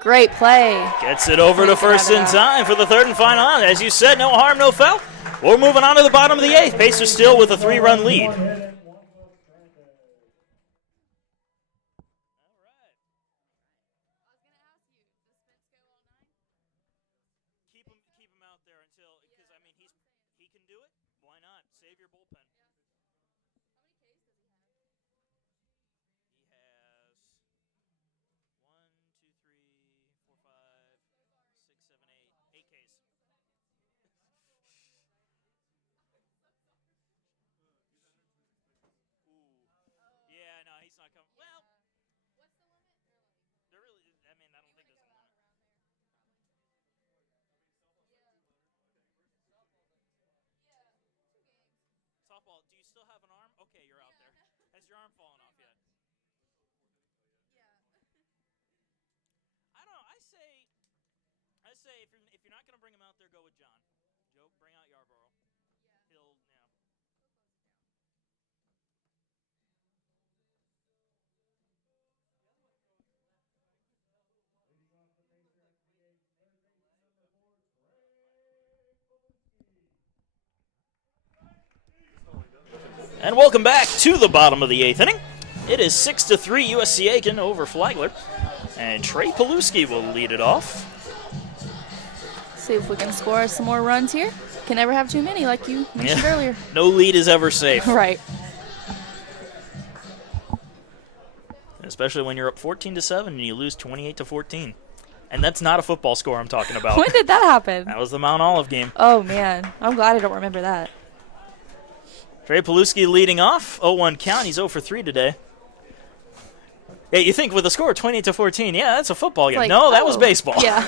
Great play. gets it over to Please first get in out of time for the 3rd and final out. As you said, no harm, no foul. We're moving on to the bottom of the 8th. Pacers still with a 3-run lead. One hit and 1 plus strikeout. Keep him out there until, because I mean he can do it. Why not? Save your bullpen. He has 1, 2, 3, 4, 5, 6, 7, 8, 8 Ks. Yeah, no, he's not coming. Well, there really, I mean, I don't think there's a limit. Softball, do you still have an arm? Okay, you're out there. Has your arm fallen off yet? I don't know. I say if you're not going to bring him out there, go with John. Joe, bring out Yarborough. He'll, Leading off the Pacer at the 8th, third baseman number 4, Trey Paluski. And welcome back to the bottom of the 8th inning. It is 6-3 USC Aiken over Flagler. And Trey Paluski will lead it off. See if we can score some more runs here. Can never have too many, like you mentioned earlier. No lead is ever safe. Right. Especially when you're up 14-7 and you lose 28-14. And that's not a football score I'm talking about. When did that happen? That was the Mount Olive game. Oh, man. I'm glad I don't remember that. Trey Paluski leading off. 0-1 count. He's 0 for 3 today. Yeah, you think with a score of 28-14, yeah, that's a football game. Like, no, that was baseball. Yeah.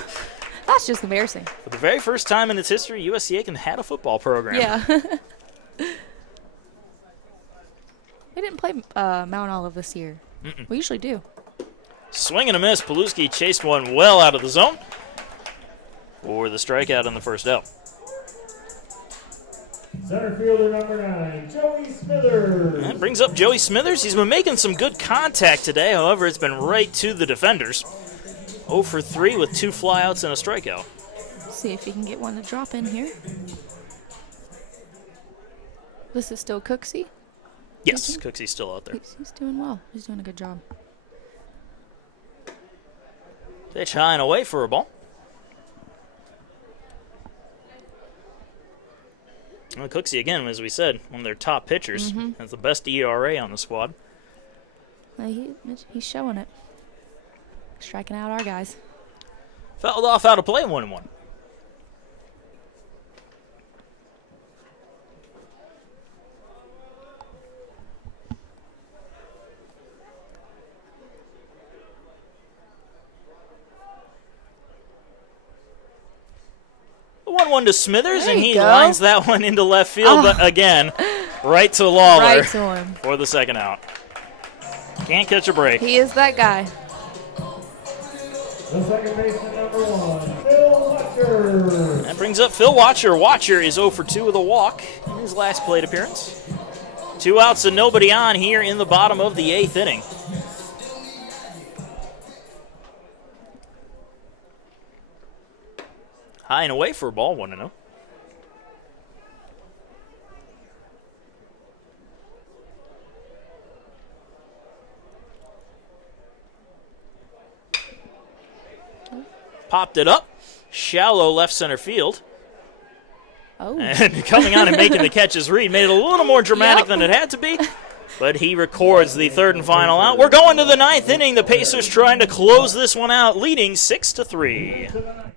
That's just embarrassing. For the very first time in its history, USC Aiken had a football program. Yeah. We didn't play Mount Olive this year. We usually do. Swing and a miss. Paluski chased one well out of the zone for the strikeout on the first out. Center fielder number 9, Joey Smithers. That brings up Joey Smithers. He's been making some good contact today. However, it's been right to the defenders. 0 for 3 with 2 flyouts and a strikeout. See if he can get one to drop in here. This is still Cooksey. Yes, Cooksy's still out there. He's doing well. He's doing a good job. Pitch high and away for a ball. Well, Cooksey, again, as we said, one of their top pitchers. Has the best ERA on the squad. He's showing it. Striking out our guys. Fouled off out of play, 1-1. The 1-1 to Smithers, There and you he go. lines that one into left field again, right to Lawler Right to him. for the second out. Can't catch a break. He is that guy. The second baseman number 1, Phil Watcher. That brings up Phil Watcher. Watcher is 0 for 2 with a walk in his last plate appearance. 2 outs and nobody on here in the bottom of the 8th inning. High and away for a ball, 1-0. Popped it up. Shallow left center field. Oh. And coming on and making the catch is Reed. Made it a little more dramatic Yep. than it had to be. But he records the third and final out. We're going to the 9th inning. The Pacers trying to close this one out, leading 6-3. To the 9th.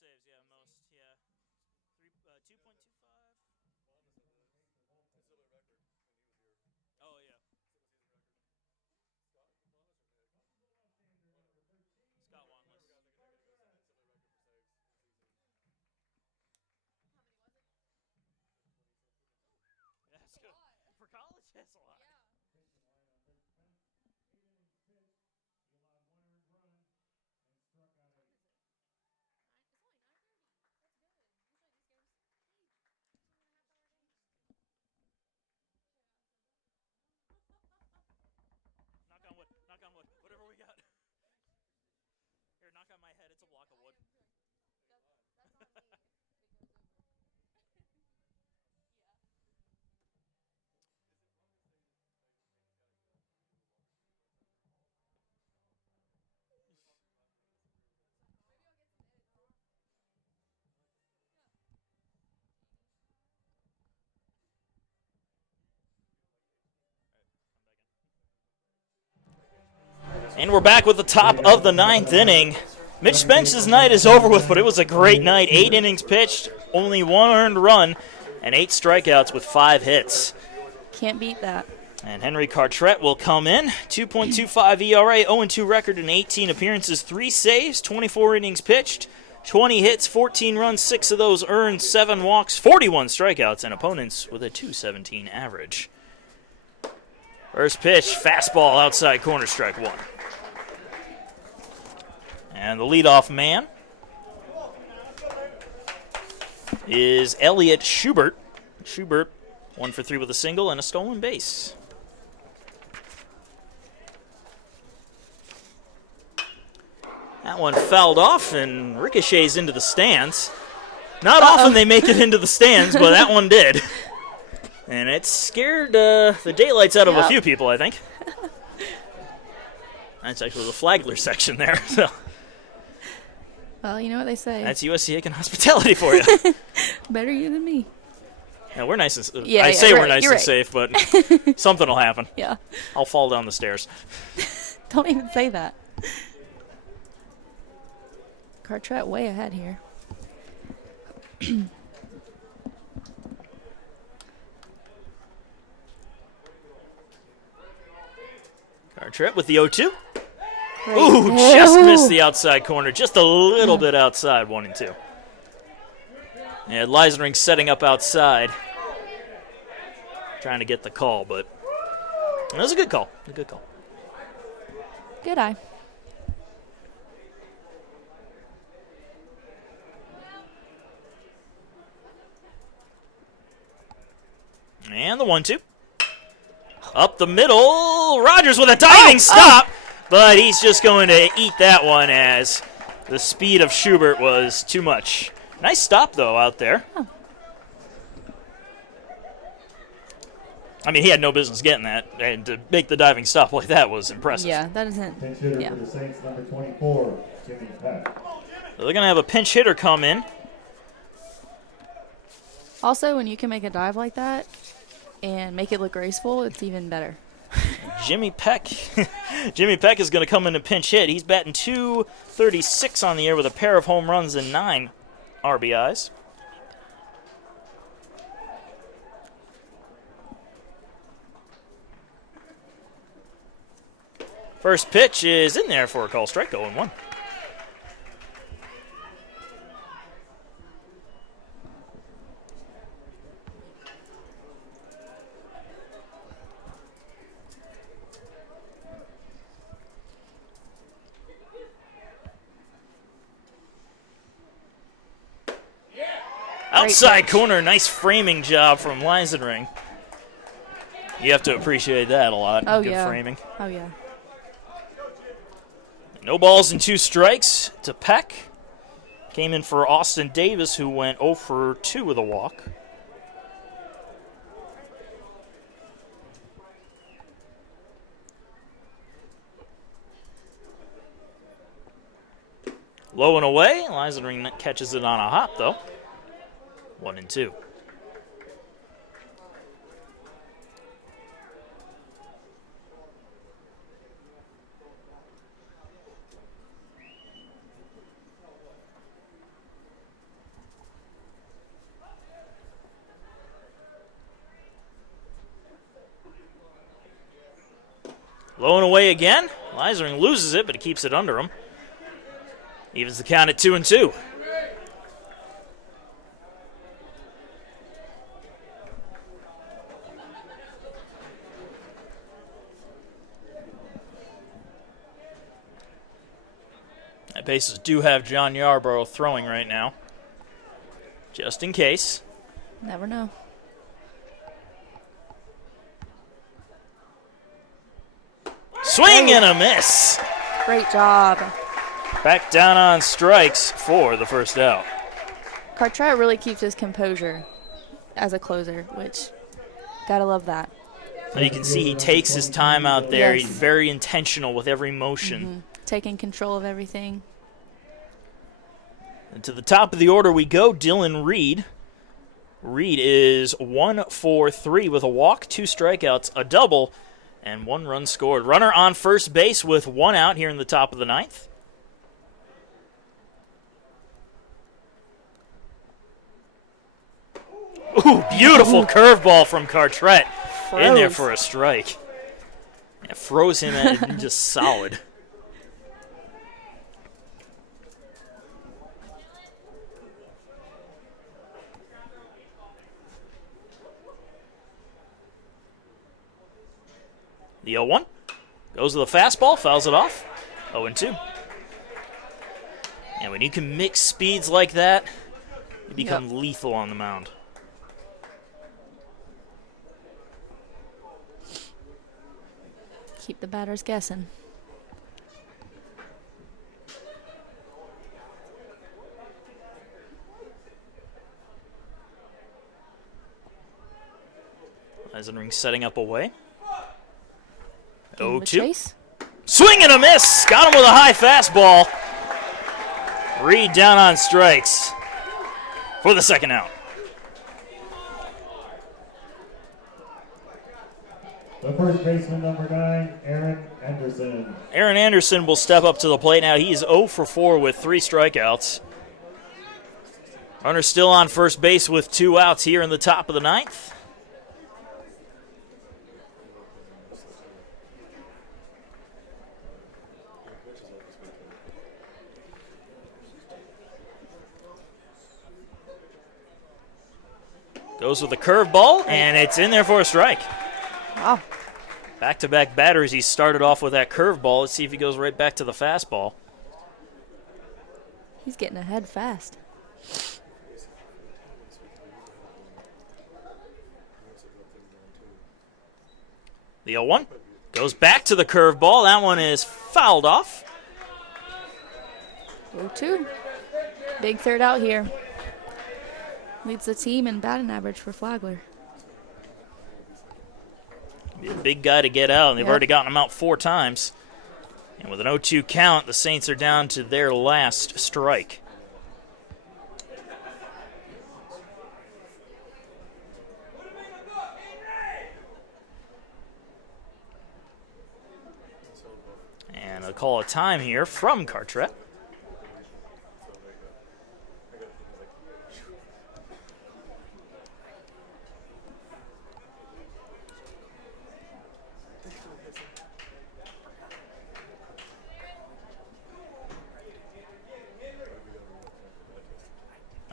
saves, yeah, most, yeah. 2.25. Oh, yeah. Scott Wanless. Yeah, that's good. For college, that's a lot. Yeah. Pitching lineup, there's Peck. 8 innings pitched. He allowed 1 earned run and struck out What 8. time is it? It's only 9:30. That's good. Usually these games, hey, it's only a half-hour game. Knock on wood. Knock on wood. Whatever we got. Here, knock on my head. It's a block of wood. That's on me if it goes over. Yeah. Maybe I'll get some edge, huh? Yeah. And we're back with the top of the 9th inning. Mitch Spence's night is over with, but it was a great night. 8 innings pitched, only 1 earned run, and 8 strikeouts with 5 hits. Can't beat that. And Henry Cartret will come in. 2.25 ERA, 0-2 record in 18 appearances, 3 saves, 24 innings pitched, 20 hits, 14 runs, 6 of those earned, 7 walks, 41 strikeouts, and opponents with a .217 average. First pitch, fastball outside corner, strike 1. And the leadoff man is Elliot Schubert. Schubert, 1 for 3 with a single and a stolen base. That one fouled off and ricochets into the stands. Not often they make it into the stands, but that one did. And it scared the daylights out of a few people, I think. That's actually the Flagler section there. So. Well, you know what they say. That's USC Aiken hospitality for you. Better you than me. Yeah, we're nice and Yeah, I yeah, say you're we're right, nice you're and right. safe, but something will happen. Yeah. I'll fall down the stairs. Don't even say that. Cartret way ahead here. Cartret with the 0-2. Great. Ooh, just missed the outside corner. Just a little bit outside, 1-2. Yeah, Leisenring setting up outside. Trying to get the call, but that was a good call. A good call. Good eye. And the 1-2. Up the middle. Rogers with a diving stop. But he's just going to eat that one as the speed of Schubert was too much. Nice stop, though, out there. Oh. I mean, he had no business getting that. And to make the diving stop like that was impressive. Yeah, that isn't. Pinch hitter Yeah. for the Saints, number 24, Jimmy Peck. So they're going to have a pinch hitter come in. Also, when you can make a dive like that and make it look graceful, it's even better. Jimmy Peck. Jimmy Peck is going to come in and pinch hit. He's batting .236 on the year with a pair of home runs and 9 RBIs. First pitch is in there for a call strike, 0-1. Outside corner, nice framing job from Leisenring. You have to appreciate that a lot. Oh, Good yeah. framing. Oh, yeah. No balls and 2 strikes to Peck. Came in for Austin Davis, who went 0 for 2 with a walk. Low and away. Leisenring catches it on a hop, though. 1-2. Low and away again. Leisering loses it, but he keeps it under him. Evens the count at 2-2. The Pacers do have John Yarborough throwing right now, just in case. Never know. Swing and a miss. Great job. Back down on strikes for the first out. Cartwright really keeps his composure as a closer, which gotta love that. But you can see he takes his time out there. Yes. He's very intentional with every motion. Taking control of everything. And to the top of the order we go, Dylan Reed. Reed is 1 for 3 with a walk, 2 strikeouts, a double, and 1 run scored. Runner on first base with 1 out here in the top of the 9th. Ooh, beautiful curveball from Cartwright. In there for a strike. Yeah, froze him at just solid. The 0-1 goes to the fastball, fouls it off. 0-2. And when you can mix speeds like that, you become lethal on the mound. Keep the batters guessing. Eisenring setting up away. Give him a 0-2. chase. Swing and a miss. Got him with a high fastball. Reed down on strikes for the second out. The first baseman, number 9, Aaron Anderson. Aaron Anderson will step up to the plate now. He is 0 for 4 with 3 strikeouts. Runner still on first base with 2 outs here in the top of the 9th. Goes with a curveball, and it's in there for a strike. Wow. Back-to-back batters, he started off with that curveball. Let's see if he goes right back to the fastball. He's getting ahead fast. The 0-1 goes back to the curveball. That one is fouled off. 0-2. Big third out here. Leads the team in batting average for Flagler. Be a big guy to get out, and they've Yep. already gotten him out 4 times. And with an 0-2 count, the Saints are down to their last strike. And a call of time here from Cartwright.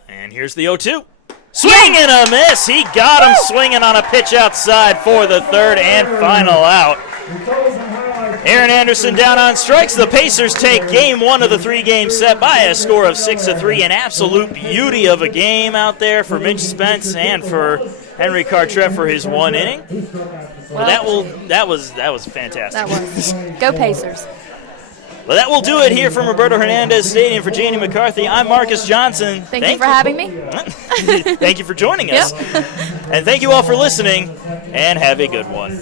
And here's the 0-2. Swing and a miss. He got him swinging on a pitch outside for the third and final out. Aaron Anderson down on strikes. The Pacers take game 1 of the 3-game set by a score of 6-3. An absolute beauty of a game out there for Mitch Spence and for Henry Cartwright for his 1 inning. Well, that was fantastic. That was. Go Pacers. Well, that will do it here from Roberto Hernandez Stadium. For Janie McCarthy, I'm Marcus Johnson. Thank you for having me. Thank you for joining us. And thank you all for listening, and have a good one.